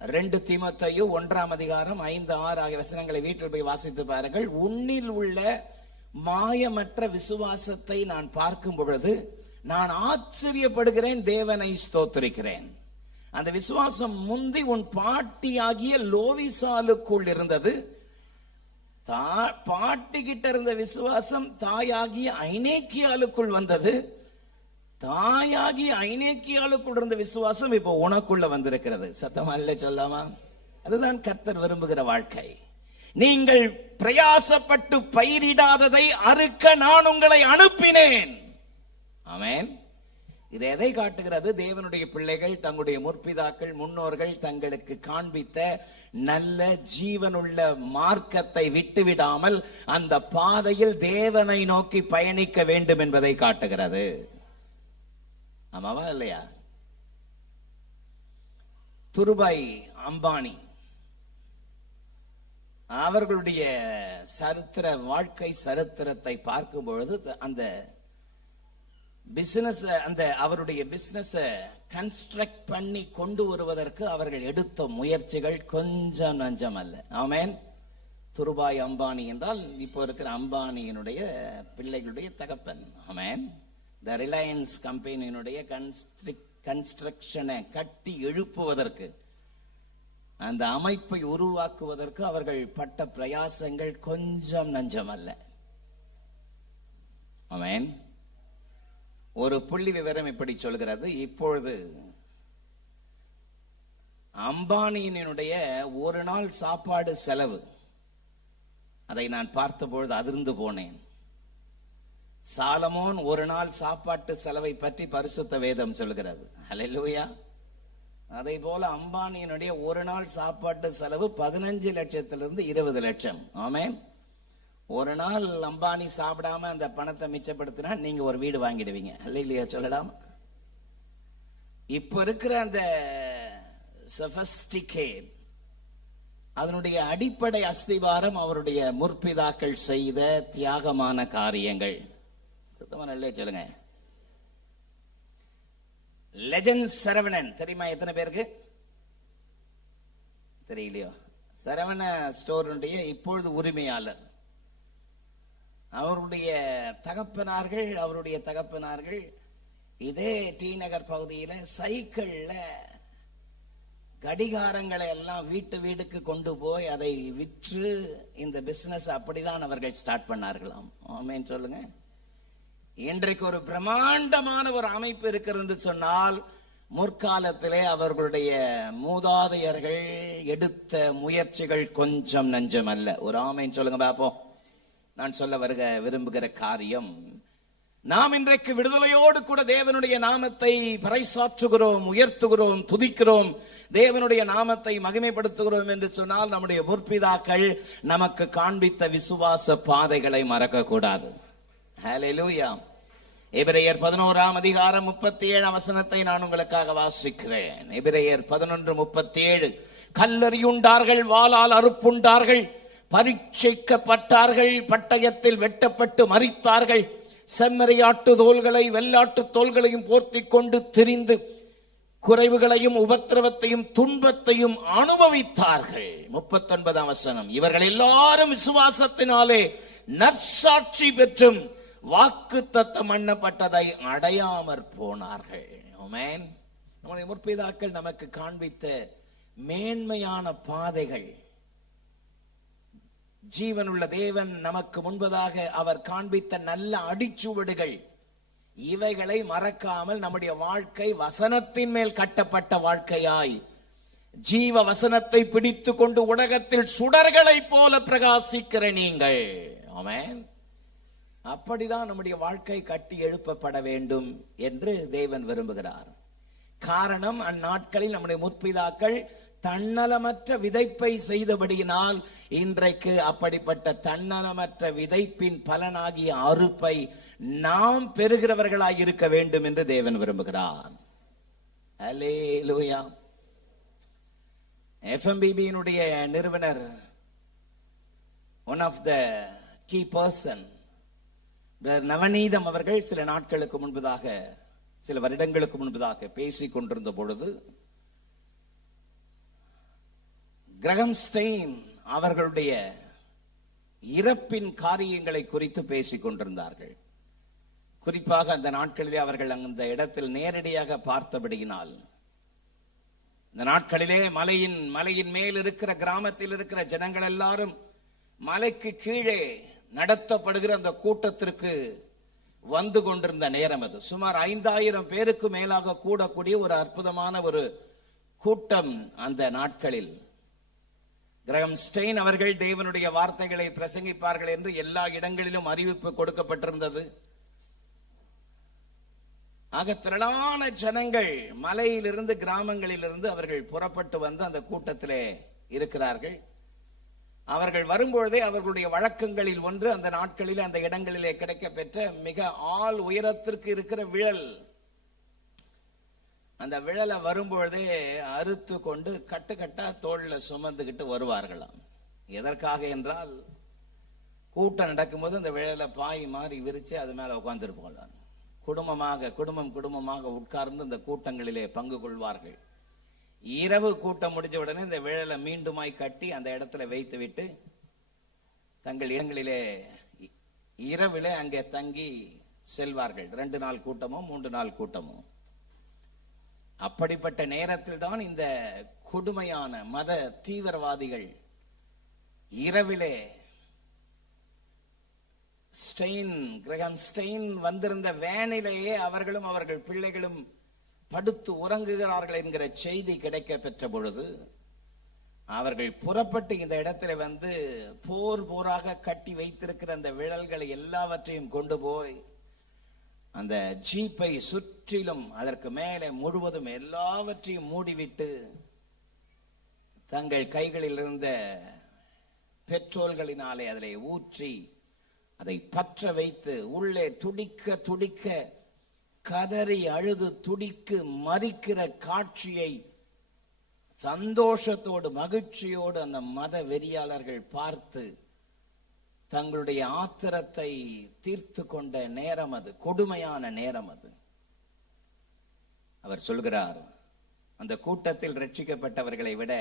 2 தீமோத்தேயு 1ஆம் அதிகாரம் 5-6 ஆகிய வசனங்களை வீட்டில் போய் வாசித்து பாருங்கள். உன்னில் உள்ள மாயமற்ற விசுவாசத்தை நான் பார்க்கும் பொழுது நான் ஆச்சரியப்படுகிறேன், தேவனை ஸ்தோத்திரிக்கிறேன். அந்த விசுவாசம் முந்தி உன் பாட்டியாகிய லோவிசாலுக்குள் இருந்தது. பாட்டி கிட்ட இருந்த விசுவாசம் தாயாகிய ஐனேக்கியாளுக்குள் வந்தது. தாயாகிய ஐனேக்கியாளுக்குள் இருந்த விசுவாசம் இப்போ உனக்குள்ள வந்திருக்கிறது. சத்தமா இல்ல சொல்லாமா? அதுதான் கர்த்தர் விரும்புகிற வாழ்க்கை. நீங்கள் பிரயாசப்பட்டு பயிரிடாததை அறுக்க நான் உங்களை அனுப்பினேன். ஆமென். இது எதை காட்டுகிறது? தேவனுடைய பிள்ளைகள் தங்களுடைய முற்பிதாக்கள் முன்னோர்கள் தங்களுக்கு காண்பித்த நல்ல ஜீவனுள்ள மார்க்கத்தை விட்டுவிடாமல் அந்த பாதையில் தேவனை நோக்கி பயணிக்க வேண்டும் என்பதை காட்டுகிறது. ஆமாவா இல்லையா? துருபாய் அம்பானி அவர்களுடைய சரித்திர வாழ்க்கை சரித்திரத்தை பார்க்கும் பொழுது அந்த பிசினஸ், அந்த அவருடைய பிசினஸ் கன்ஸ்ட்ரக்ட் பண்ணி கொண்டு வருவதற்கு அவர்கள் எடுத்த முயற்சிகள் கொஞ்சம் நஞ்சம் அல்ல. ஆமென். துருபாய் அம்பானி என்றால் இப்போ இருக்கிற அம்பானியினுடைய பிள்ளைகளுடைய தகப்பன். ஆமென். த ரிலையன்ஸ் கம்பெனியினுடைய கன்ஸ்ட்ரக்ஷனை கட்டி எழுப்புவதற்கு, அந்த அமைப்பை உருவாக்குவதற்கு அவர்கள் பட்ட பிரயாசங்கள் கொஞ்சம் நஞ்சம் அல்ல. ஆமென். ஒரு புள்ளி விவரம் இப்படி சொல்கிறது. இப்பொழுது அம்பானியினுடைய ஒரு நாள் சாப்பாடு செலவு, அதை நான் பார்த்தபொழுது அதிர்ந்து போனேன். சாலமோன் ஒரு நாள் சாப்பாட்டு செலவை பற்றி பரிசுத்த வேதம் சொல்கிறது. ஹல்லேலூயா. அதே போல அம்பானியினுடைய ஒரு நாள் சாப்பாட்டு செலவு 15 லட்சத்திலிருந்து 20 லட்சம். ஆமென். ஒரு நாள் அம்பானி சாப்பிடாம அந்த பணத்தை மிச்சப்படுத்தினா நீங்க ஒரு வீடு வாங்கிடுவீங்க. அல்லையா சொல்லலாம். இப்ப இருக்கிற அந்த சொஃபிஸ்டிகேட், அதனுடைய அடிப்படை அஸ்திவாரம் அவருடைய முற்பிதாக்கள் செய்த தியாகமான காரியங்கள். சுத்தமா நல்ல சொல்லுங்க. லெஜண்ட் சரவணன் தெரியுமா? எத்தனை பேருக்கு தெரியலையோ? சரவண ஸ்டோருடைய இப்பொழுது உரிமையாளர். அவருடைய தகப்பனார்கள் இதே டி நகர் பகுதியில சைக்கிள்ல கடிகாரங்களை எல்லாம் வீட்டுக்கு கொண்டு போய் அதை விற்று இந்த பிசினஸ் அப்படிதான் அவர்கள் ஸ்டார்ட் பண்ணார்களாம். ஆமென் சொல்லுங்க. இன்றைக்கு ஒரு பிரம்மாண்டமான ஒரு அமைப்பு இருக்கிறது சொன்னால் முற்காலத்திலே அவர்களுடைய மூதாதையர்கள் எடுத்த முயற்சிகள் கொஞ்சம் நஞ்சம் அல்ல. ஒரு ஆமைன்னு சொல்லுங்க பாப்போம். நான் சொல்ல விரும்புகிற காரியம், நாம் இன்றைக்கு விடுதலையோடு கூட தேவனுடைய நாமத்தை பறைசாற்றுகிறோம், உயர்த்துகிறோம், துதிக்கிறோம், தேவனுடைய நாமத்தை மகிமைப்படுத்துகிறோம் என்று சொன்னால் நம்முடைய முற்பிதாக்கள் நமக்கு காண்பித்த விசுவாச பாதைகளை மறக்க கூடாது. ஹல்லேலூயா. எபிரேயர் 11ஆம் அதிகாரம் 37 வசனத்தை நான் உங்களுக்காக வாசிக்கிறேன். எபிரேயர் 11:37. கல்லறியுண்டார்கள், வாளால் அறுப்புண்டார்கள், பரீட்சைக்கப்பட்டார்கள், பட்டயத்தில் வெட்டப்பட்டு மரித்தார்கள், செம்மறியாட்டு தோள்களை வெள்ளாட்டு தோள்களையும் போர்த்தி கொண்டு திரிந்து குறைவுகளையும் உபத்திரவத்தையும் துன்பத்தையும் அனுபவித்தார்கள். 39ஆம் வசனம். இவர்கள் எல்லாரும் விசுவாசத்தினாலே நற்சாட்சி பெற்றும் வாக்கு தத்தம் பண்ணப்பட்டதை அடையாமற் போனார்கள். ஆமென். நம்முடைய முற்பிதாக்கள் நமக்கு காண்பித்த மேன்மையான பாதைகள், ஜீவனுள்ள தேவன் நமக்கு முன்பதாக அவர் காண்பித்த நல்ல அடிச்சுவடுகள், இவைகளை மறக்காமல் நம்முடைய வாழ்க்கை வசனத்தின் மேல் கட்டப்பட்ட வாழ்க்கையாய், ஜீவ வசனத்தை பிடித்து கொண்டு உலகத்தில் சுடர்களை போல பிரகாசிக்கிற நீங்கள், ஆமென், அப்படிதான் நம்முடைய வாழ்க்கை கட்டி எழுப்பப்பட வேண்டும் என்று தேவன் விரும்புகிறார். காரணம், அந்நாட்களில் நம்முடைய முற்பிதாக்கள் தன்னலமற்ற விதைப்பை செய்தபடியினால் இன்றைக்கு அப்படிப்பட்ட தன்னலமற்ற விதைப்பின் பலனாகிய அறுப்பை நாம் பெறுகிறவர்களாய் இருக்க வேண்டும் என்று தேவன் விரும்புகிறார். அல்லேலூயா. FMBB-னுடைய நிறுவனர், one of the key person, Navaneetham அவர்கள் சில நாட்களுக்கு முன்பதாக, சில வருடங்களுக்கு முன்பதாக பேசிக் கொண்டிருந்த பொழுது கிரகம் ஸ்டெயின் அவர்களுடைய இறப்பின் காரியங்களை குறித்து பேசிக் கொண்டிருந்தார்கள். குறிப்பாக அந்த நாட்களிலே அவர்கள் அந்த இடத்தில் நேரடியாக பார்த்தபடியினால், இந்த நாட்களிலே மலையின் மேல் இருக்கிற கிராமத்தில் இருக்கிற ஜனங்கள் எல்லாரும் மலைக்கு கீழே நடத்தப்படுகிற அந்த கூட்டத்திற்கு வந்து கொண்டிருந்த நேரம் அது. சுமார் 5000 பேருக்கு மேலாக கூடக்கூடிய ஒரு அற்புதமான ஒரு கூட்டம் அந்த நாட்களில். கிரகம் ஸ்டெயின் அவர்கள் தேவனுடைய வார்த்தைகளை பிரசங்கிப்பார்கள் என்று எல்லா இடங்களிலும் அறிவிப்பு கொடுக்கப்பட்டிருந்தது. ஆக திரளான ஜனங்கள் மலையிலிருந்து, கிராமங்களிலிருந்து அவர்கள் புறப்பட்டு வந்து அந்த கூட்டத்திலே இருக்கிறார்கள். அவர்கள் வரும்பொழுதே அவர்களுடைய வழக்கங்களில் ஒன்று, அந்த நாட்களில் அந்த இடங்களிலே கிடைக்க பெற்ற மிக ஆள் உயரத்திற்கு இருக்கிற விழல், அந்த விழலை வரும்பொழுதே அறுத்து கொண்டு கட்டுக்கட்டா தோல்ல சுமந்துகிட்டு வருவார்களாம். எதற்காக என்றால், கூட்டம் நடக்கும்போது அந்த விழலை பாய் மாறி விரிச்சு அது மேல உட்கார்ந்துருப்பாங்க. குடும்பமாக உட்கார்ந்து அந்த கூட்டங்களிலே பங்கு கொள்வார்கள். இரவு கூட்டம் முடிஞ்ச உடனே இந்த விழலை மீண்டுமாய் கட்டி அந்த இடத்துல வைத்து விட்டு தங்கள் இடங்களிலே இரவிலே அங்கே தங்கி செல்வார்கள். 2 நாள் கூட்டமோ 3 நாள் கூட்டமோ. அப்படிப்பட்ட நேரத்தில் தான் இந்த கொடுமையான மத தீவிரவாதிகள் இரவிலே கிரகம் ஸ்டெயின் வந்திருந்த வேனிலேயே அவர்களும் அவர்கள் பிள்ளைகளும் படுத்து உறங்குகிறார்கள் என்கிற செய்தி கிடைக்க பெற்ற பொழுது அவர்கள் புறப்பட்டு இந்த இடத்துல வந்து போராக கட்டி வைத்திருக்கிற அந்த விழல்களை எல்லாவற்றையும் கொண்டு போய் அந்த ஜீப்பை சுற்றிலும் அதற்கு மேலே முழுவதும் எல்லாவற்றையும் மூடிவிட்டு தங்கள் கைகளில் இருந்த பெட்ரோல்களினாலே அதிலே ஊற்றி அதை பற்ற வைத்து உள்ளே துடிக்க துடிக்க கதறி அழுது துடிக்கு மரிக்கிற காட்சியை சந்தோஷத்தோடு மகிழ்ச்சியோடு அந்த மத வெறியாளர்கள் பார்த்து தங்களுடைய ஆத்திரத்தை தீர்த்து கொண்ட நேரம் அது, கொடுமையான நேரம் அது. அவர் சொல்கிறார், அந்த கூட்டத்தில் ரட்சிக்கப்பட்டவர்களை விட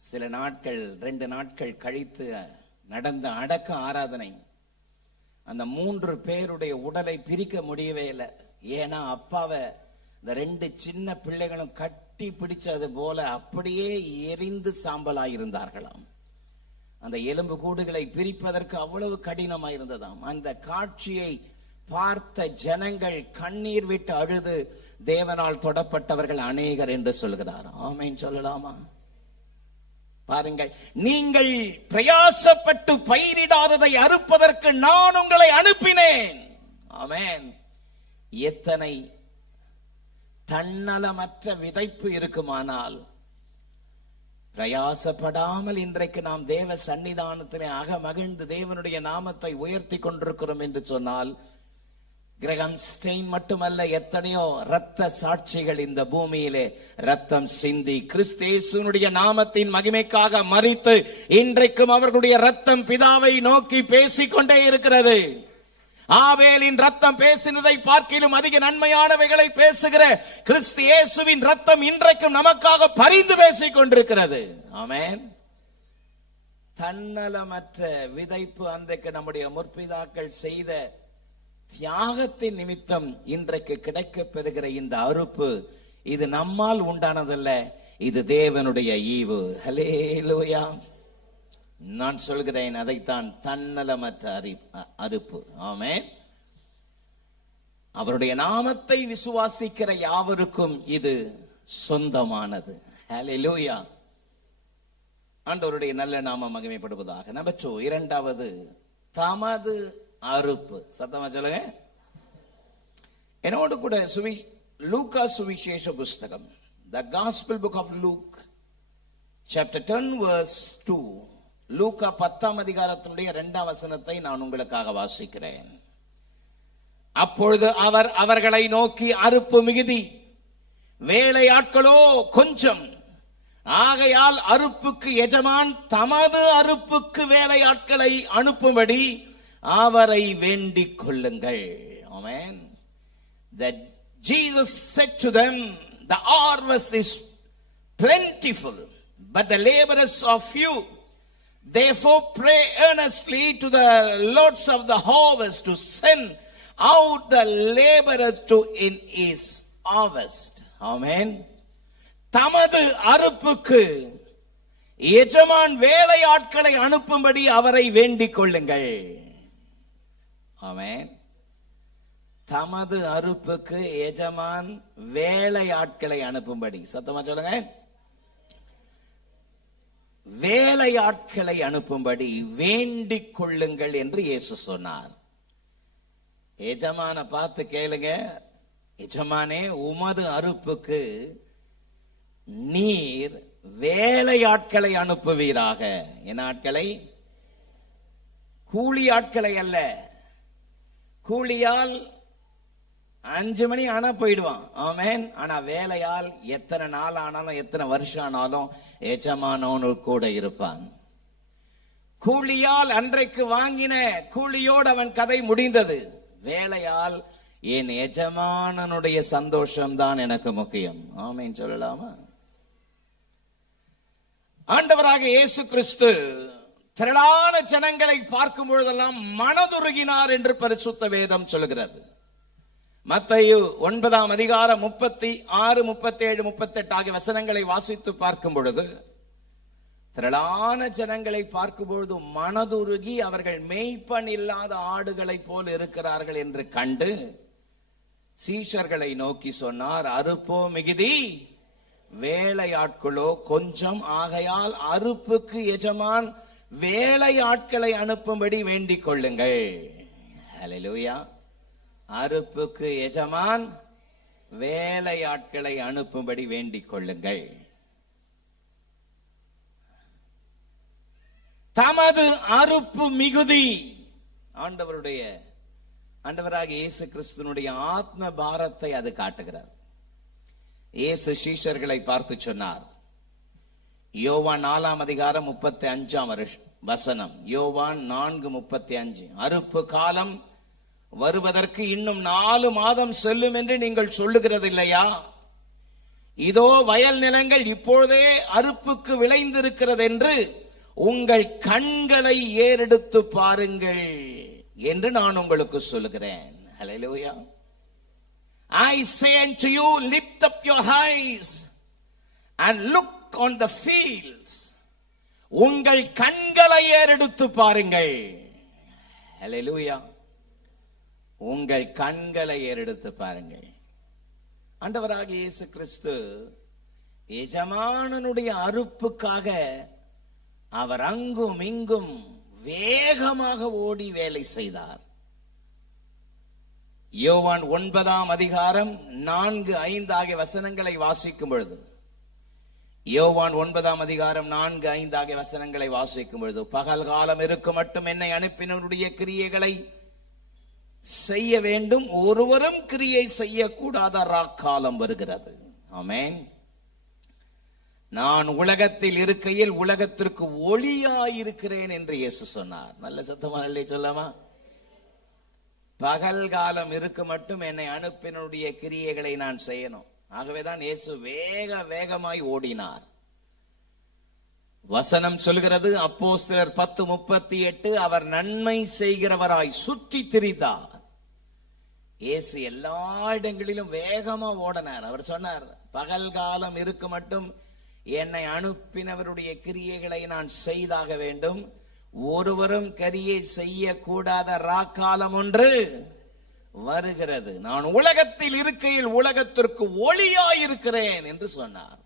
சில நாட்கள் 2 நாட்கள் கழித்து நடந்த அடக்க ஆராதனை, அந்த 3 பேருடைய உடலை பிரிக்க முடியவே இல்லை. ஏன்னா அப்பாவை இந்த 2 சின்ன பிள்ளைகளும் கட்டி பிடிச்சது போல அப்படியே எரிந்து சாம்பலாயிருந்தார்களாம். அந்த எலும்பு கூடுகளை பிரிப்பதற்கு அவ்வளவு கடினமாயிருந்ததாம். அந்த காட்சியை பார்த்த ஜனங்கள் கண்ணீர் விட்டு அழுது தேவனால் தொடப்பட்டவர்கள் அநேகர் என்று சொல்கிறார். ஆமென் சொல்லலாமா? பாருங்கள், நீங்கள் பிரயாசப்பட்டு பயிரிடாததை அறுப்பதற்கு நான் உங்களை அனுப்பினேன். ஆமென். எத்தனை தன்னலமற்ற விதைப்பு இருக்குமானால், பிரயாசப்படாமல் இன்றைக்கு நாம் தேவ சன்னிதானத்திலே அகமகிழ்ந்து தேவனுடைய நாமத்தை உயர்த்தி கொண்டிருக்கிறோம் என்று சொன்னால், கிரகம் ஸ்டெயின் மட்டுமல்ல, எத்தனையோ இரத்த சாட்சிகள் இந்த பூமியிலே ரத்தம் சிந்தி கிறிஸ்து இயேசுவினுடைய நாமத்தின் மகிமைக்காக மரித்து இன்றைக்கும் அவர்களுடைய ரத்தம் பிதாவை நோக்கி பேசிக்கொண்டே இருக்கிறது. ஆபேலின் ரத்தம் பேசினதை பார்க்கிலும் அதிக நன்மையானவைகளை பேசுகிற கிறிஸ்து இயேசுவின் ரத்தம் இன்றைக்கும் நமக்காக பரிந்து பேசிக் கொண்டிருக்கிறது. ஆமென். தன்னலமற்ற விதைப்பு அன்றைக்கு நம்முடைய முற்பிதாக்கள் செய்த தியாகத்தின் நிமித்தம் இன்றைக்கு கிடைக்கப் பெறுகிற இந்த அறுப்பு, இது நம்மால் உண்டானதல்ல, இது தேவனுடைய ஈவு. ஹல்லேலூயா. நான் சொல்கிறேன், அதைத்தான் தன்னலமற்ற அறுப்பு. ஆமென். அவருடைய நாமத்தை விசுவாசிக்கிற யாவருக்கும் இது சொந்தமானது. ஹல்லேலூயா. ஆண்டவருடைய நல்ல நாமம் மகிமைப்படுவதாக. நம்பர் 2, இரண்டாவது, தமது அறுப்பு. சத்தமா சொல்லுங்க. என்னோடு கூட லூக்கா சுவிசேஷ புஸ்தகம், The Gospel Book of Luke, chapter 10 verse 2. லூக்கா 10ஆம் அதிகாரத்தினுடைய 2ஆம் வசனத்தை நான் உங்களுக்காக வாசிக்கிறேன். அப்பொழுது அவர் அவர்களை நோக்கி, அறுப்பு மிகுதி, வேலையாட்களோ கொஞ்சம். ஆகையால் அறுப்புக்கு எஜமான் தமது அறுப்புக்கு வேலையாட்களை அனுப்பும்படி அவரை வேண்டிக் கொள்ளுங்கள். ஆமென். That Jesus said to them, the harvest is plentiful, but the laborers are few. Therefore pray earnestly to the lords of the harvest to send out the laborers to in his harvest. Amen. தமது அறுப்புக்கு எஜமான் வேலையாட்களை அனுப்பும்படி அவரை வேண்டிக் கொள்ளுங்கள். ஆமென். தமது அறுப்புக்கு எஜமான் வேலையாட்களை அனுப்பும்படி. சத்தமா சொல்லுங்க. வேலையாட்களை அனுப்பும்படி வேண்டிக் கொள்ளுங்கள் என்று இயேசு சொன்னார். எஜமான பார்த்து கேளுங்க, எஜமானே, உமது அறுப்புக்கு நீர் வேலையாட்களை அனுப்புவீராக. என்ன ஆட்களை? கூலி ஆட்களை அல்ல. கூலியால் 5 மணி ஆனா போயிடுவான். ஆமென். ஆனா வேலையால் எத்தனை நாள் ஆனாலும் எத்தனை வருஷம் ஆனாலும் எஜமானவனு கூட இருப்பான். கூலியால் அன்றைக்கு வாங்கின கூலியோடு அவன் கதை முடிந்தது. வேலையால் என் எஜமானனுடைய சந்தோஷம் தான் எனக்கு முக்கியம். ஆமென் சொல்லலாமா? ஆண்டவராக இயேசு கிறிஸ்து திரளான ஜனங்களை பார்க்கும் பொழுதெல்லாம் மனதுருகினார் என்று பரிசுத்த வேதம் சொல்கிறது. மத்தேயு 9ஆம் அதிகாரம் 36, 37, 38 ஆகிய வசனங்களை வாசித்து பார்க்கும் பொழுது, திரளான ஜனங்களை பார்க்கும் பொழுது மனதுருகி அவர்கள் மேய்ப்பன் இல்லாத ஆடுகளை போல் இருக்கிறார்கள் என்று கண்டு சீஷர்களை நோக்கி சொன்னார், அறுப்போ மிகுதி, வேலையாட்களோ கொஞ்சம். ஆகையால் அறுப்புக்கு எஜமான் வேலையாட்களை அனுப்பும்படி வேண்டிக் கொள்ளுங்கள். ஹல்லேலூயா. அறுப்புக்கு எஜமான் வேலையாட்களை அனுப்பும்படி வேண்டிக் கொள்ளுங்கள். தமது அறுப்பு மிகுதி. ஆண்டவராக இயேசு கிறிஸ்துனுடைய ஆத்ம பாரத்தை அது காட்டுகிறார். இயேசு சீஷர்களை பார்த்து சொன்னார், யோவான் 4ஆம் அதிகாரம் 35ஆம் வசனம், யோவான் 4:35, அறுப்பு காலம் வருவதற்கு இன்னும் 4 மாதம் செல்லும் என்று நீங்கள் சொல்லுகிறது இல்லையா? இதோ வயல் நிலங்கள் இப்பொழுதே அறுப்புக்கு விளைந்திருக்கிறது என்று உங்கள் கண்களை ஏறெடுத்து பாருங்கள் என்று நான் உங்களுக்கு சொல்லுகிறேன். ஹல்லேலூயா. I say unto you, lift up your eyes and look on the fields. உங்கள் கண்களை ஏறெடுத்து பாருங்கள். ஹல்லேலூயா. உங்கள் கண்களை ஏறெடுத்து பாருங்கள். ஆண்டவராகிய இயேசு கிறிஸ்து எஜமானனுடைய அறுப்புக்காக அவர் அங்கும் இங்கும் வேகமாக ஓடி வேலை செய்தார். யோவான் 9ஆம் அதிகாரம் 4-5 ஆகிய வசனங்களை வாசிக்கும் பொழுது, யோவான் 9ஆம் அதிகாரம் 4-5 ஆகிய வசனங்களை வாசிக்கும் பொழுது, பகல் காலம் இருக்கும் மட்டும் என்னை அனுப்பினவருடைய கிரியைகளை செய்ய வேண்டும், ஒருவரும் கிரியை செய்யக்கூடாத ராக்காலம் வருகிறது. ஆமென். நான் உலகத்தில் இருக்கையில் உலகத்திற்கு ஒளியாயிருக்கிறேன் என்று இயேசு சொன்னார். நல்ல சத்தமா நல்ல சொல்லாமா? பகல் காலம் இருக்கு மட்டும் என்னை அனுப்பினுடைய கிரியைகளை நான் செய்யணும். ஆகவேதான் இயேசு வேகமாய் ஓடினார். வசனம் சொல்கிறது, அப்போஸ்தலர் 10:38, அவர் நன்மை செய்கிறவராய் சுற்றி திரிந்தார். இயேசு எல்லா இடங்களிலும் வேகமா ஓடினார். அவர் சொன்னார், பகல் காலம் இருக்கு மட்டும் என்னை அனுப்பினவருடைய கிரியைகளை நான் செய்தாக வேண்டும், ஒருவரும் கிரியை செய்யக்கூடாத ராக்காலம் ஒன்று வருகிறது, நான் உலகத்தில் இருக்கையில் உலகத்திற்கு ஒளியாயிருக்கிறேன் என்று சொன்னார்.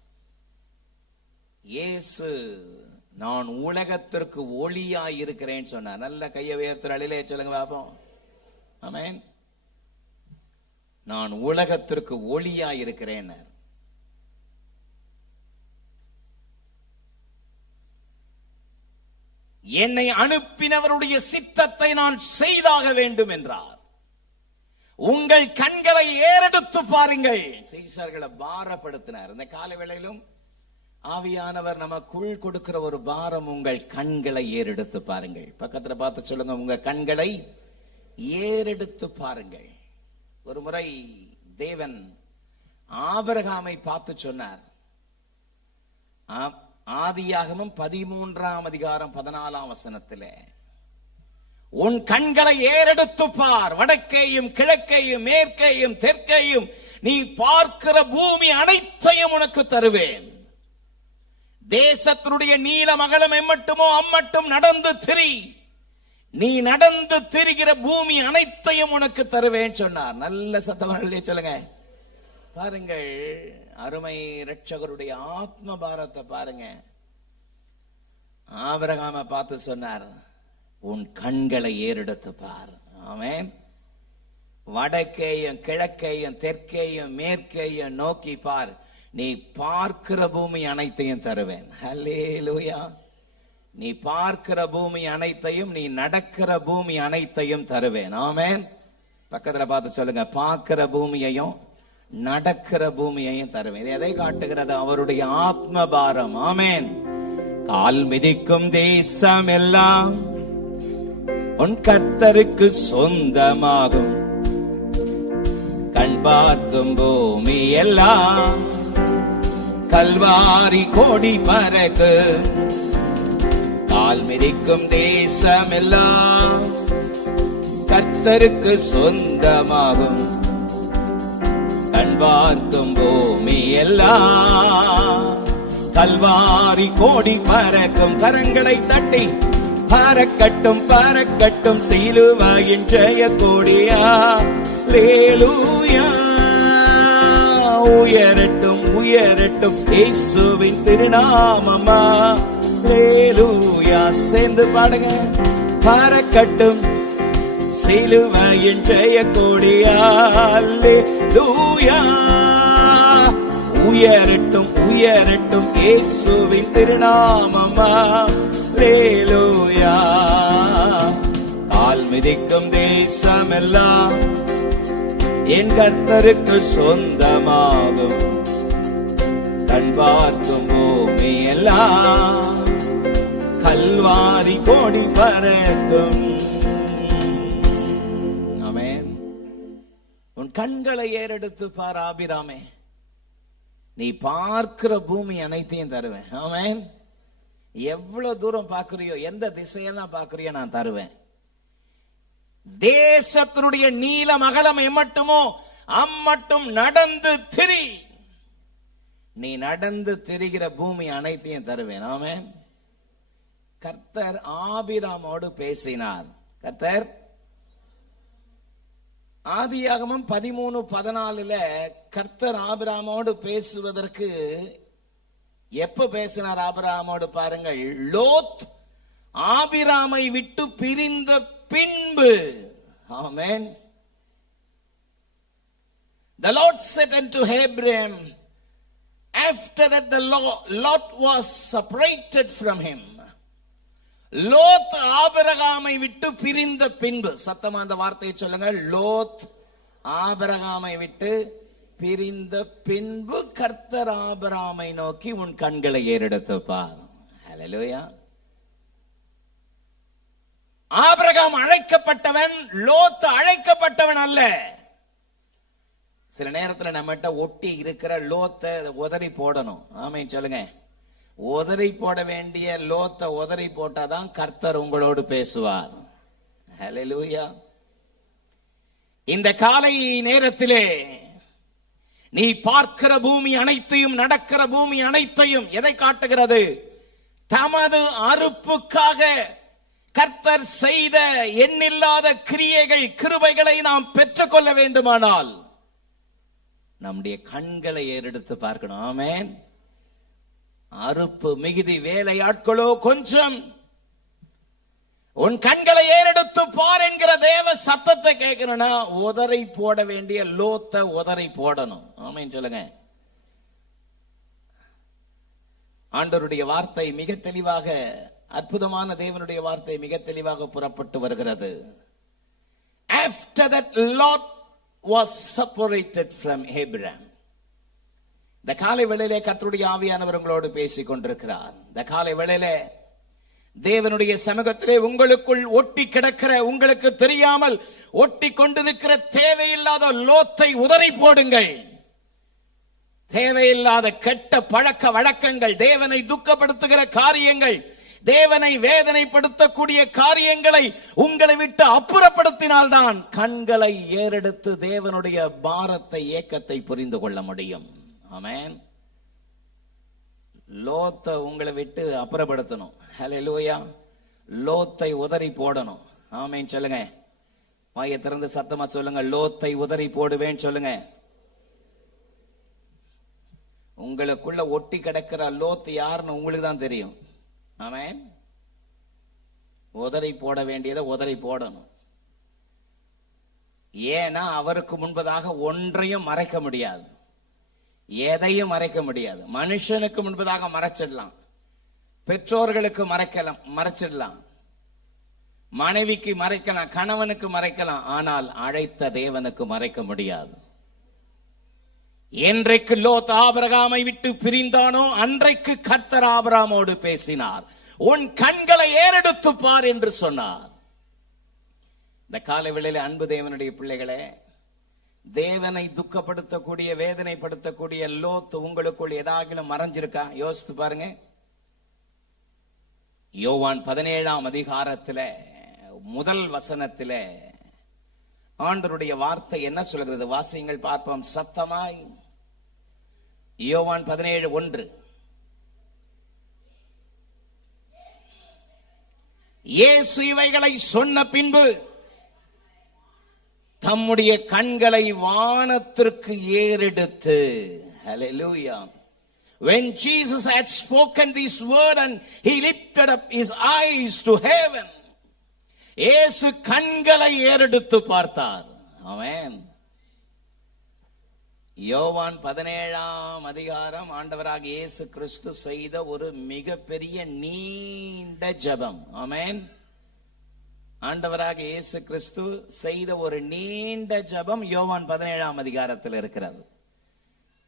இயேசு நான் உலகத்திற்கு ஒளியாயிருக்கிறேன் சொன்னார். நல்ல கையை உயர்த்துற அழிலே சொல்லுங்க பாப்போம். ஆமென். நான் உலகத்திற்கு ஒளியாயிருக்கிறேன். என்னை அனுப்பினவருடைய சித்தத்தை நான் செய்தாக வேண்டும் என்றார். உங்கள் கண்களை ஏறெடுத்து பாருங்கள். சீஷர்களை பாரப்படுத்தினார். இந்த கால வேளையிலும் ஆவியானவர் நமக்குள் கொடுக்கிற ஒரு பாரம், உங்கள் கண்களை ஏறெடுத்து பாருங்கள். பக்கத்துல பார்த்து சொல்லுங்க, உங்க கண்களை ஏறெடுத்து பாருங்கள். ஒரு முறை தேவன் ஆபிரகாமை பார்த்து சொன்னார். ஆதியாகமம் 13ஆம் அதிகாரம் 14ஆம் வசனத்திலே, உன் கண்களை ஏறெடுத்து பார், வடக்கேயும் கிழக்கேயும் மேற்கேயும் தெற்கேயும் நீ பார்க்கிற பூமி அனைத்தையும் உனக்கு தருவேன். தேசத்தினுடைய நீளம் அகலம் எம்மட்டுமோ அம்மட்டும் நடந்து திரி, நீ நடந்து திரிகிற பூமி அனைத்தையும் உனக்கு தருவேன் சொன்னார். நல்ல சத்தவர்களே சொல்லுங்க. பாருங்கள், அருமை இரட்சகருடைய ஆத்ம பாரத்தை பாருங்க. ஆபிரகாமை பார்த்து சொன்னார், உன் கண்களை ஏறெடுத்து பார். ஆமென். வடக்கேயும் கிழக்கேயும் தெற்கேயும் மேற்கேயும் நோக்கி பார், நீ பார்க்கிற பூமி அனைத்தையும் தருவேன். ஹல்லேலூயா. நீ பார்க்கிற பூமி அனைத்தையும், நீ நடக்கிற பூமி அனைத்தையும் தருவேன். ஆமென். பக்கத்துல பார்த்து சொல்லுங்க, பார்க்கிற பூமியையும் நடக்கிற பூமியையும் தருவேன். எதை காட்டுகிறது? அவருடைய ஆத்ம பாரம். ஆமென். கால் மிதிக்கும் தேசம் எல்லாம் உன் கர்த்தருக்கு சொந்தமாகும், கண் பார்க்கும் பூமி எல்லாம் கல்வாரி கோடி பறக்கு. கால் மிதிக்கும் தேசம் எல்லாம் கர்த்தருக்கு சொந்தமாகும், கண் பார்க்கும் பூமி எல்லாம் கல்வாரி கோடி பறக்கும். கரங்களை தட்டி பறக்கட்டும் பறக்கட்டும் சிலுவையின் ஜெய கொடியா. அல்லேலூயா. உயரட்டும் உயரட்டும் இயேசுவின் திருநாமமா. அல்லேலூயா. சேர்ந்து பாடுங்க. பறக்கட்டும் சிலுவையின் ஜெய கொடியா. அல்லேலூயா. உயரட்டும் உயரட்டும் இயேசுவின் திருநாமமா. அல்லேலூயா. கால் மிதிக்கும் தேசம் எல்லாம் என் கர்த்தருக்கு சொந்தமாகும், கண் பார்க்கும் பூமி எல்லாம் கல்வாரி கோடி பறக்கும். ஆமென். உன் கண்களை ஏறெடுத்து பார் ஆபிராமே, நீ பார்க்கிற பூமி அனைத்தையும் தருவேன். ஆமென். எவ்வளவு தூரம் பார்க்கிறியோ, எந்த திசையெல்லாம் பார்க்கிறியோ நான் தருவேன். தேசத்தினுடைய நீளம் அகலம் எம்மட்டுமோ அம்மட்டும் நடந்து திரி, நீ நடந்து திரிகிற பூமி அனைத்தையும் தருவேன். ஆமென். கர்த்தர் ஆபிராமோடு பேசினார். கர்த்தர் ஆதியாகமம் 13:14 கர்த்தர் ஆபிரகாமோடு பேசுவதற்கு எப்ப பேசினார் ஆபிரகாமோடு பாருங்கள், லோத் ஆபிராமை விட்டு பிரிந்த பின்பு. ஆமென். The Lord said unto Abraham after that the Lot was separated from him. Lot ஆபிரகாமை விட்டு பிரிந்த பின்பு. சத்தமா அந்த வார்த்தையை சொல்லுங்க. லோத் ஆபிரகாமை விட்டு பிரிந்த பின்பு கர்த்தர் ஆபிரகாமை நோக்கி உன் கண்களை ஏறெடுத்து பார். ஹல்லேலூயா. ஆபிரகாம் அழைக்கப்பட்டவன், லோத் அழைக்கப்பட்டவன் அல்ல. சில நேரத்தில் நம்மகிட்ட ஒட்டி இருக்கிற லோத்தை உதறி போடணும். ஆமென் சொல்லுங்க. உதறி போட வேண்டிய லோத்தை உதறி போட்டாதான் கர்த்தர் உங்களோடு பேசுவார். ஹல்லேலூயா. இந்த காலை நேரத்திலே நீ பார்க்கிற பூமி அனைத்தையும், நடக்கிற பூமி அனைத்தையும் எதை காட்டுகிறது? தமது அறுப்புக்காக கர்த்தர் செய்த எண்ணில்லாத கிரியைகள், கிருபைகளை நாம் பெற்றுக்கொள்ள வேண்டுமானால் நம்முடைய கண்களை ஏறெடுத்து பார்க்கணும். ஆமென். அறுப்பு மிகுதி, வேலையாட்களோ கொஞ்சம். உன் கண்களை ஏறெடுத்து பார் என்கிற தேவ சத்தத்தை கேட்கணும்னா உதறி போட வேண்டிய லோத்தை உதறி போடணும். ஆமென் சொல்லுங்க. ஆண்டவருடைய வார்த்தை மிக தெளிவாக, அற்புதமான தேவனுடைய வார்த்தை மிக தெளிவாக புறப்பட்டு வருகிறது. After that Lot was separated from Abraham. இந்த காலை வேளையிலே கர்த்தருடைய ஆவியானவர் உங்களோடு பேசிக் கொண்டிருக்கிறார். இந்த காலை வேளையிலே தேவனுடைய சமூகத்திலே உங்களுக்குள் ஒட்டி கிடக்கிற, உங்களுக்கு தெரியாமல் ஒட்டி கொண்டிருக்கிற தேவையில்லாத லோத்தை உதறி போடுங்கள். தேவையில்லாத கெட்ட பழக்க வழக்கங்கள், தேவனை துக்கப்படுத்துகிற காரியங்கள், தேவனை வேதனைப்படுத்தக்கூடிய காரியங்களை உங்களை விட்டு அப்புறப்படுத்தினால்தான் கண்களை ஏறெடுத்து தேவனுடைய பாரத்தை, ஏக்கத்தை புரிந்து கொள்ள முடியும். ஆமென். லோத்தை உங்களை விட்டு அப்புறப்படுத்தணும். ஹல்லேலூயா. லோத்தை உதறி போடணும். ஆமென் சொல்லுங்க. வாயை திறந்து சத்தமா சொல்லுங்க. லோத்தை உதறி போடுவேன் சொல்லுங்க. உங்களுக்குள்ள ஒட்டி கிடக்கிற லோத் யாருன்னு உங்களுக்கு தான் தெரியும். ஆமென். உதறி போட வேண்டியதை உதறி போடணும். ஏன்னா அவருக்கு முன்பதாக ஒன்றையும் மறைக்க முடியாது, எதையும் மறைக்க முடியாது. மனுஷனுக்கு முன்பதாக மறைச்சிடலாம், பெற்றோர்களுக்கு மறைச்சிடலாம், மனைவிக்கு மறைக்கலாம், கணவனுக்கு மறைக்கலாம், ஆனால் அழைத்த தேவனுக்கு மறைக்க முடியாது. என்றைக்கு லோத் ஆபிரகாமை விட்டு பிரிந்தானோ அன்றைக்கு கர்த்தர் ஆபிரகாமோடு பேசினார். உன் கண்களை ஏறெடுத்து பார் என்று சொன்னார். இந்த காலை வேளையிலே அன்பு தேவனுடைய பிள்ளைகளே, தேவனை துக்கப்படுத்தக்கூடிய, வேதனைப்படுத்தக்கூடிய லோத் உங்களுக்குள் ஏதாகிலும் மறைஞ்சிருக்கா? யோசித்து பாருங்க. யோவான் 17ஆம் அதிகாரத்திலே முதல் வசனத்திலே ஆண்டவருடைய வார்த்தை என்ன சொல்கிறது? வாசியுங்கள் பார்ப்போம் சத்தமாய். யோவான் 17:1. இயேசு இவைகளை சொன்ன பின்பு தம்முடைய கண்களை வானத்திற்கு ஏறெடுத்து, ஹல்லேலூயா. When Jesus had spoken this word and he lifted up his eyes to heaven, இயேசு கண்களை ஏறெடுத்து பார்த்தார். ஆமென். யோவான் 17ஆம் அதிகாரம் ஆண்டவராக இயேசு கிறிஸ்து செய்த ஒரு மிகப்பெரிய நீண்ட ஜெபம். ஆமென். ஆண்டவராக இயேசு கிறிஸ்து செய்த ஒரு நீண்ட ஜெபம் யோவான் 17ஆம் அதிகாரத்தில் இருக்கிறது.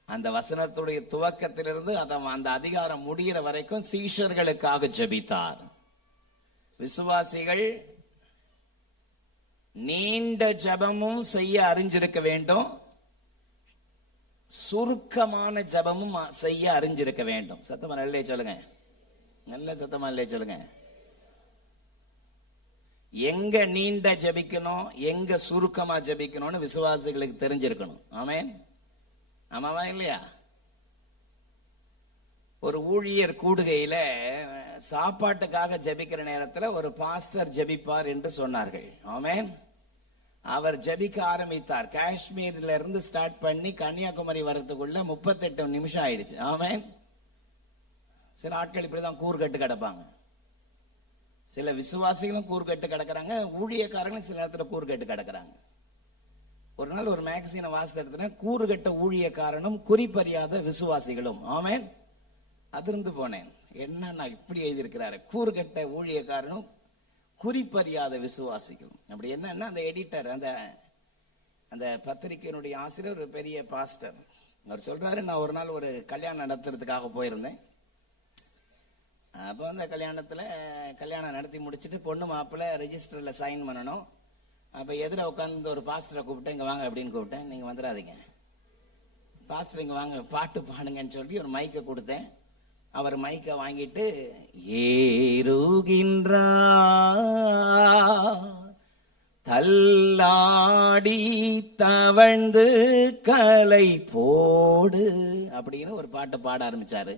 அந்த வசனத்துடைய துவக்கத்திலிருந்து அந்த அதிகாரம் முடிகிற வரைக்கும் சீஷர்களுக்காக ஜெபித்தார். விசுவாசிகள் நீண்ட ஜெபமும் செய்ய அறிஞ்சிருக்க வேண்டும், சுருக்கமான ஜெபமும் செய்ய அறிஞ்சிருக்க வேண்டும். சத்தமா நல்லே சொல்லுங்க. நல்ல சத்தமா நல்லே சொல்லுங்க. எங்க நீண்ட ஜெபிக்கணும், எங்க சுருக்கமா ஜெபிக்கணும்னு விசுவாசிகளுக்கு தெரிஞ்சிருக்கணும். ஆமென். ஆமாவா இல்லையா? ஒரு ஊழியர் கூடுகையில சாப்பாட்டுக்காக ஜெபிக்கிற நேரத்தில் ஒரு பாஸ்டர் ஜெபிப்பார் என்று சொன்னார்கள். ஆமென். அவர் ஜெபிக்க ஆரம்பித்தார். காஷ்மீர்ல இருந்து ஸ்டார்ட் பண்ணி கன்னியாகுமரி வர்றதுக்குள்ள 38 நிமிஷம் ஆயிடுச்சு. ஆமென். சில ஆட்கள் இப்படிதான் கூறுகட்டு கிடப்பாங்க. சில விசுவாசிகளும் கூறுகட்டு கிடக்குறாங்க, ஊழியக்காரங்களும் சில நேரத்துல கூறுகட்டு கிடக்குறாங்க. ஒரு நாள் ஒரு மேகசினை வாசித்து எடுத்தேன், கூறுகட்ட ஊழியக்காரனும் குறிப்பறியாத விசுவாசிகளும். ஆமென். அதிர்ந்து போனேன், என்ன இப்படி எழுதியிருக்கிறாரு, கூறுகட்ட ஊழியக்காரனும் குறிப்பறியாத விசுவாசிகளும். அப்படி என்னன்னா, அந்த எடிட்டர், அந்த பத்திரிகையினுடைய ஆசிரியர் ஒரு பெரிய பாஸ்டர், அவர் சொல்றாரு, நான் ஒரு நாள் ஒரு கல்யாணம் நடத்துறதுக்காக போயிருந்தேன். அப்போ அந்த கல்யாணம் நடத்தி முடிச்சுட்டு பொண்ணு மாப்பிள்ளை ரெஜிஸ்டர்ல சைன் பண்ணணும். அப்போ எதிர உட்காந்து ஒரு பாஸ்டரை கூப்பிட்டேன், இங்கே வாங்க அப்படின்னு கூப்பிட்டேன். நீங்கள் வந்துடாதீங்க பாஸ்டர், இங்கே வாங்க பாட்டு பாடுங்கன்னு சொல்லி ஒரு மைக்கை கொடுத்தேன். அவர் மைக்கை வாங்கிட்டு, ஏறுகின்றா தள்ளாடி தவழ்ந்து கலை போடு அப்படின்னு ஒரு பாட்டு பாட ஆரம்பிச்சாரு.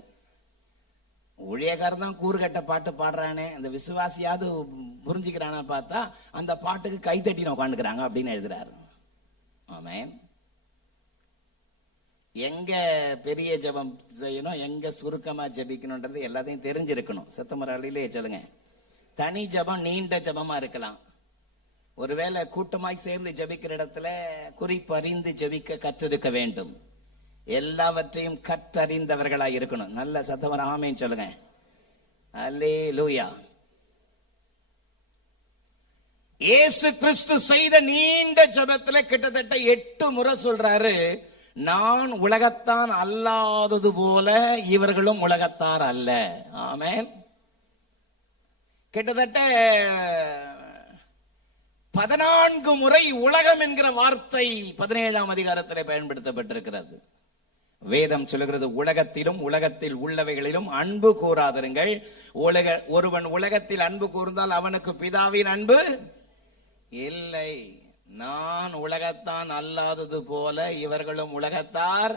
ஊழியக்காரன் தான் கூறுகட்ட பாட்டு பாடுறானே, அந்த விசுவாசியாவது புரிஞ்சுக்கிறானா பார்த்தா அந்த பாட்டுக்கு கைத்தட்டி உட்காந்துக்கிறாங்க அப்படின்னு எழுதுறாரு. ஆமென். எங்க பெரிய ஜெபம் செய்யணும், எங்க சுருக்கமா ஜெபிக்கணும்ன்றது எல்லாத்தையும் தெரிஞ்சிருக்கணும். சத்தமராளிலே சொல்லுங்க. தனி ஜெபம் நீண்ட ஜெபமா இருக்கலாம். ஒருவேளை கூட்டமாய் சேர்ந்து ஜெபிக்கிற இடத்துல குறிப்பறிந்து ஜெபிக்க கற்றிருக்க வேண்டும். எல்லாவற்றையும் கற்றறிந்தவர்களாய் இருக்கணும். நல்ல சத்தமர ஆமென் சொல்லுங்க. அல்லேலூயா. இயேசு கிறிஸ்து செய்த நீண்ட ஜெபத்துல கிட்டத்தட்ட 8 முறை சொல்றாரு, நான் உலகத்தான் அல்லாதது போல இவர்களும் உலகத்தார் அல்ல. ஆமென். கிட்டத்தட்ட 14 முறை உலகம் என்கிற வார்த்தை 17ஆம் அதிகாரத்தில் பயன்படுத்தப்பட்டிருக்கிறது. வேதம் சொல்லுகிறது, உலகத்திலும் உலகத்தில் உள்ளவைகளிலும் அன்பு கூறாதிருங்கள். ஒருவன் உலகத்தில் அன்பு கூர்ந்தால் அவனுக்கு பிதாவின் அன்பு இல்லை. நான் உலகத்தான் அல்லாதது போல இவர்களும் உலகத்தார்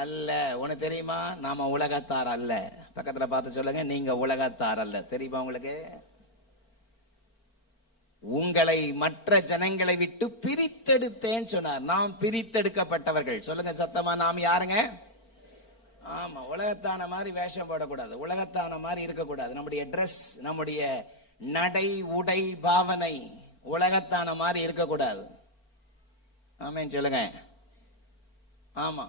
அல்ல. உனக்கு தெரியுமா, நாம உலகத்தார் அல்ல. பக்கத்துல பார்த்து சொல்லுங்க, நீங்க உலகத்தார் அல்ல. தெரியுமா உங்களுக்கு? உங்களை மற்ற ஜனங்களை விட்டு பிரித்தெடுத்தேன்னு சொன்னார். நாம் பிரித்தெடுக்கப்பட்டவர்கள். சொல்லுங்க சத்தமா, நாம் யாருங்க? ஆமா, உலகத்தான மாதிரி வேஷம் போடக்கூடாது, உலகத்தான மாதிரி இருக்கக்கூடாது. நம்முடைய ட்ரெஸ், நம்முடைய நடை உடை பாவனை உலகத்தான மாதிரி இருக்கக்கூடாது. ஆமென் சொல்லுங்க. ஆமா,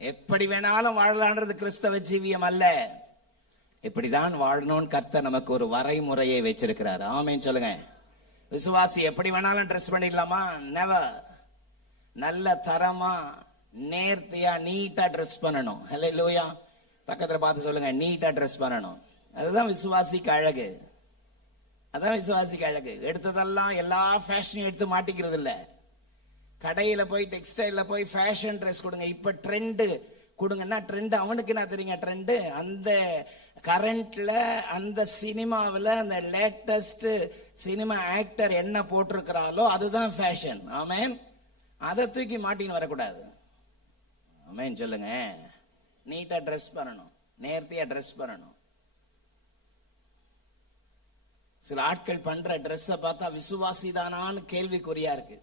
எப்படி வேணாலும் வாழலான்றது கிறிஸ்தவ ஜீவியம் அல்ல. இப்படிதான் வாழணும்னு கர்த்தர் நமக்கு ஒரு வரைமுறையை வச்சிருக்கிறார். ஆமென் சொல்லுங்க. விசுவாசி எப்படி வேணாலும் ட்ரெஸ் பண்ணிடலாமா? நெவர். நல்ல தரமா நேர்த்தியா நீட்டா ட்ரெஸ் பண்ணணும். ஹல்லேலூயா. பக்கத்துல பார்த்து சொல்லுங்க, நீட்டா ட்ரெஸ் பண்ணணும். அதுதான் விசுவாசிக்கு அழகு. அதான் விசுவாசிக்கு அழகு. எடுத்ததெல்லாம் எல்லா ஃபேஷனையும் எடுத்து மாட்டிக்கிறது இல்ல. கடையில போய் டெக்ஸ்டைல்ல போய் ஃபேஷன் ட்ரெஸ் கொடுங்க, இப்ப ட்ரெண்ட் கொடுங்கன்னா, ட்ரெண்ட் அவனுக்கு என்ன தெரியுங்க? ட்ரெண்ட் அந்த கரண்ட்ல அந்த சினிமாவில் அந்த லேட்டஸ்ட் சினிமா ஆக்டர் என்ன போட்டிருக்கிறாளோ அதுதான் ஃபேஷன். ஆமென். அதை தூக்கி மாட்டின்னு வரக்கூடாது. ஆமென் சொல்லுங்க. நீட்டா ட்ரெஸ் பண்ணணும், நேர்த்தியா ட்ரெஸ் பண்ணணும். சில ஆட்கள் பண்ற ட்ரெஸ்ஸை பார்த்தா விசுவாசி தானான்னு கேள்விக்குறியா இருக்கு.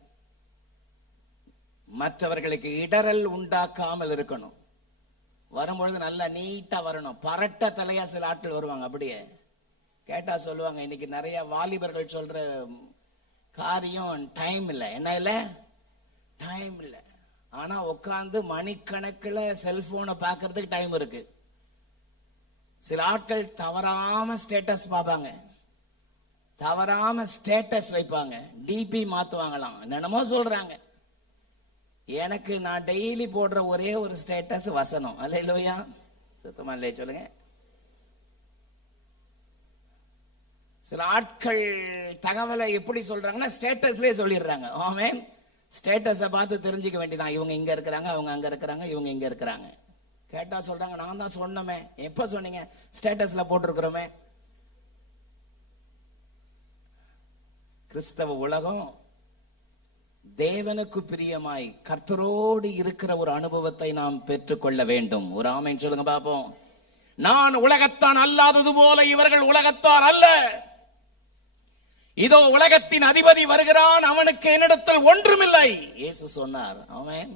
மற்றவர்களுக்கு இடரல் உண்டாக்காமல் இருக்கணும். வரும்பொழுது நல்லா நீட்டா வரணும். பரட்ட தலையா சில ஆட்கள் வருவாங்க. அப்படியே கேட்டா சொல்லுவாங்க, இன்னைக்கு நிறைய வாலிபர்கள் சொல்ற காரியம் டைம் இல்லை. என்ன இல்லை? டைம் இல்லை. ஆனா உட்காந்து மணிக்கணக்கில் செல்போனை பார்க்கறதுக்கு டைம் இருக்கு. சில ஆட்கள் தவறாம ஸ்டேட்டஸ் பார்ப்பாங்க, தவறாம ஸ்டேட்டஸ் வைப்பாங்க, டிபி மாத்துவாங்களாம், என்னென்னமோ சொல்றாங்க. எனக்கு நான் டெய்லி போடுற ஒரே ஒரு ஸ்டேட்டஸ் வசனம். அல்லேலூயா. சுத்தமா இல்லையே சொல்லுங்க. சில ஆட்கள் தகவலை எப்படி சொல்றாங்கன்னா ஸ்டேட்டஸ்லயே சொல்லிடுறாங்க. ஆமென். ஸ்டேட்டஸை பார்த்து தெரிஞ்சுக்க வேண்டியதான், இவங்க இங்க இருக்கிறாங்க, அவங்க அங்க இருக்கிறாங்க, இவங்க இங்க இருக்கிறாங்க. கேட்டா சொல்றாங்க, நான் தான் சொன்னமே. எப்ப சொன்னீங்க? ஸ்டேட்டஸ்ல போட்டிருக்கிறோமே. கிறிஸ்தவ உலகம் தேவனுக்கு பிரியமாய் கர்த்தரோடு இருக்கிற ஒரு அனுபவத்தை நாம் பெற்றுக்கொள்ள வேண்டும். ஒரு ஆமென் சொல்லுங்க பாப்போம். நான் உலகத்தான் அல்லாதது போல இவர்கள் உலகத்தார் அல்ல. இதோ உலகத்தின் அதிபதி வருகிறான், அவனுக்கு என்னிடத்தில் ஒன்றுமில்லை. இயேசு சொன்னார். ஆமென்.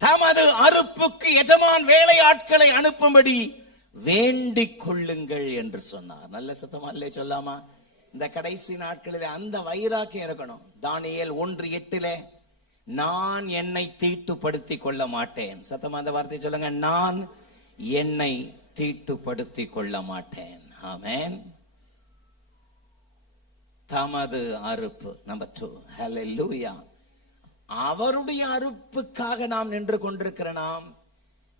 தமது அறுப்புக்கு எஜமான் வேலையாட்களை அனுப்பும்படி வேண்டிக் கொள்ளுங்கள் என்று சொன்னார். நல்ல சத்தமா இல்லையே சொல்லாமா? இந்த கடைசி நாட்களில் அந்த வைராக்கியம் இருக்கணும். தானியேல் 1:8 நான் என்னை தீட்டுப்படுத்திக் கொள்ள மாட்டேன். சத்தமா அந்த வார்த்தை சொல்லுங்க. நான் என்னை தீட்டுப்படுத்திக் கொள்ள மாட்டேன். ஆமென். தமது அறுப்பு. நம்பர் 2. ஹல்லேலூயா. அவருடைய அறுப்புக்காக நாம் நின்று கொண்டிருக்கிற நாம்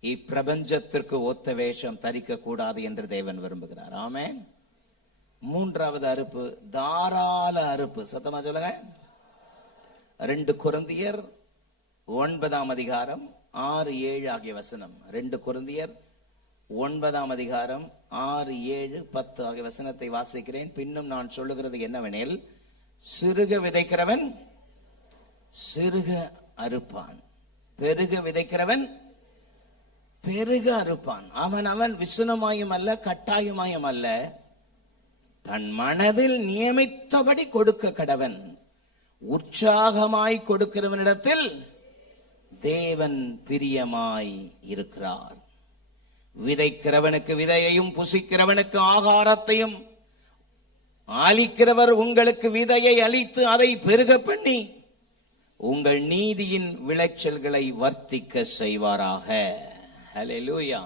இப்பிரபஞ்சத்திற்கு ஒத்த வேஷம் தரிக்க கூடாது என்று தேவன் விரும்புகிறார். ஆமென். 3வது அறுப்பு தாராள அறுப்பு. சத்தமா சொல்லுங்க. 2 கொரிந்தியர் 9ஆம் அதிகாரம் 6, 7 ஆகிய வசனம். 2 கொரிந்தியர் 9ஆம் அதிகாரம் 6, 7, 10 ஆகிய வசனத்தை வாசிக்கிறேன். பின்னும் நான் சொல்லுகிறது என்னவெனில், சிறுக விதைக்கிறவன் சிறுக அறுப்பான், பெருக விதைக்கிறவன் பெருக அறுப்பான். அவன் விசுனமாயும் அல்ல கட்டாயமாயும் அல்ல, தன் மனதில் நியமித்தபடி கொடுக்க கடவன். உற்சாகமாய் கொடுக்கிறவனிடத்தில் தேவன் பிரியமாய் இருக்கிறார். விதைக்கிறவனுக்கு விதையையும் புசிக்கிறவனுக்கு ஆகாரத்தையும் அளிக்கிறவர் உங்களுக்கு விதையை அளித்து அதை பெருக பண்ணி உங்கள் நீதியின் விளைச்சல்களை வர்த்திக்க செய்வாராக. ஹல்லேலூயா.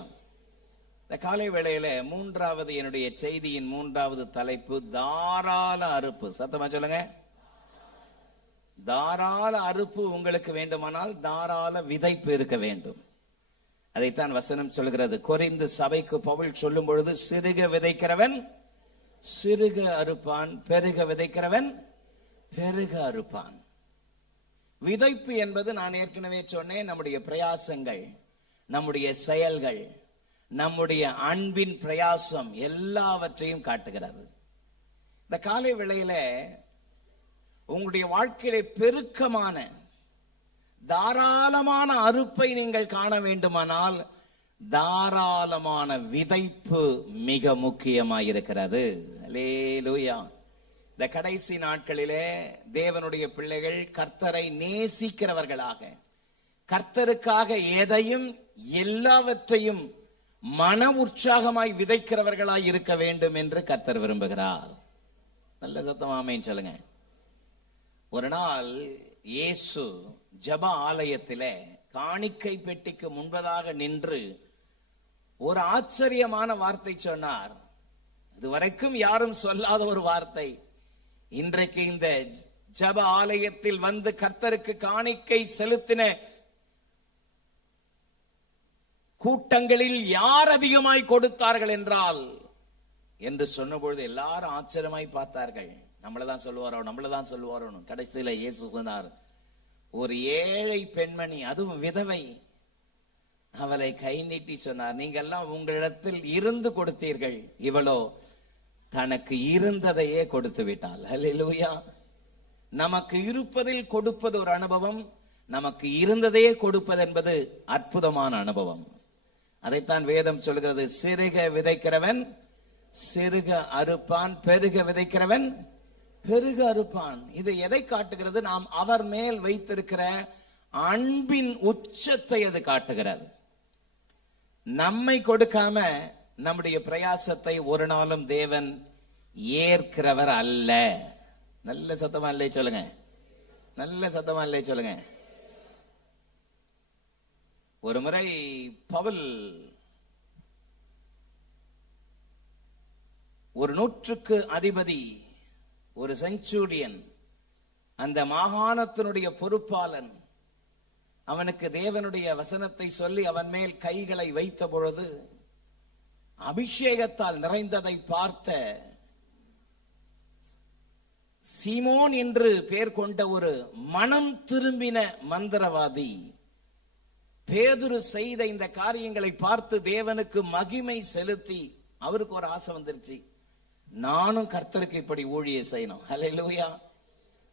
இந்த காலை வேளையில 3வது என்னுடைய செய்தியின் 3வது தலைப்பு தாராள அறுப்பு. சத்தமா சொல்லுங்க. தாராள அறுப்பு உங்களுக்கு வேண்டுமானால் தாராள விதைப்பு இருக்க வேண்டும். அதைத்தான் வசனம் சொல்கிறது. கொரிந்து சபைக்கு பவுல் சொல்லும் பொழுது, சிறுக விதைக்கிறவன் சிறுக அறுப்பான், பெருக விதைக்கிறவன் பெருக அறுப்பான். விதைப்பு என்பது நான் ஏற்கனவே சொன்னேன், நம்முடைய பிரயாசங்கள், நம்முடைய செயல்கள், நம்முடைய அன்பின் பிரயாசம் எல்லாவற்றையும் காட்டுகிறது. இந்த காலை வேளையில உங்களுடைய வாழ்க்கையில பெருக்கமான தாராளமான அறுப்பை நீங்கள் காண வேண்டுமானால் தாராளமான விதைப்பு மிக முக்கியமாயிருக்கிறது. அல்லேலூயா. இந்த கடைசி நாட்களிலே தேவனுடைய பிள்ளைகள் கர்த்தரை நேசிக்கிறவர்களாக, கர்த்தருக்காக எதையும் எல்லாவற்றையும் மன உற்சாகமாய் விதைக்கிறவர்களாய் இருக்க வேண்டும் என்று கர்த்தர் விரும்புகிறார். நல்ல சத்தமா ஆமென் சொல்லுங்க. ஒரு நாள் இயேசு ஜெப ஆலயத்திலே காணிக்கை பெட்டிக்கு முன்பதாக நின்று ஒரு ஆச்சரியமான வார்த்தை சொன்னார். இதுவரைக்கும் யாரும் சொல்லாத ஒரு வார்த்தை. இன்றைக்கு இந்த ஜெப ஆலயத்தில் வந்து கர்த்தருக்கு காணிக்கை செலுத்தின கூட்டங்களில் யார் அதிகமாய் கொடுத்தார்கள் என்றால் என்று சொன்னபொழுது எல்லாரும் ஆச்சரியமாய் பார்த்தார்கள். நம்மளதான் சொல்லுவாரோ. கடைசியில இயேசு சொன்னார், ஒரு ஏழை பெண்மணி, அதுவும் விதவை, அவளை கை நீட்டி சொன்னார், நீங்க எல்லாம் உங்களிடத்தில் இருந்து கொடுத்தீர்கள், இவளோ தனக்கு இருந்ததையே கொடுத்து விட்டாள். ஹல்லேலூயா. நமக்கு இருப்பதில் கொடுப்பது ஒரு அனுபவம், நமக்கு இருந்ததையே கொடுப்பது என்பது அற்புதமான அனுபவம். அதைத்தான் வேதம் சொல்கிறது. சிறுக விதைக்கிறவன் சிறுக அறுப்பான், பெருக விதைக்கிறவன் பெருக அறுப்பான். இது எதை காட்டுகிறது? நாம் அவர் மேல் வைத்திருக்கிற அன்பின் உச்சத்தை அது காட்டுகிறது. நம்மை கொடுக்காம நம்முடைய பிரயாசத்தை ஒரு நாளும் தேவன் ஏற்கிறவர் அல்ல. நல்ல சத்தமா இல்லை சொல்லுங்க. நல்ல சத்தமா இல்லை சொல்லுங்க. ஒரு முறை பவுல் ஒரு 100க்கு அதிபதி, ஒரு செஞ்சூரியன், அந்த மாகாணத்தினுடைய பொறுப்பாளன், அவனுக்கு தேவனுடைய வசனத்தை சொல்லி அவன் மேல் கைகளை வைத்த பொழுது அபிஷேகத்தால் நிறைந்ததை பார்த்த சீமோன் என்று பெயர் கொண்ட ஒரு மனம் திரும்பின மந்திரவாதி பேதுரு செய்த இந்த காரியங்களை பார்த்து தேவனுக்கு மகிமை செலுத்தி அவருக்கு ஒரு ஆசை வந்துருச்சு, நானும் கர்த்தருக்கு இப்படி ஊழியம் செய்யணும். ஹல்லேலூயா.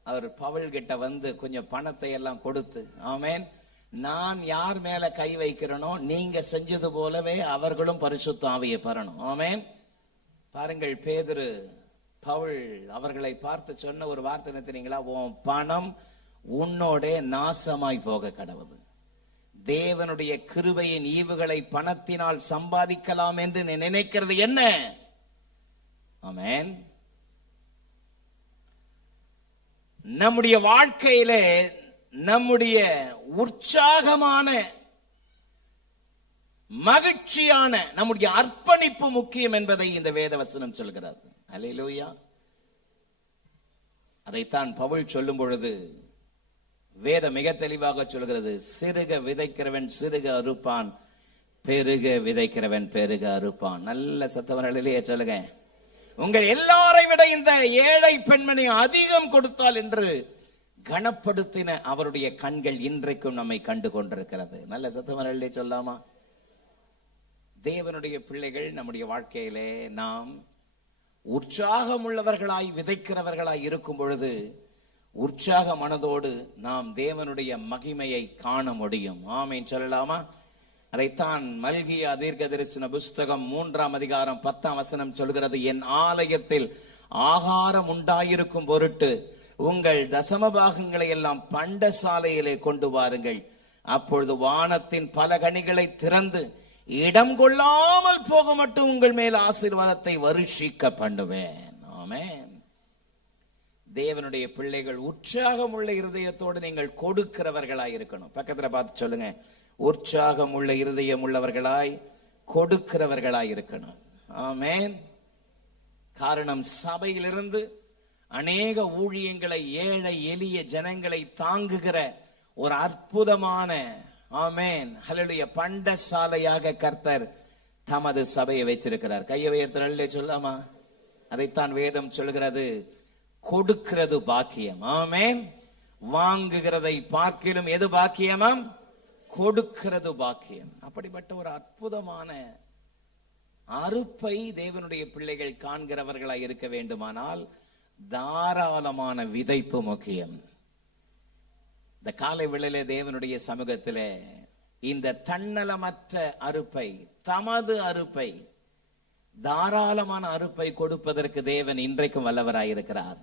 அவர் பவுல் கிட்ட வந்து கொஞ்சம் பணத்தை எல்லாம் கொடுத்து, ஆமென், நான் யார் மேல கை வைக்கிறனோ நீங்க செஞ்சது போலவே அவர்களும் பரிசுத்த ஆவியை பெறணும். ஆமென். பாருங்கள், பேதுரு பவுல் அவர்களை பார்த்து சொன்ன ஒரு வார்த்தை என்ன தெரியுங்களா? உன் பணம் உன்னோட நாசமாய் போக கடவுது. தேவனுடைய கிருபையின் ஈவுகளை பணத்தினால் சம்பாதிக்கலாம் என்று நீ நினைக்கிறது என்ன? ஆமென். நம்முடைய வாழ்க்கையிலே நம்முடைய உற்சாகமான மகிழ்ச்சியான நம்முடைய அர்ப்பணிப்பு முக்கியம் என்பதை இந்த வேத வசனம் சொல்கிறது. அல்லேலூயா. அதைத்தான் பவுல் சொல்லும் பொழுது வேதம் மிக தெளிவாக சொல்கிறது, சிறுக விதைக்கிறவன் சிறுக அறுப்பான், பெருக விதைக்கிறவன் பெருக அறுப்பான். நல்ல சத்தவர்களிலேயே சொல்லுங்க. உங்கள் எல்லாரை விட இந்த ஏழை பெண்மணி அதிகம் கொடுத்தால் என்று கனப்படுத்தின அவருடைய கண்கள் இன்றைக்கும் நம்மை கண்டு கொண்டிருக்கிறது. நல்ல சத்தவர்களிலே சொல்லாமா? தேவனுடைய பிள்ளைகள் நம்முடைய வாழ்க்கையிலே நாம் உற்சாகம் உள்ளவர்களாய் விதைக்கிறவர்களாய் இருக்கும் பொழுது உற்சாக மனதோடு நாம் தேவனுடைய மகிமையை காண முடியும். ஆமென் சொல்லலாமா? அதைத்தான் மல்கியா தீர்க்கதரிசன புஸ்தகம் 3ஆம் அதிகாரம் 10ஆம் வசனம் சொல்கிறது, என் ஆலயத்தில் ஆகாரம் உண்டாயிருக்கும் பொருட்டு உங்கள் தசமபாகங்களை எல்லாம் பண்டசாலையிலே கொண்டு வாருங்கள், அப்பொழுது வானத்தின் பல கனிகளை திறந்து இடம் கொள்ளாமல் போக மட்டும் உங்கள் மேல் ஆசீர்வாதத்தை வருஷிக்க பண்ணுவேன். ஆமென். தேவனுடைய பிள்ளைகள் உற்சாகம் உள்ள இருதயத்தோடு நீங்கள் கொடுக்கிறவர்களாய் இருக்கணும். பக்கத்துல பார்த்து சொல்லுங்க, உற்சாகம் உள்ள இருதயம் உள்ளவர்களாய் கொடுக்கிறவர்களாய் இருக்கணும். ஆமென். காரணம், சபையிலிருந்து அநேக ஊழியங்களை ஏழை எளிய ஜனங்களை தாங்குகிற ஒரு அற்புதமான ஆமென் ஹல்லேலூயா பண்டசாலையாக கர்த்தர் தமது சபையை வைச்சிருக்கிறார். கையை உயர்த்தி சொல்லாமா? அதைத்தான் வேதம் சொல்கிறது, கொடுக்கிறது பாக்கியம். ஆமென். வாங்குகிறதை பார்க்கிலும் எது பாக்கியமாம்? கொடுக்கிறது பாக்கியம். அப்படிப்பட்ட ஒரு அற்புதமான அறுப்பை தேவனுடைய பிள்ளைகள் காண்கிறவர்களாய் இருக்க வேண்டுமானால் தாராளமான விதைப்பு முக்கியம். இந்த காலை வேளையிலே தேவனுடைய சமூகத்திலே இந்த தன்னலமற்ற அறுப்பை, தமது அறுப்பை, தாராளமான அறுப்பை கொடுப்பதற்கு தேவன் இன்றைக்கும் வல்லவராயிருக்கிறார்.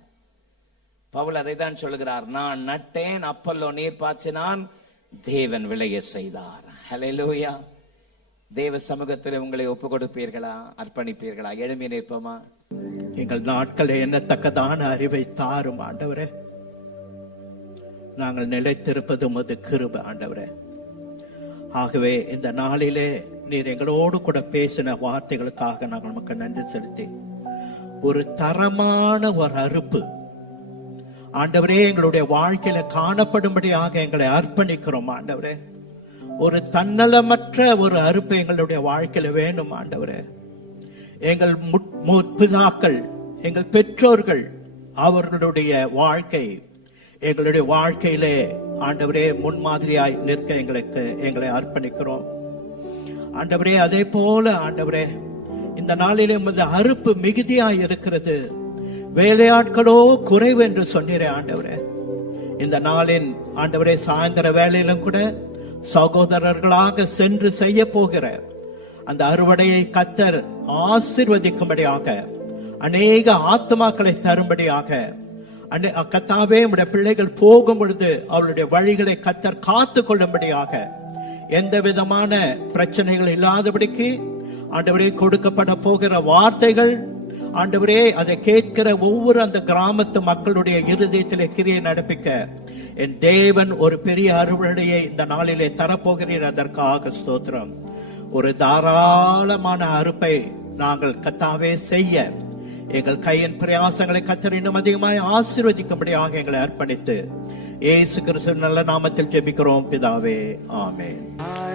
பவுல் அதை தான் சொல்கிறார், நான் நட்டேன், அப்பல்லோ நீர் பாய்ச்சினான், தேவன் விளைய செய்தார். ஹல்லேலூயா. தேவ சமூகத்தில் உங்களை ஒப்பு கொடுப்பீர்களா? அர்ப்பணிப்பீர்களா? எழும்பி நிற்போமா? எங்கள் நாட்களை எண்ணத்தக்கதான அறிவை தாரும் ஆண்டவரே. நாங்கள் நிலைத்திருப்பது உமது கிருபை ஆண்டவரே. ஆகவே இந்த நாளிலே நீர் எங்களோடு கூட பேசின வார்த்தைகளுக்காக நாங்கள் நமக்கு நன்றி செலுத்தி ஒரு தரமான ஒரு அறுப்பு ஆண்டவரே எங்களுடைய வாழ்க்கையில காணப்படும்படியாக எங்களை அர்ப்பணிக்கிறோம் ஆண்டவரே. ஒரு தன்னலமற்ற ஒரு அறுப்பு எங்களுடைய வாழ்க்கையில வேண்டும் ஆண்டவரே. எங்கள் முற்பிதாக்கள், எங்கள் பெற்றோர்கள், அவர்களுடைய வாழ்க்கை எங்களுடைய வாழ்க்கையிலே ஆண்டவரே முன்மாதிரியாய் நிற்க எங்களை அர்ப்பணிக்கிறோம் ஆண்டவரே. அதே போல ஆண்டவரே இந்த நாளிலே உமது அறுப்பு மிகுதியாய் இருக்கிறது, வேலையாட்களோ குறைவு என்று சொன்னீரே ஆண்டவரே. இந்த நாளின் ஆண்டவரே சாயந்தர வேளையிலும் கூட சகோதரர்களாக சென்று செய்ய போகிற அந்த அறுவடையை கர்த்தர் ஆசீர்வதிக்கும்படியாக, அநேக ஆத்துமாக்களை தரும்படியாக, கர்த்தாவே உம்முடைய பிள்ளைகள் போகும் பொழுது அவருடைய வழிகளை கர்த்தர் காத்து கொள்ளும்படியாக, எந்த விதமான பிரச்சனைகள் இல்லாதபடிக்கு ஆண்டவரே கொடுக்கப்பட போகிற வார்த்தைகள் ஆண்டவரே அதை கேட்கிற ஒவ்வொரு அந்த கிராமத்து மக்களுடைய இருதயத்திலே கிரியை நடப்பிக்க என் தேவன் ஒரு பெரிய அறுவடையை இந்த நாளிலே தரப்போகிறீர். அதற்காக ஸ்தோத்திரம். ஒரு தாராளமான அறுப்பை நாங்கள் கர்த்தாவே செய்ய எங்கள் கையின் பிரயாசங்களை கர்த்தர் இன்னும் அதிகமாய் ஆசீர்வதிக்கும்படியாக எங்களை அர்ப்பணித்து இயேசு கிறிஸ்து நல்ல நாமத்தில் ஜெபிக்கிறோம் பிதாவே, ஆமென்.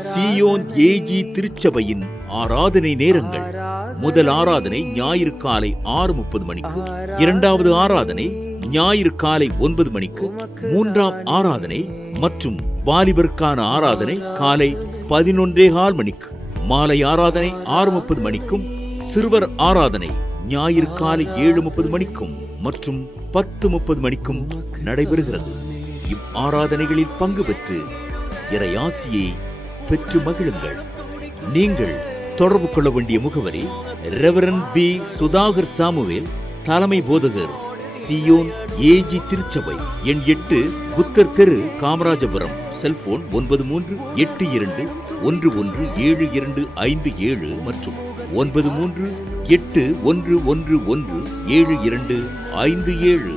சீயோன் ஏஜி திருச்சபையின் ஆராதனை நேரங்கள்: முதல் ஆராதனை ஞாயிறு காலை 6:30 மணிக்கு, இரண்டாவது ஆராதனை ஞாயிறு காலை 9 மணிக்கு, மூன்றாம் ஆராதனை மற்றும் வாலிபருக்கான ஆராதனை காலை 11:15 மணிக்கு, மாலை ஆராதனை 6:30 மணிக்கும், சிறுவர் ஆராதனை ஞாயிறு காலை 7:30 மணிக்கும் மற்றும் 10:30 மணிக்கும் நடைபெறுகிறது. இவ்வாராதனைகளில் பங்கு பெற்று இறையாசியை பெற்று மகிழுங்கள். நீங்கள் தொடர்பு கொள்ள வேண்டிய முகவரி: ரெவரண்ட் பி. சுதாகர் சாமுவேல், தலைமை போதகர் சியோன் ஏஜி திருச்சபை. எண் 8, புத்தர் தெரு, காமராஜபுரம். செல்போன் 9381117257 மற்றும் 9381117257.